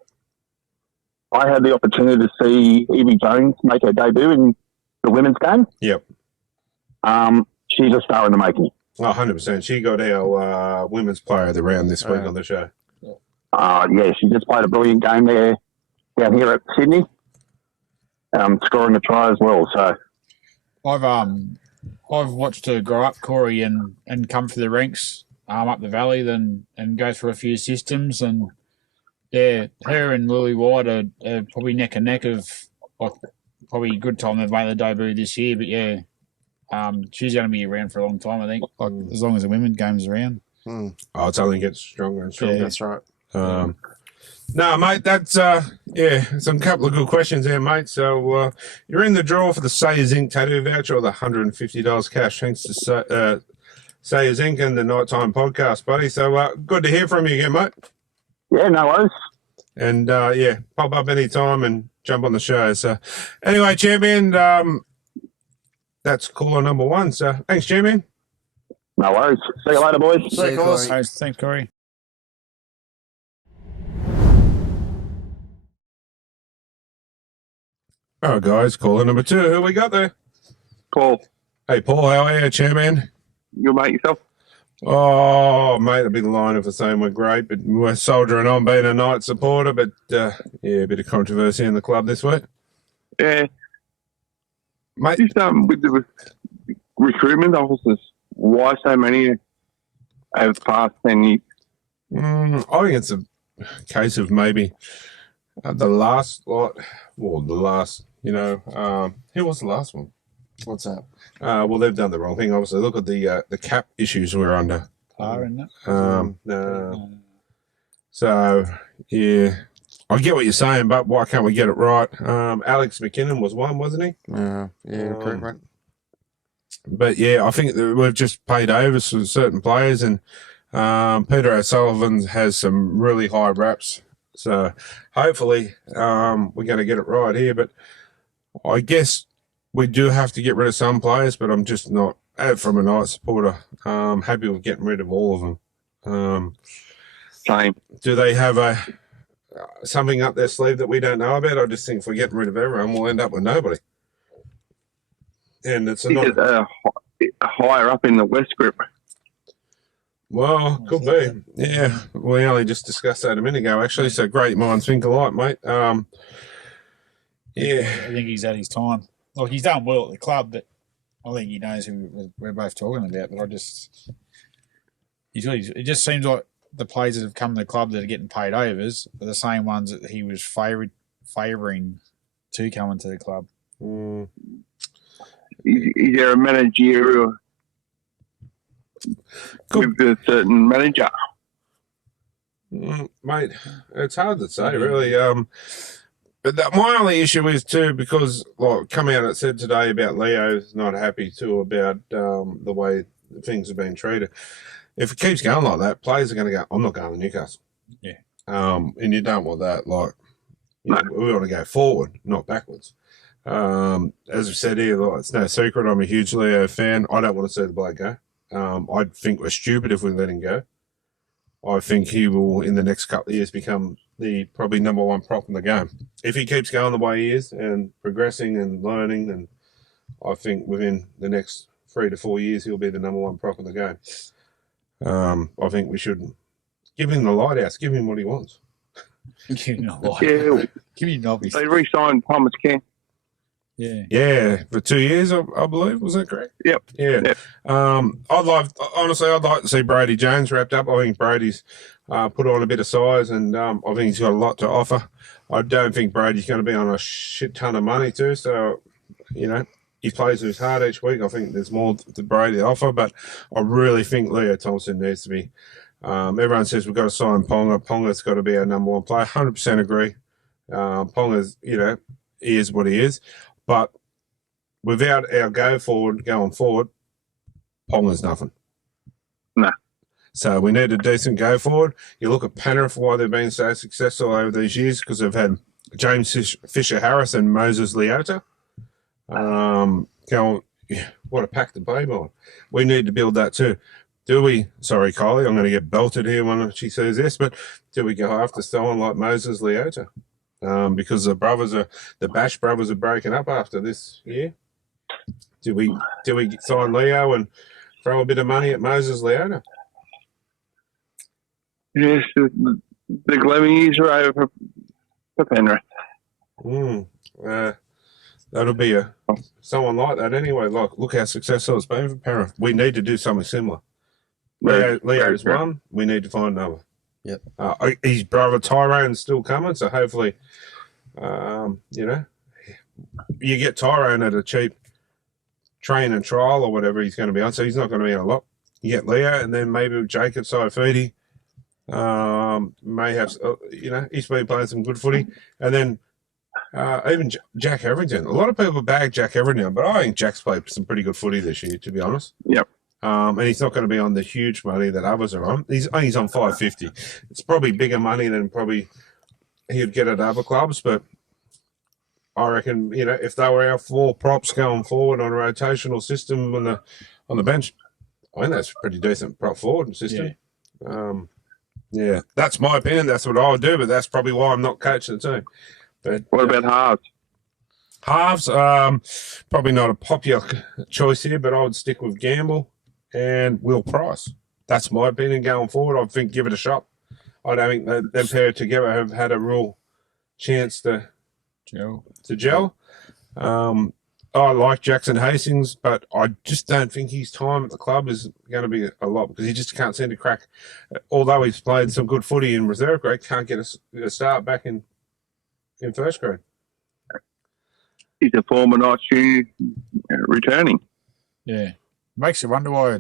I had the opportunity to see Evie Jones make her debut in the women's game. Yep. She's a star in the making. 100%. She got our women's player of the round this week on the show. Yeah, she just played a brilliant game there down here at Sydney, scoring a try as well. So I've watched her grow up, Corey, and come through the ranks up the valley, and go through a few systems, and yeah, her and Lily White are probably neck and neck of probably a good time they've made the debut this year. But yeah, she's going to be around for a long time, I think. Like as long as the women's game's around. Oh, it's only gets stronger and stronger. Yeah. That's right. No, mate, that's some couple of good questions there, mate. So you're in the draw for the Sayers Inc. tattoo voucher or the $150 cash, thanks to Sayers Inc. and the Nighttime Podcast, buddy. So good to hear from you again, mate. yeah, no worries. And pop up anytime and jump on the show. So anyway, champion, that's caller number one. So thanks, champion. No worries. See you later, boys. See you, Corey. Corey. Thanks, Corey. All right, guys, caller number two. Who we got there? Paul, Hey, Paul, how are you, champion? you mate yourself? Oh, mate, I'd be lying if I saying we're great, but we're soldiering on being a Knight supporter. But, a bit of controversy in the club this week. Yeah, Mate, just with the recruitment officers, why so many over the past 10 years? I think it's a case of maybe the last lot, well, the last, who was the last one? What's that? Well, they've done the wrong thing, obviously. Look at the cap issues we're under. Isn't it? No. So, yeah, I get what you're saying, but why can't we get it right? Alex McKinnon was one, wasn't he? Recruitment. But, yeah, I think that we've just paid over some certain players, and Peter O'Sullivan has some really high raps. So, hopefully, we're going to get it right here. But I guess we do have to get rid of some players, but I'm just not, from a Knight supporter, happy with getting rid of all of them. Same. Do they have something up their sleeve that we don't know about? I just think if we're getting rid of everyone, we'll end up with nobody. And it's Is not. it higher up in the West group? Well, could be. Yeah, we only just discussed that a minute ago, actually. So great minds think alike, mate. I think he's at his time. Like, he's done well at the club, but I think he knows who we're both talking about. But it just seems like the players that have come to the club that are getting paid overs are the same ones that he was favouring to come into the club. Is there a managerial with a certain manager? Mate, it's hard to say, really. But my only issue is too, because like come out and said today about Leo's not happy too about the way things have been treated. If it keeps going like that, players are going to go, I'm not going to Newcastle. Yeah. And you don't want that. Like, we want to go forward, not backwards. As we said here, like, it's no secret, I'm a huge Leo fan. I don't want to see the bloke go. I think we're stupid if we let him go. I think he will, in the next couple of years, become the probably number one prop in the game. If he keeps going the way he is and progressing and learning, then I think within the next 3 to 4 years, he'll be the number one prop in the game. I think we should give him the lighthouse, give him what he wants. Give him a Yeah, Give him an obvious. they re-signed Thomas Kent. Yeah, for 2 years, I believe. Was that correct? Yep. Yeah. Yep. I'd like to see Brady Jones wrapped up. I think Brady's put on a bit of size, and I think he's got a lot to offer. I don't think Brady's going to be on a shit ton of money too. So, he plays his heart each week. I think there's more to Brady to offer, but I really think Leo Thompson needs to be. Everyone says we've got to sign Ponga. Ponga's got to be our number one player. 100% agree. Ponga's, he is what he is. But without our going forward, Ponga's nothing. No. So we need a decent go forward. You look at Penrith, why they've been so successful over these years, because they've had James Fisher-Harris and Moses Leota. What a pack to play by. We need to build that too. Do we? Sorry, Kylie, I'm going to get belted here when she says this, but do we go after someone like Moses Leota? Because the Bash brothers are breaking up after this year. Do we sign Leo and throw a bit of money at Moses Leota? Yes, the glowing years are over for Penrith. That'll be someone like that anyway. Look how successful it's been for Penrith. We need to do something similar. Leo's one. We need to find another. Yep. His brother Tyrone's still coming, so hopefully, you get Tyrone at a cheap train and trial or whatever he's going to be on, so he's not going to be on a lot. You get Leo, and then maybe with Jacob Saifidi, may have, he's been playing some good footy, and then even Jack Everington. A lot of people bag Jack Everington, but I think Jack's played some pretty good footy this year, to be honest. Yep. And he's not going to be on the huge money that others are on. He's on $550. It's probably bigger money than probably he'd get at other clubs, but I reckon, if they were our 4 props going forward on a rotational system on the bench, I think that's a pretty decent prop forward system. Yeah. That's my opinion. That's what I would do, but that's probably why I'm not coaching the team. But What about halves? Halves, probably not a popular choice here, but I would stick with Gamble and Will Price. That's my opinion going forward. I think give it a shot. I don't think them pair together have had a real chance to gel. I like Jackson Hastings, but I just don't think his time at the club is going to be a lot because he just can't seem to crack. Although he's played some good footy in reserve grade, can't get a start back in first grade. He's a former Knights junior returning. Yeah. Makes you wonder why,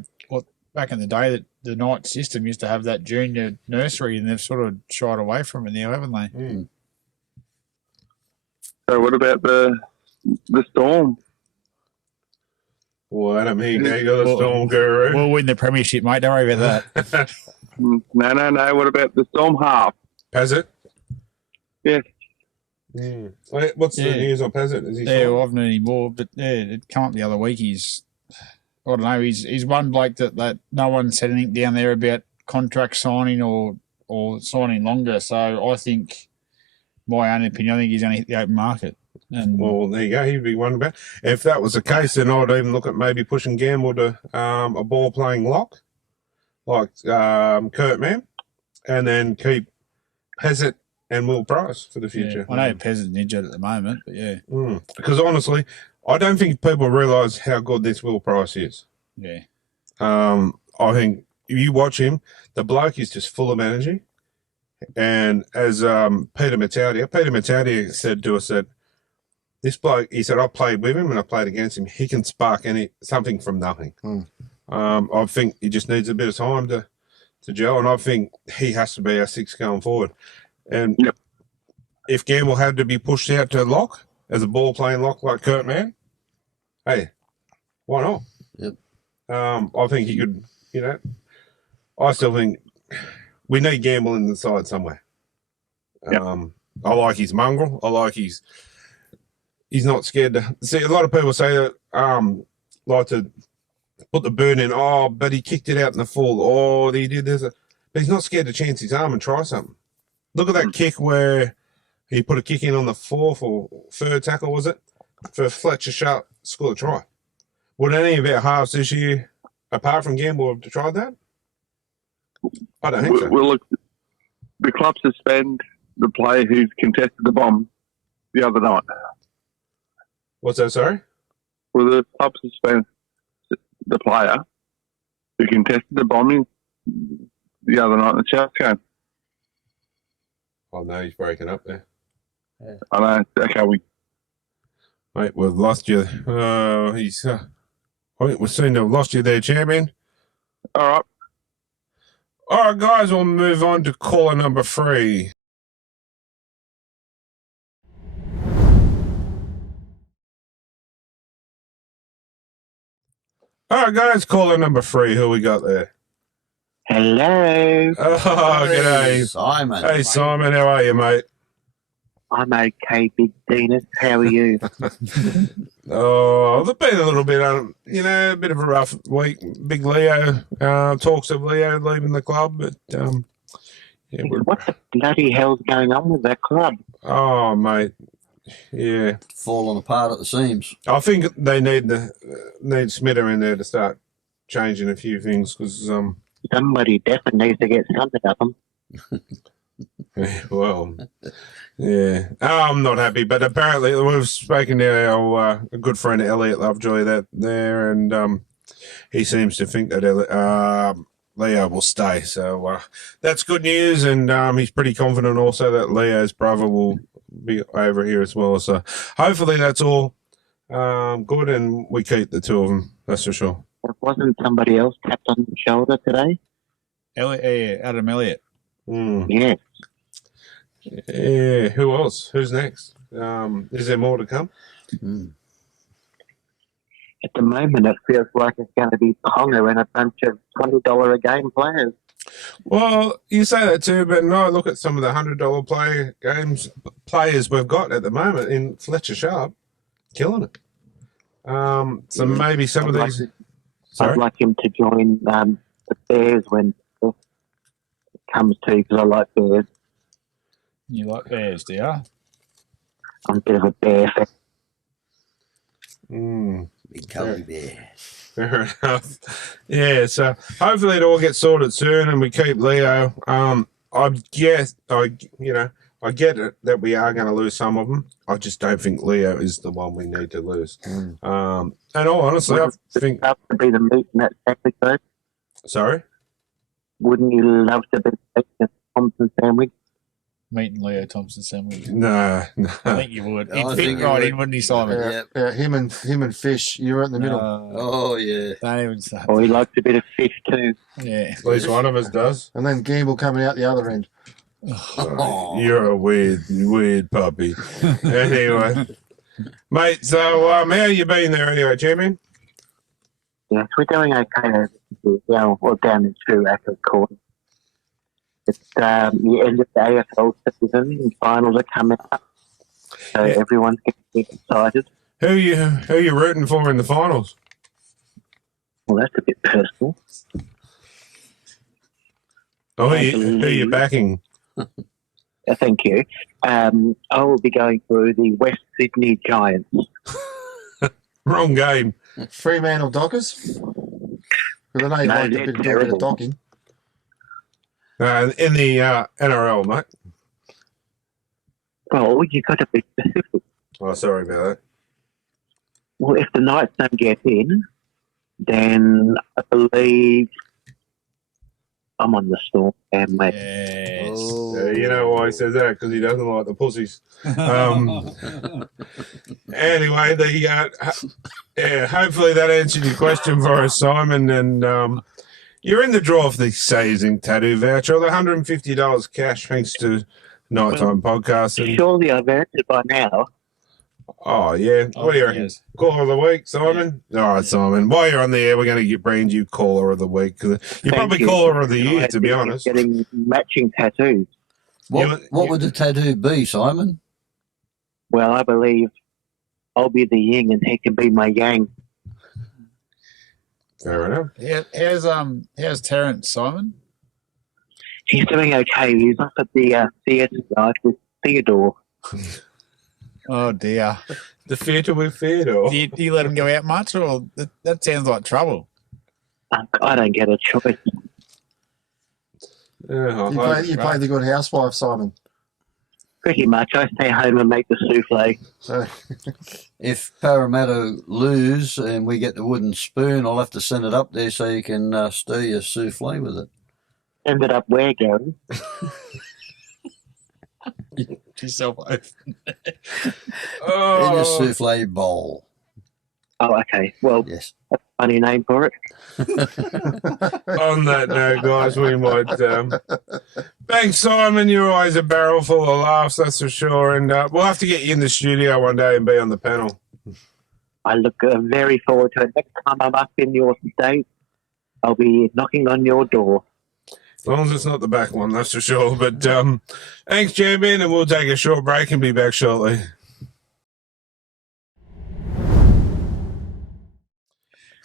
back in the day, that the Knights system used to have that junior nursery, and they've sort of shied away from it now, haven't they? So what about the Storm? Well, Adam, here you go, the Storm Guru. We'll win the premiership, mate. Don't worry about that. No. What about the Storm half? Pazzett? Yes. What's the news on Pazzett? Is he well, I haven't heard any more, but it came up the other week. I don't know, he's one bloke that no one said anything down there about contract signing or signing longer. So I think, my own opinion, I think he's going to hit the open market. And well, there you go. He'd be one about. If that was the case, then I'd even look at maybe pushing Gamble to a ball-playing lock, like Kurt Mann, and then keep Pazzett and Will Price for the future. I know Pez's injured at the moment, but yeah. Because honestly, I don't think people realise how good this Will Price is. Yeah. I think if you watch him, the bloke is just full of energy. And as Peter Mataudia said to us that this bloke, he said, I played with him and I played against him. He can spark something from nothing. I think he just needs a bit of time to gel, and I think he has to be our 6 going forward. And if Gamble had to be pushed out to lock as a ball-playing lock like Kurt Mann, hey, why not? Yep. I think he could, I still think we need Gamble in the side somewhere. I like his mongrel. I like he's not scared to see. A lot of people say that like to put the burn in. Oh, but he kicked it out in the full. Oh, he did this. But he's not scared to chance his arm and try something. Look at that kick where he put a kick in on the 4th or 3rd tackle, was it? For Fletcher Sharp, score a try. Would any of our halves this year, apart from Gamble, have tried that? I don't think so. Well, look, the club suspend the player who's contested the bomb the other night. What's that, sorry? Will the club suspend the player who contested the bombing the other night in the South game? Oh, no, he's breaking up there. I know. Okay, Mate, we've lost you. I think we've seen to have lost you there, champion. all right. All right, guys, we'll move on to caller number 3. All right, guys, caller number 3. Who we got there? Hello. Oh, g'day. Simon. Hey, Simon, how are you, mate? I'm okay, Big Venus. How are you? Oh, there's been a little bit, a bit of a rough week. Big Leo, talks of Leo leaving the club, but What the bloody hell's going on with that club? oh, mate, yeah. Falling apart at the seams. I think they need Smita in there to start changing a few things because Somebody definitely needs to get something up them. well, yeah, I'm not happy. But apparently, we've spoken to our good friend Elliot Lovejoy there, and he seems to think that Leo will stay. So that's good news, and he's pretty confident also that Leo's brother will be over here as well. So hopefully that's all good, and we keep the two of them. That's for sure. Wasn't somebody else tapped on the shoulder today? Adam Elliott. Mm. Yes. Yeah. Who else? Who's next? Is there more to come? At the moment, it feels like it's going to be Ponga and a bunch of $20 a game players. Well, you say that too, but no, look at some of the $100 players we've got at the moment in Fletcher Sharp, killing it. So maybe some of these. I'd like him to join the Bears when it comes to, because I like Bears. You like Bears, do you? I'm a bit of a Bear fan. Big cuddly bear. Fair enough. Yeah, so hopefully it all gets sorted soon and we keep Leo. I get it that we are going to lose some of them. I just don't think Leo is the one we need to lose. And all honestly, I think... Love to be the meat in that sandwich, though. Sorry? Wouldn't you love to be the Thompson sandwich? Meat and Leo Thompson sandwich. No. I think you would. I He'd think fit you right would. in, wouldn't he, Simon? Yeah. Him and Fish, you're in the middle. Oh, yeah. Don't even say. Oh, he likes a bit of fish too. Yeah. At least one of us does. And then Gamble coming out the other end. Oh. You're a weird puppy. Anyway. Mate, so how you been there anyway, champion? Yes, we're doing okay down in True Acre Court. It's the end of the AFL season and finals are coming up. So everyone's getting excited. Who you rooting for in the finals? Well, that's a bit personal. Oh, who you backing? Thank you. I will be going for the West Sydney Giants. Wrong game. Fremantle Dockers? Because I know you like a bit of docking. In the NRL, mate. Well, you got to be specific. Oh, sorry about that. Well, if the Knights don't get in, then I believe I'm on the Storm and mate. Yes. Oh. You know why he says that? Because he doesn't like the pussies. Anyway, hopefully that answered your question for us, Simon. And you're in the draw for the Season Tattoo voucher, the $150 cash, thanks to Nighttime Podcast. And, Surely I've answered by now. oh, yeah. What do you reckon? Yes. Caller of the week, Simon? All right, Simon. While you're on the air, we're going to brand you Caller of the Week. Cause you're Thank probably you. Caller of the And Year, I to be honest. Getting matching tattoos. What would the tattoo be, Simon? Well, I believe I'll be the yin and he can be my yang. Fair enough. How's Terrence, Simon? He's doing okay. He's up at the theatre night with Theodore. Oh dear. The theatre with Theodore. Do you let him go out much, or that sounds like trouble? I don't get a choice. Yeah, You play the good housewife, Simon. Pretty much. I stay home and make the souffle. So, If Parramatta lose and we get the wooden spoon, I'll have to send it up there so you can stir your souffle with it. Ended up where, Garry? Yourself open. In your souffle bowl. Oh, okay. Well, Yes. that's a funny name for it. On that note, guys, we might. Thanks, Simon. You're always a barrel full of laughs, that's for sure. And we'll have to get you in the studio one day and be on the panel. I look very forward to it. Next time I'm up in your state, I'll be knocking on your door. As long as it's not the back one, that's for sure. But thanks, champion, and we'll take a short break and be back shortly.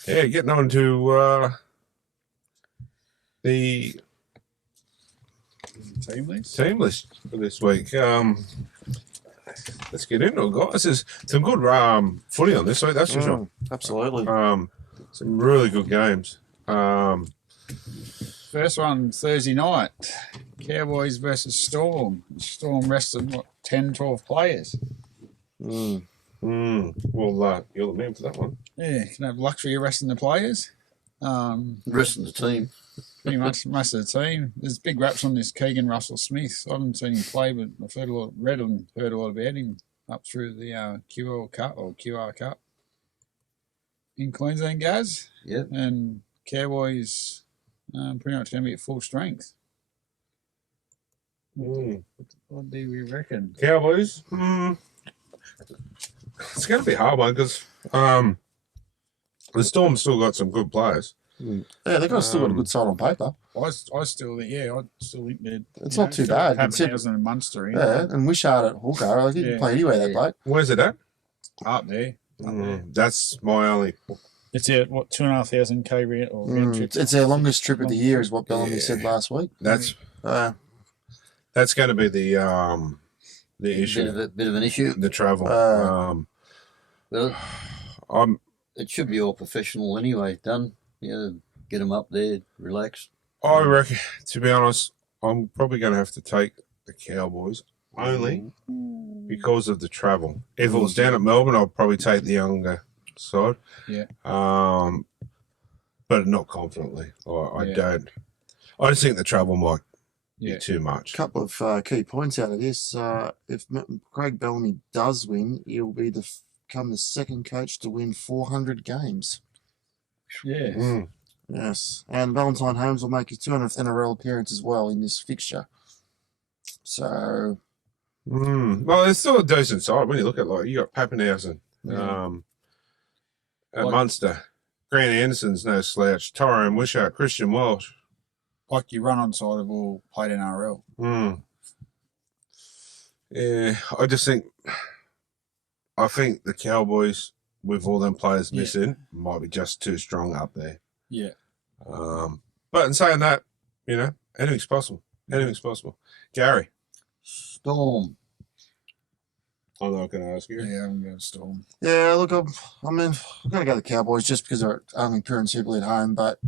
Yeah, getting on to the team list for this week. Let's get into it, guys. There's some good footy on this week, that's for sure. absolutely. Some really good games. First one, Thursday night. Cowboys versus Storm. Storm rested, 10, 12 players. Well, you're the man for that one. Yeah, can have luxury of resting the players. Resting the team. Pretty much most of the team. There's big raps on this Keegan Russell Smith. I haven't seen him play, but I've heard a lot, read and heard a lot about him up through the QR Cup in Queensland, Gaz. Yep. And Cowboys pretty much going to be at full strength. What do we reckon? Cowboys? It's going to be a hard one because the Storm's still got some good players. Yeah, they've got still got a good side on paper. I still think they're. It's not too bad. Pappenhausen and Munster in. Yeah, and Wishart at hooker. Like, he can play anywhere, that bloke. Where's it at? Up there. That's my only. It's at what 2,500 k round trip. It's their longest trip of the year, is what Bellamy said last week. That's going to be the issue. Bit of an issue. The travel. Well, it should be all professional anyway. Done. Get them up there, relax. I reckon, to be honest, I'm probably going to have to take the Cowboys only because of the travel. If it was down at Melbourne, I'd probably take the younger side. Yeah. But not confidently. I don't. I just think the travel might be too much. A couple of key points out of this. If Craig Bellamy does win, he'll become the second coach to win 400 games. Yeah. Yes. And Valentine Holmes will make his 200th NRL appearance as well in this fixture. So. Well, it's still a decent side when you look at you got Pappenhausen at Munster. Grant Anderson's no slouch. Tyrone Wishart, Christian Walsh. Like your run-on side have all played NRL. Yeah, I think the Cowboys, with all them players missing, might be just too strong up there. Yeah. But in saying that, anything's possible. Anything's possible. Garry. Storm. I'm not going to ask you. Yeah, I'm going to Storm. Yeah, look, I'm going to go the Cowboys just because they're only pure and simply at home, but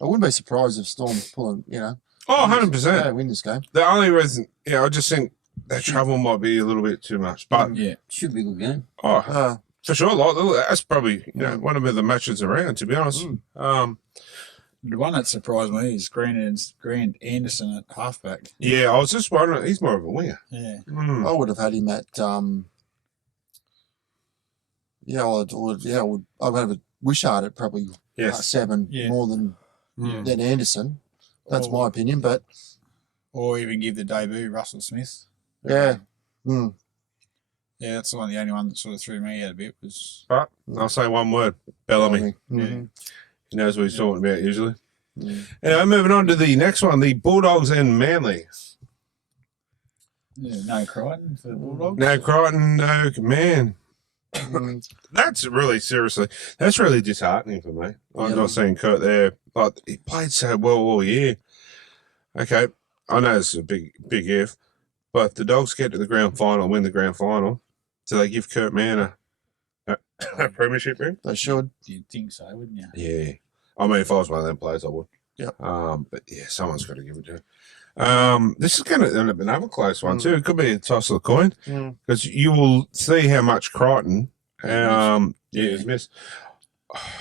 I wouldn't be surprised if Storm's pulling, Oh, 100%. Win this game. The only reason, I just think that travel might be a little bit too much. But should be a good game. For sure. That's probably one of the matches around, to be honest. The one that surprised me is Grant Anderson at halfback. Yeah, I was just wondering. He's more of a winger. Yeah. I would have had him at I would have a Wishart at probably 7 more than Anderson. That's my opinion, but or even give the debut Russell Smith. Yeah. Yeah, that's the only one that sort of threw me out a bit was. But I'll say one word: Bellamy. Yeah. He knows what he's talking about usually. Anyway, moving on to the next one: the Bulldogs and Manly. Yeah, no Crichton for the Bulldogs. No Crichton, no man. That's really disheartening for me. I'm not seeing Kurt there, but he played so well all year. Okay, I know it's a big if, but the Dogs get to the grand final, win the grand final. Do they give Kurt Mann a premiership ring? They should. You'd think so, wouldn't you? Yeah. I mean, if I was one of them players, I would. Yep. But someone's got to give it to This is going to end up another close one too. It could be a toss of the coin because Mm. you will see how much Crichton is missed.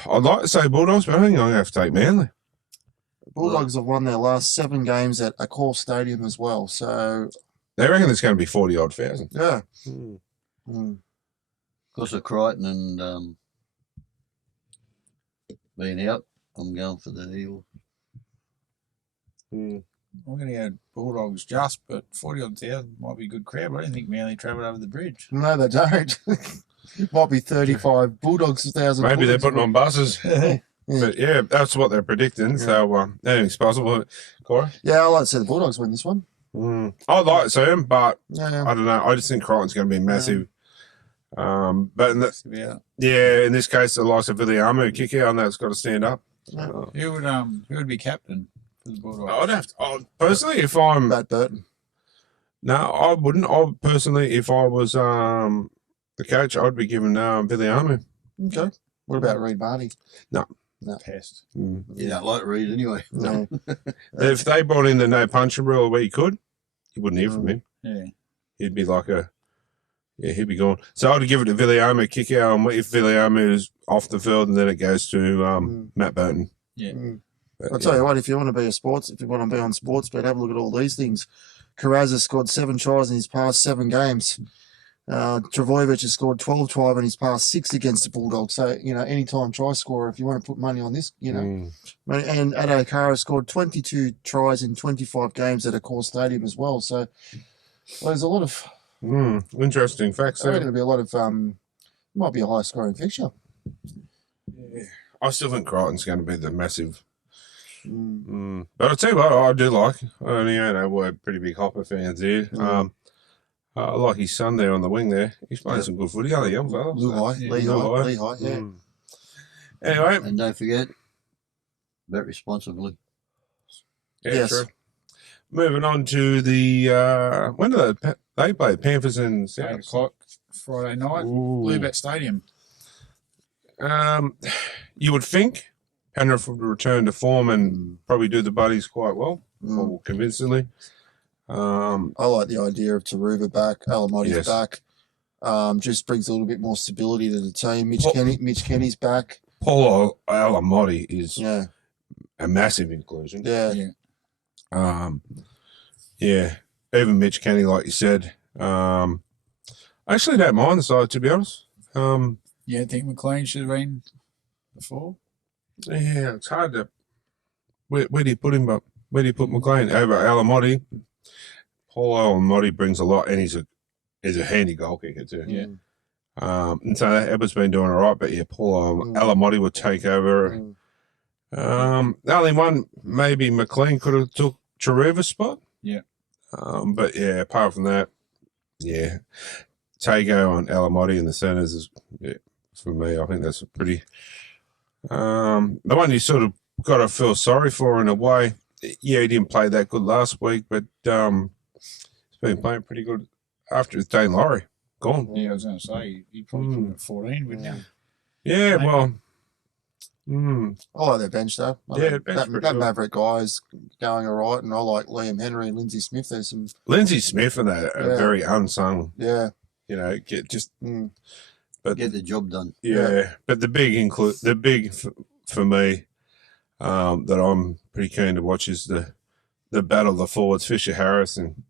I'd like to say Bulldogs, but I think I'm going to have to take Manly. Bulldogs have won their last 7 games at Accor Stadium as well. So, They reckon there's going to be 40-odd thousand. yeah. Because of Crichton and being out, I'm going for the Eagles. I'm going to go Bulldogs just, but 40-odd thousand might be a good crowd. But I don't think Manly travelled over the bridge. No, they don't. Might be 35 Bulldogs 1,000. Maybe they're Bulldogs. putting on buses. Yeah. But yeah, that's what they're predicting. So anything's possible. Corey? Yeah, I like to see the Bulldogs win this one. I'd like to see them, but Yeah. I don't know. I just think Crichton's going to be massive. But in in this case, the likes of Viliamu kick out, and that's got to stand up. Who would be captain for the Bulldogs? I'd have to. Personally, if I'm Matt Burton. No, I wouldn't. I personally, if I was the coach, I'd be giving Viliamu. Okay. What about Reid Marnie? No. Pest. You don't like Reid anyway. No. If they brought in the no punching rule where you could, you wouldn't hear from him. Yeah. He'd be like he'd be gone. So I'd give it to Viliamu, kick out, and if Viliamu is off the field, and then it goes to Matt Burton. Yeah. But, I'll tell you what, if you want to be if you want to be on sports, but have a look at all these things. Carrazza scored 7 tries in his past 7 games. Travojevic has scored 12 tries in his past 6 against the Bulldogs. So, anytime try scorer, if you want to put money on this, And Ado Kara scored 22 tries in 25 games at Accor Stadium as well. So, there's a lot of... interesting facts. I reckon it'll be a lot of... might be a high-scoring fixture. Yeah. I still think Crichton's going to be the massive... But I'll tell you what, I do like. We're pretty big Hopper fans here. I like his son there on the wing there. He's playing some good footy, aren't he, young fella? Lehigh, yeah. Anyway. And don't forget, bet responsibly. Yeah, Yes. true. Moving on to the... when do they play? Panthers and 8 South. o'clock Friday night, Ooh. Bluebet Stadium. You would think Penrith would return to form and probably do the buddies quite well, or convincingly. I like the idea of Taruva back, Alamoti's Yes. back. Just brings a little bit more stability to the team. Mitch Kenny's back. Paulo Alamotti is Yeah. a massive inclusion. Yeah. Even Mitch Kenny, like you said. I actually don't mind the side, to be honest. Yeah, I think McLean should have been before. Yeah, it's hard to. Where do you put him? But where do you put McLean over Alamotti? Paulo Alamotti brings a lot, and he's a handy goal kicker too. Yeah. And so Edward's been doing all right, but yeah, Paulo Alamotti would take over. The only one maybe McLean could have took Taruva's spot. Yeah. But yeah, apart from that, yeah, Tago and Alamotti in the centres is for me. I think that's a pretty. The one you sort of got to feel sorry for in a way. Yeah, he didn't play that good last week, but he's been playing pretty good after Dane Laurie gone. Yeah, I was going to say, he probably put him at 14, wouldn't you? Yeah, well. I like their bench though. Bench That pretty good. Maverick guy is going all right, and I like Liam Henry and Lindsay Smith. There's some. Lindsay Smith and that are Yeah. very unsung. Yeah. Get just. Mm. But Get the job done. yeah, but the big for me, that I'm pretty keen to watch is the battle of the forwards, Fisher Harris and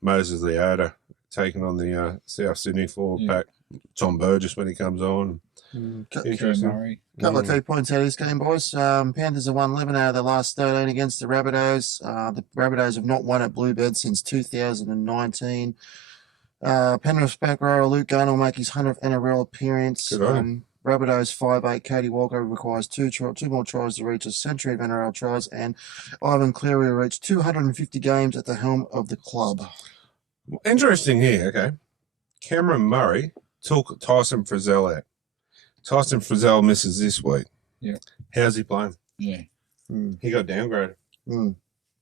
Moses Leota taking on the South Sydney forward pack. Tom Burgess when he comes on. Interesting. Couple of key points out of this game, boys. Panthers have won 11 out of their last 13 against the Rabbitohs. The Rabbitohs have not won at Bluebed since 2019. Penrith's back rower Luke Garner will make his 100th NRL appearance. Good on him. Rabbitohs 5'8". Katie Walker requires two more tries to reach a century of NRL tries, and Ivan Cleary will reach 250 games at the helm of the club. Interesting here, okay. Cameron Murray took Tyson Frizzell out. Tyson Frizzell misses this week. Yeah. How's he playing? Yeah. He got downgraded.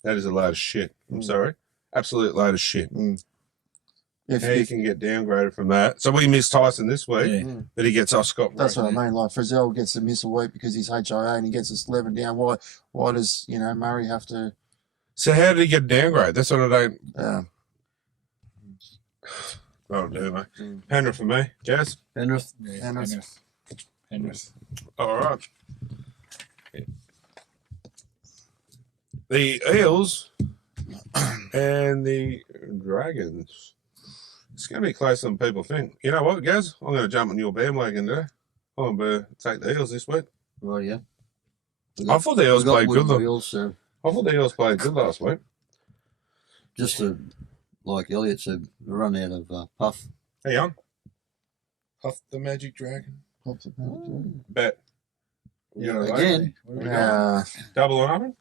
That is a load of shit. I'm sorry. Absolute load of shit. How you can get downgraded from that. So we missed Tyson this week, but he gets off scot-free. That's what I mean. Like Frizzell gets to miss a week because he's HIA and he gets us 11 down. Why does Murray have to? So how did he get a downgrade? That's what I don't. Yeah. Oh, do mate. Penrith for me. Jazz. Penrith. Yeah, Penrith. All right. The Eels and the Dragons. It's going to be closer than people think. You know what, Gaz? I'm going to jump on your bandwagon today. I'm going to take the Eels this week. Right, yeah. I thought the Eels played good. I thought the Eels played good last week. Just to, like Elliot said, run out of puff. Hey, young. Puff the Magic Dragon. Bet. Yeah, again. Double or nothing?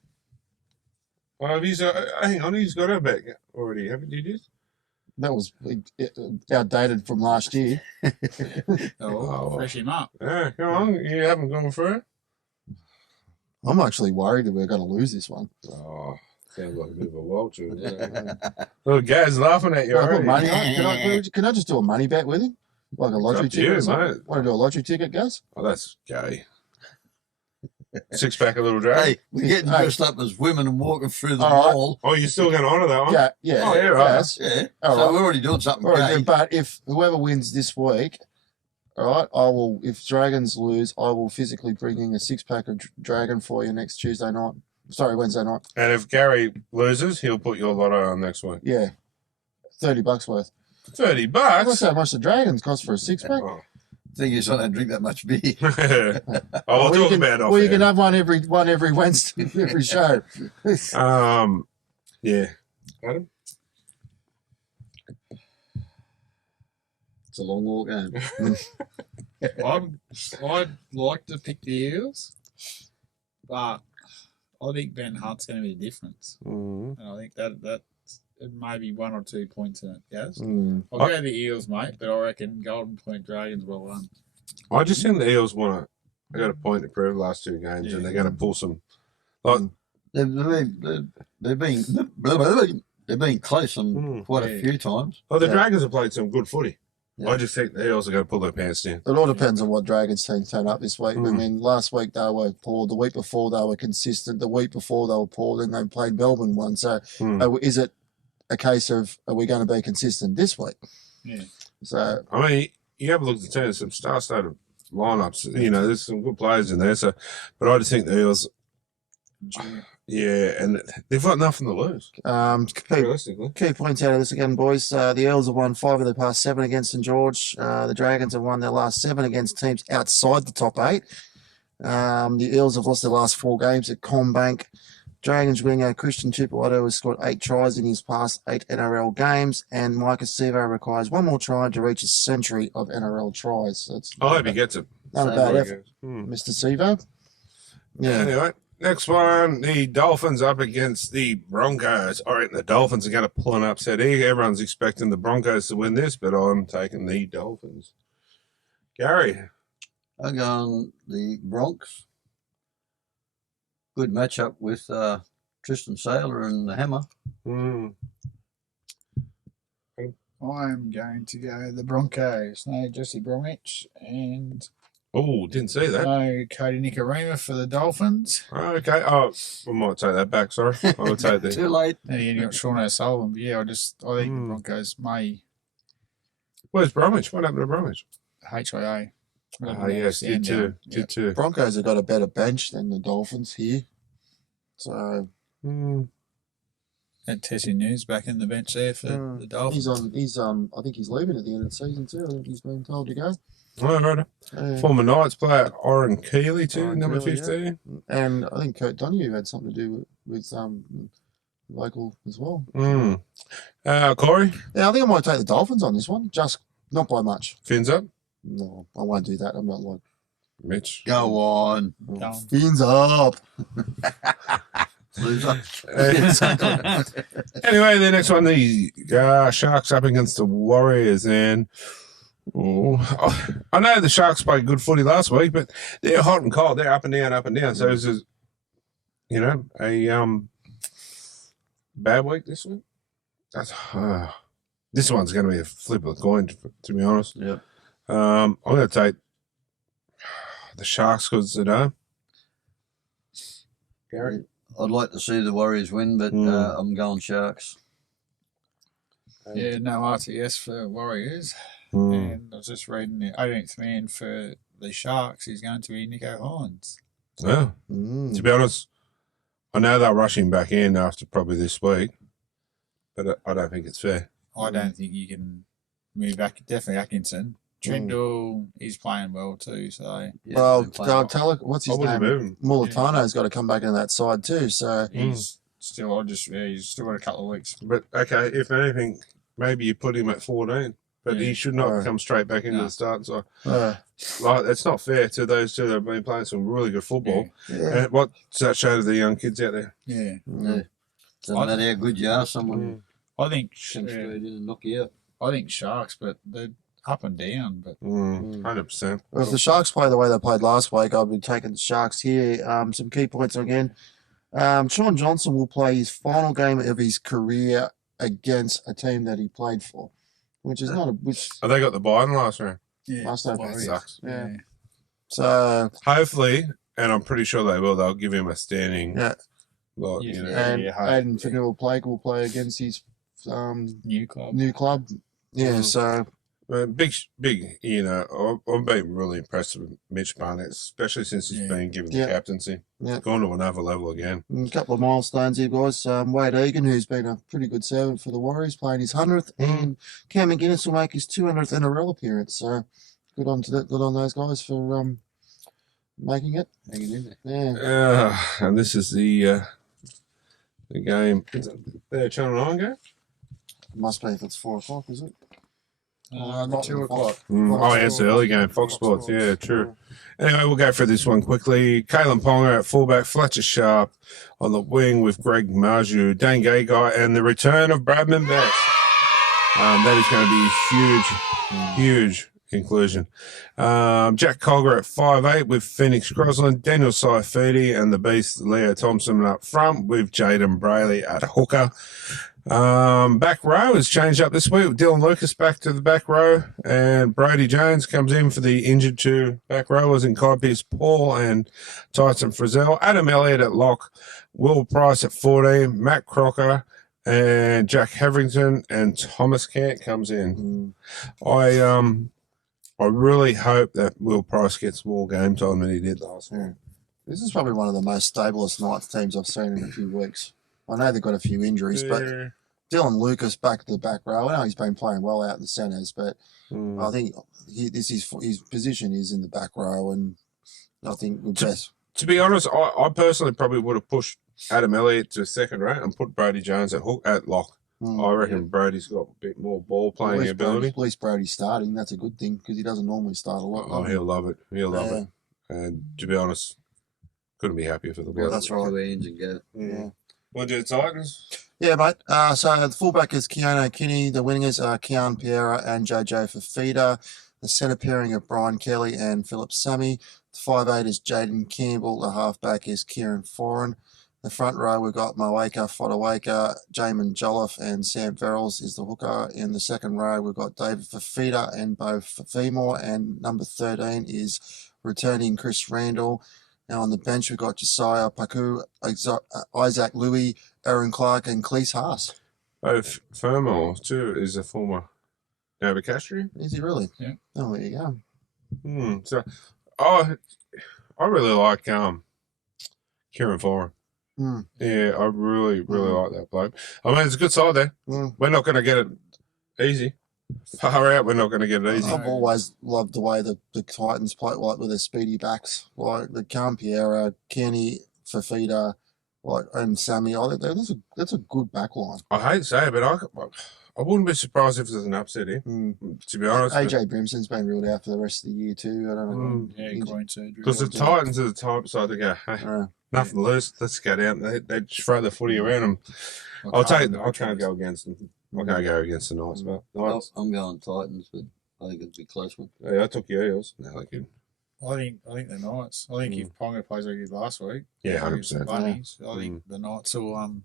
Well, he's hang on, he's got a bet already, haven't you? That was outdated from last year. Fresh him up. Yeah, come on, you haven't gone through it? I'm actually worried that we're going to lose this one. Oh, sounds like a bit of a vulture. Well, Gaz laughing at you Well, I put already. money on. Can I just do a money bet with him? Like a lottery It's up to ticket you, or something? mate. Want to do a lottery ticket, Gaz? Oh, that's gay. 6-pack of Little Dragon. Hey, we're getting dressed up as women and walking through the All right. mall. Oh, you're still going to honour that one? Yeah. Oh, yeah, right. Gaz. Yeah. All So right. we're already doing something All right, gay. but if whoever wins this week, all right, I will. If Dragons lose, I will physically bring in a 6-pack of Dragon for you next Tuesday night. Sorry, Wednesday night. And if Garry loses, he'll put your lotto on next week. Yeah, $30 worth. $30? That's how much the Dragons cost for a 6-pack. Oh. Thing is, I don't drink that much beer. I'll Well, you talk can, about it off well, you air. can have one every Wednesday, every show. Yeah. Adam? It's a long walk home. I'd like to pick the Eels, but I think Ben Hunt's going to be the difference. Mm. And I think that it may be 1 or 2 points in it, yes? Mm. I'll go the Eels, mate, but I reckon Golden Point Dragons will won. I just think the Eels want to. They got a point to prove last 2 games, and they're going to pull some. Like, They've been close on quite a few times. the Yeah. Dragons have played some good footy. Yeah. I just think the Eels are going to pull their pants down. It all depends on what Dragons team turn up this week. I Mm. mean, last week they were poor. The week before they were consistent. The week before they were poor. Then they played Melbourne one. So is it a case of are we going to be consistent this week? Yeah. So I mean, you have a look at the team, some star-studded lineups. You know, there's some good players in there. So, but I just think the Eels. Yeah, and they've got nothing to lose. Realistically. key points out of this again, boys. The Eels have won 5 of their past 7 against St George. The Dragons have won their last 7 against teams outside the top 8. The Eels have lost their last 4 games at Combank. Dragons winger Christian Chipawatto has scored 8 tries in his past 8 NRL games, and Micah Sevo requires 1 more try to reach a century of NRL tries. So it's I hope he gets it. not a bad effort, Hmm. Mr. Sevo. Yeah. Anyway, next one, the Dolphins up against the Broncos. I reckon the Dolphins are going to pull an upset here. Everyone's expecting the Broncos to win this, but I'm taking the Dolphins. Garry. I'm going the Bronx. Good matchup with Tristan Saylor and the Hammer. Mm. I'm going to go the Broncos. No Jesse Bromwich and Oh, didn't see that. no Cody Nicarima for the Dolphins. Okay. Oh, I might take that back. Sorry. I'll take Too the. late. And again, you got Sean O'Sullivan. But yeah, I think the Hmm. Broncos may Where's Bromwich? What happened to Bromwich? HIA. Ah, yes, did too. Did too. Broncos have got a better bench than the Dolphins here. So Mm. And Tessie News back in the bench there for the Dolphins. he's I think he's leaving at the end of the season too. I think he's been told to go. All right. Former Knights player Oren Keeley too, Oren number Keeley, 15. And I think Kurt Donahue had something to do with local as well. Mm. Corey, Yeah, I think I might take the Dolphins on this one, just not by much. fins up. No, I won't do that. I'm not like Mitch. Go on. fins up. Loser. Anyway, the next one, the Sharks up against the Warriors, and I know the Sharks played good footy last week, but they're hot and cold. They're up and down, up and down. So it's just, a bad week this week. That's this one's going to be a flip of the coin, to be honest. Yeah. I'm going to take the Sharks because they don't. Garry. I'd like to see the Warriors win, but I'm going Sharks. Yeah, no RTS for Warriors. Mm. And I was just reading the 18th man for the Sharks is going to be Nico Hines. Yeah. To be honest, I know they're rushing back in after probably this week, but I don't think it's fair. I don't think you can move back. Definitely Atkinson. Trindle, he's playing well too. So Well, what's his wouldn't move name? him. Mulatano's got to come back into that side too. So he's still. He's still got a couple of weeks. But okay, if anything, maybe you put him at 14, but he should not come straight back into the starting side. Like, it's not fair to those two that have been playing some really good football. Yeah. And what's that show to the young kids out there? Yeah. Doesn't matter how good you are, someone I think can straight in and knock you out. I think Sharks, but they're up and down. But 100%. Well, if the Sharks play the way they played last week, I'll be taking the Sharks here. Some key points again. Sean Johnson will play his final game of his career against a team that he played for, which is not a. Have they got the bye in the last round? yeah, Must have. That sucks. Yeah. So Hopefully, and I'm pretty sure they will, they'll give him a standing. Yeah. Like, Yeah. you know. and Yeah, Fanua Blake will play against his new club. new club. Yeah. So Big, you know, I've been really impressed with Mitch Barnett, especially since he's been given the captaincy. Yeah. It's gone to another level again. a couple of milestones here, guys. Wade Egan, who's been a pretty good servant for the Warriors, playing his 100th, and Cam McGuinness will make his 200th NRL appearance. So good on to that. Good on those guys for making it. Hanging in there. Yeah. And this is the game. Is it the Channel 9 game? Must be if it's 4 o'clock, is it? Not 2 o'clock. Oh, yeah, it's the early game. Fox Sports. Yeah, true. Anyway, we'll go through this one quickly. Kalen Ponga at fullback, Fletcher Sharp on the wing with Greg Marju, Dane Gagai, and the return of Bradman Best. That is going to be a huge inclusion. Jack Colger at 5'8" with Phoenix Crosland, Daniel Saifidi, and the beast Leo Thompson up front with Jaden Brayley at hooker. Back row has changed up this week with Dylan Lucas back to the back row, and Brody Jones comes in for the injured two back rowers in Kai Pearce-Paul and Tyson Frizzell. Adam Elliott at lock, Will Price at 14, Matt Crocker and Jack Hetherington, and Thomas Cant comes in. I really hope that Will Price gets more game time than he did last week. This is probably one of the most stablest Knights teams I've seen in a few weeks. I know they've got a few injuries, but Dylan Lucas back to the back row. I know he's been playing well out in the centres, but I think his position is in the back row, and I think to be honest, I personally probably would have pushed Adam Elliott to second row and put Brody Jones at lock. I reckon Brody's got a bit more ball playing ability. At least Brody's starting. That's a good thing because he doesn't normally start a lot. Oh, he'll love it. He'll love it. And to be honest, couldn't be happier for the boys. That's right. Two hands and go. Yeah. Want to do the Titans? Yeah, mate. So the fullback is Keanu Kinney. The wingers are Keanu Piera and JJ Fafita. The centre pairing of Brian Kelly and Philip Sammy. The 5'8" is Jaden Campbell. The halfback is Kieran Foran. The front row, we've got Moeka, Fodawaka, Jamin Jolliffe, and Sam Verrills is the hooker. In the second row, we've got David Fafita and Bo Femore. And number 13 is returning Chris Randall. Now on the bench, we've got Josiah Paku, Isaac Louis, Aaron Clark, and Cleese Haas. Both Fermor, too, is a former Nova Castro. Is he really? Yeah. Oh, there you go. So, I really like Kieran Foran. Yeah, I really like that bloke. I mean, it's a good side there. We're not going to get it easy. Far out, we're not going to get it easy. I've always loved the way the Titans play, like with their speedy backs, like the Campiera, Kenny, Fafita, and Sammy. I think that's a good back line. I hate to say it, but I wouldn't be surprised if there's an upset here, to be honest. AJ Brimson's been ruled out for the rest of the year too. I don't know. Groin surgery. Because the Titans are the type side to go, hey, nothing to lose, let's go down. They throw the footy around them. I can't go against them. I can't go against the Knights, but I'm going Titans, but I think it'll be a close one. Yeah, I took your Eels. No, they can. I think the Knights. I think if Ponga plays like he did last week, 100%. Bunnies. I think the Knights will and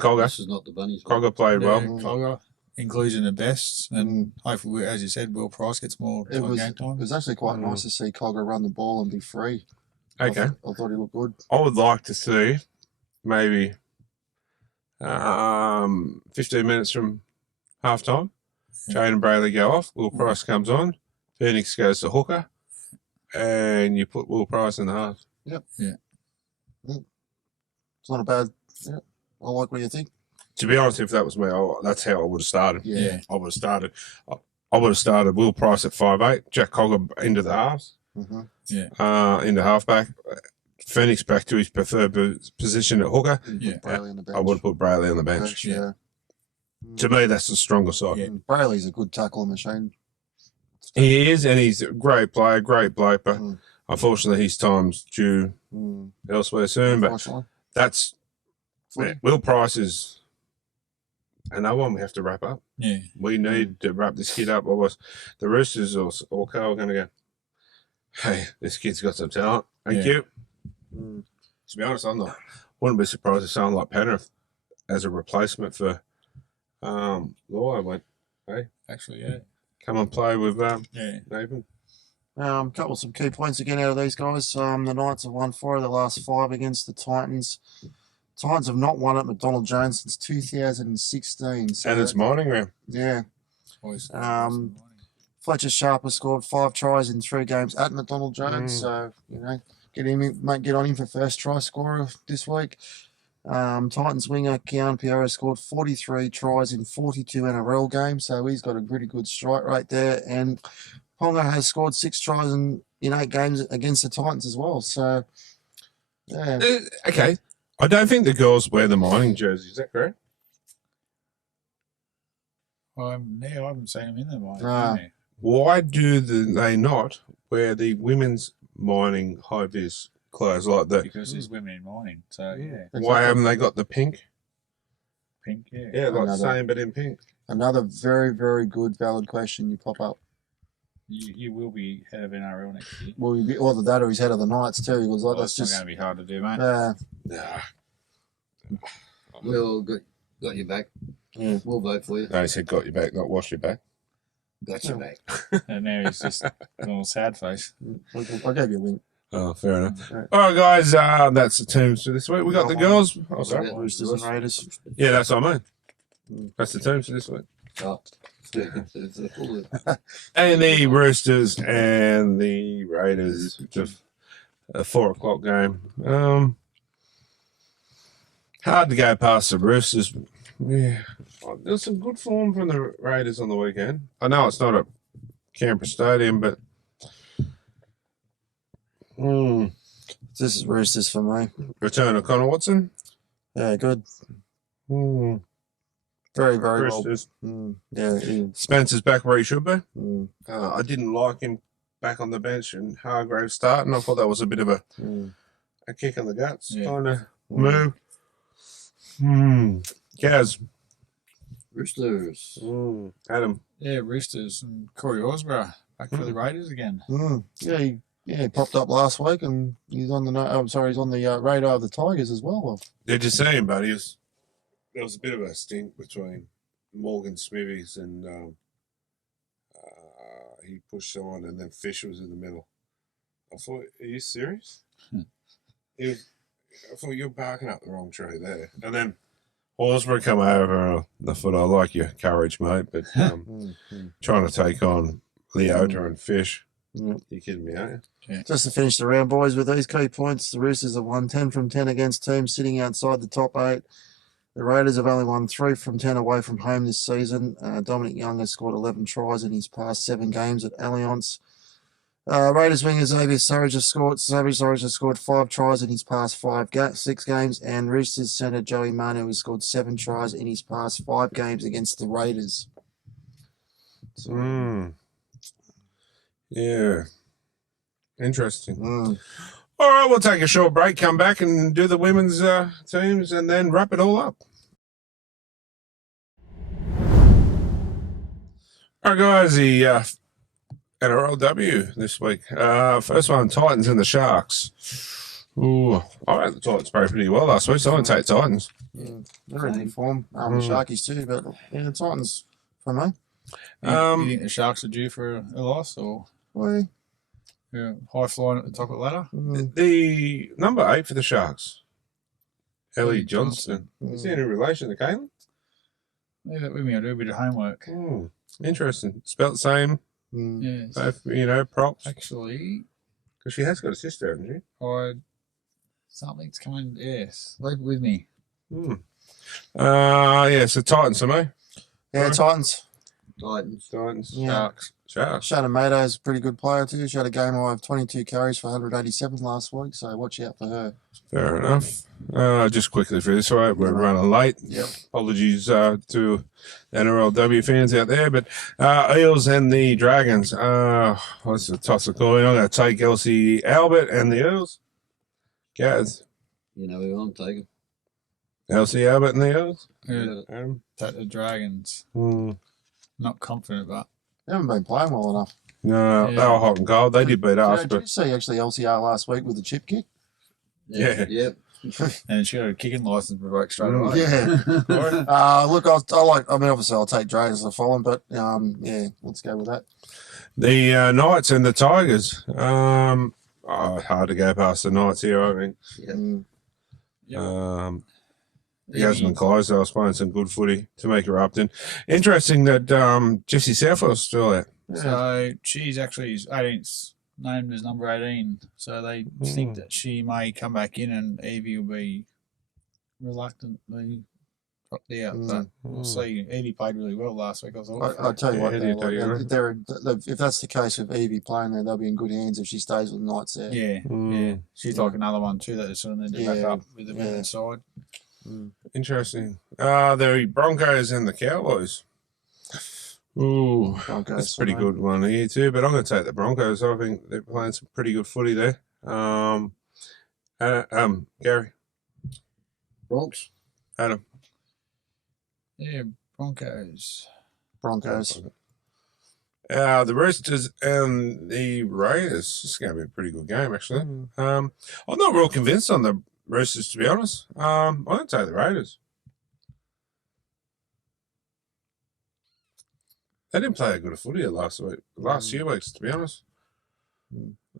Cogger. This is not the Bunnies. Cogger played well. Cogger, inclusion of bests, and hopefully, as you said, Will Price gets more game time. It was actually quite nice to see Cogger run the ball and be free. Okay. I thought he looked good. I would like to see maybe 15 minutes from half time. Jane and Brayley go off. Will Price comes on. Phoenix goes to hooker. And you put Will Price in the half. Yep. Yeah. It's not a bad. Yeah. I like what you think. To be honest, if that was me, that's how I would have started. Yeah. I would have started. I would have started Will Price at 5'8", Jack Cogger into the halves, into halfback. Phoenix back to his preferred position at hooker. Yeah. Brayley on the bench. I would have put Brayley on the bench. Yeah. To me, that's the stronger side. Yeah. Brayley's a good tackle machine. He is, and he's a great player, great bloke, but unfortunately his time's due elsewhere soon. But that's Will Price is another one we have to wrap up. Yeah. We need to wrap this kid up. Otherwise, the Roosters or Carl are going to go, hey, this kid's got some talent. Thank you. To be honest, wouldn't be surprised if someone like Penrith as a replacement for Law went, hey, Actually, yeah. come and play with Nathan. Couple of some key points again out of these guys. The Knights have won 4 of the last 5 against the Titans. Titans have not won at McDonald Jones since 2016. So, And it's mining round. Yeah. Fletcher Sharper scored 5 tries in 3 games at McDonald Jones. So, get on him for first try scorer this week. Titans winger Keanu Piero scored 43 tries in 42 NRL games, so he's got a pretty good strike rate there. And Ponga has scored 6 tries in 8 games against the Titans as well. So, yeah. Okay. I don't think the girls wear the mining jersey. Is that correct? I haven't seen him in there. Nah. Why do they not wear the women's mining high-vis clothes like that? Because there's women in mining. So, yeah. Why haven't they got the pink? Pink, yeah. Yeah, like the same, but in pink. Another very, very good, valid question you pop up. You will be head of NRL next year. Well, either that or he's head of the Knights too. Because like, that's not just going to be hard to do, mate. We'll got your back. Yeah. We'll vote for you. No, he said got your back, not wash your back. Got your back. And now he's just a little sad face. I gave you a wink. Oh, fair enough. All right, guys, that's the teams for this week. We got the girls. Oh, sorry. Roosters and Raiders. Yeah, that's what I mean. That's the teams for this week. Oh. And the Roosters and the Raiders, a 4 o'clock game. Hard to go past the Roosters. Yeah, there's some good form from the Raiders on the weekend. I know it's not at Canberra Stadium, but this is Roosters for me. Return of Connor Watson. Yeah, good. Very, very Roosters. well. Yeah. Spencer's back where he should be. I didn't like him back on the bench and Hargraves starting. I thought that was a bit of a kick in the guts kind of move. Gaz. Roosters. Adam. Yeah, Roosters and Corey Horsburgh back for the Raiders again. Yeah, he popped up last week and he's on the radar of the Tigers as well. Did you see him, buddy? There was a bit of a stink between Morgan Smithies and he pushed someone and then Fisher was in the middle. I thought, are you serious? I thought you're barking up the wrong tree there. And then Horsburgh come over. I thought, I like your courage, mate, but trying to take on Leota and Fish. You're kidding me, aren't you? Yeah. Just to finish the round, boys, with these key points, the Roosters have won 10 from 10 against teams sitting outside the top 8. The Raiders have only won 3 from 10 away from home this season. Dominic Young has scored 11 tries in his past 7 games at Allianz. Raiders winger Xavier Surridge has scored 5 tries in his past 6 games, and Roosters centre Joey Manu has scored 7 tries in his past 5 games against the Raiders. Yeah. Interesting. All right, we'll take a short break, come back and do the women's teams and then wrap it all up. All right, guys, the NRLW this week. First one, Titans and the Sharks. Ooh, I rate the Titans played pretty well last week, so I'm going to take Titans. They're in good form. The Sharkies too, but the Titans for me. You think the Sharks are due for a loss or high flying at the top of the ladder? The number 8 for the Sharks Ellie Johnston. Is he in relation to Caitlin? Leave that with me. I'll do a bit of homework. Interesting. Spelt the same. Yes. Both, props. Actually, Because she has got a sister, hasn't she? Something's coming. Yes. Leave it with me. So Titans for me. Yeah, Titans. Titans. Yeah. Sharks. Shannon Meadows, a pretty good player too. She had a game high of 22 carries for 187 last week, so watch out for her. Fair enough. Just quickly for this one, we're running late. Yep. Apologies to NRLW fans out there, but Eels and the Dragons. What's the toss of coin? I'm going to take Elsie Albert and the Eels. Gaz. You know who I'm taking. Elsie Albert and the Eels. Take the Dragons. Not confident, but They haven't been playing well enough. No, they were hot and cold. They did beat us, Did you see actually LCR last week with the chip kick? Yeah. Yep. and she got a kicking license revoked straight away. Yeah. Look, obviously I'll take Dragons as a fallen, but let's go with that. The Knights and the Tigers. Hard to go past the Knights here, I think. Yasmin Clydesdale was playing some good footy to make her up. Interesting that Jessie Southwell's still out. So she's actually 18th, named as number 18. So they think that she may come back in and Evie will be reluctantly dropped out. But we'll see. Evie played really well last week, I thought. I'll tell you what, if that's the case with Evie playing there, they'll be in good hands if she stays with the Knights there. Yeah. She's like another one too that sort of need to back up with the women's side. Interesting. The Broncos and the Cowboys. Ooh, Broncos, that's a pretty good one here too. But I'm going to take the Broncos. I think they're playing some pretty good footy there. Gary. Bronx. Adam. Yeah, Broncos. The Roosters and the Raiders. It's going to be a pretty good game, actually. I'm not real convinced on the Roosters, to be honest. I'm going to take the Raiders. They didn't play a good footy last few weeks, to be honest.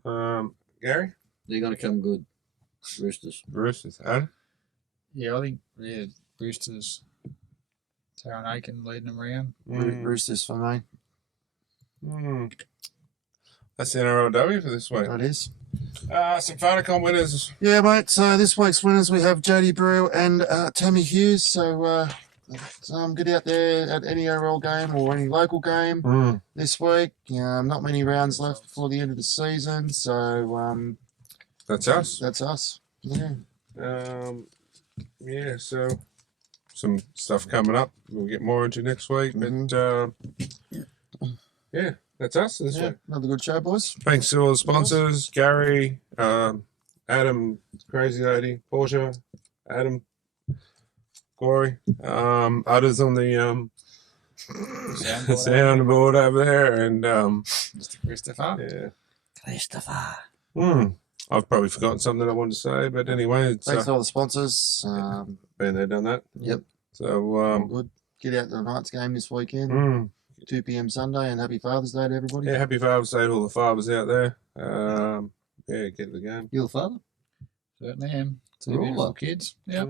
Gary? They're going to come good. Roosters. Adam? Yeah, I think Roosters. Taron Aiken leading them around. Roosters for me. That's the NRLW for this week. That is. Some Fanacon winners. Yeah, mate. So this week's winners, we have Jodie Brew and Tammy Hughes. So get out there at any NRL game or any local game this week. Not many rounds left before the end of the season. So that's us. That's us. Yeah. So some stuff coming up. We'll get more into next week. But that's us this week. Another good show, boys. Thanks to all the sponsors, Garry, Adam, Crazy Lady, Portia, Adam, Corey, others on the soundboard over there, and Mr. Christopher. I've probably forgotten something I wanted to say, but anyway, it's, thanks to all the sponsors. been there, done that. Yep. So good. Get out to the Knights game this weekend. 2 p.m. Sunday, and happy Father's Day to everybody. Yeah, happy Father's Day to all the fathers out there. Get to the game. You're a father? Certainly am. 2 We're all beautiful up. kids. Yep.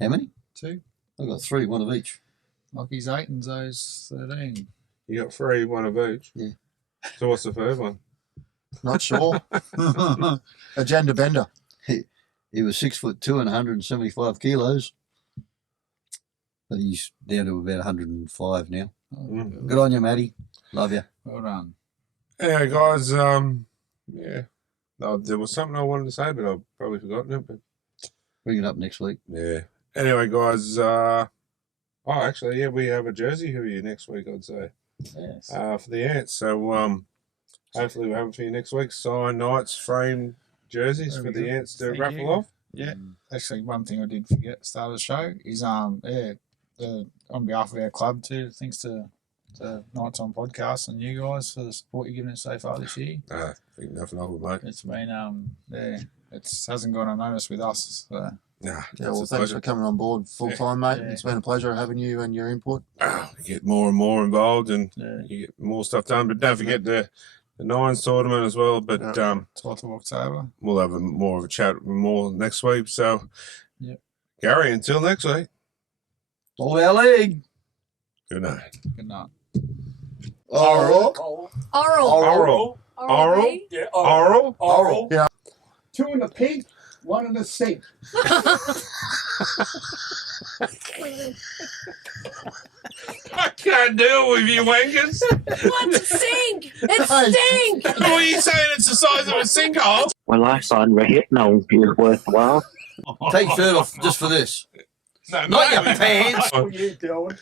How many? 2. I've got 3, one of each. Lockie's 8 and Zoe's 13. You got 3, one of each. Yeah. So what's the third one? Not sure. Agenda bender. He was 6'2" and 175 kilos. But he's down to about 105 now. Good on you, Matty. Love you. Well done. Anyway, guys, there was something I wanted to say, but I've probably forgotten it. But bring it up next week. Yeah. Anyway, guys, we have a jersey for you next week, I'd say. Yes. For the Ants. So hopefully we'll have it for you next week. Signed Knights framed jerseys for the Ants to raffle off. Yeah. Actually, one thing I did forget at the start of the show is on behalf of our club too, thanks to Nights on Podcast and you guys for the support you've given us so far this year. I think nothing of it, mate. It's been it hasn't gone unnoticed with us. So. Thanks for coming on board full time, mate. It's been a pleasure having you and your input. You get more and more involved and you get more stuff done. But don't forget the Nines tournament as well. But 12th of October. We'll have more of a chat more next week. So Gary, until next week. All our league. Good night. Good night. Oral. Oral. Oral. B. Yeah, Oral. Yeah. 2 in the pink, 1 in the sink. I can't deal with you wankers. What's sink? It's stink. What are you saying? It's the size of a sinkhole? Well, I signed rehypnol is worthwhile. Take your shirt off just for this. No, Not your pants. What are you doing?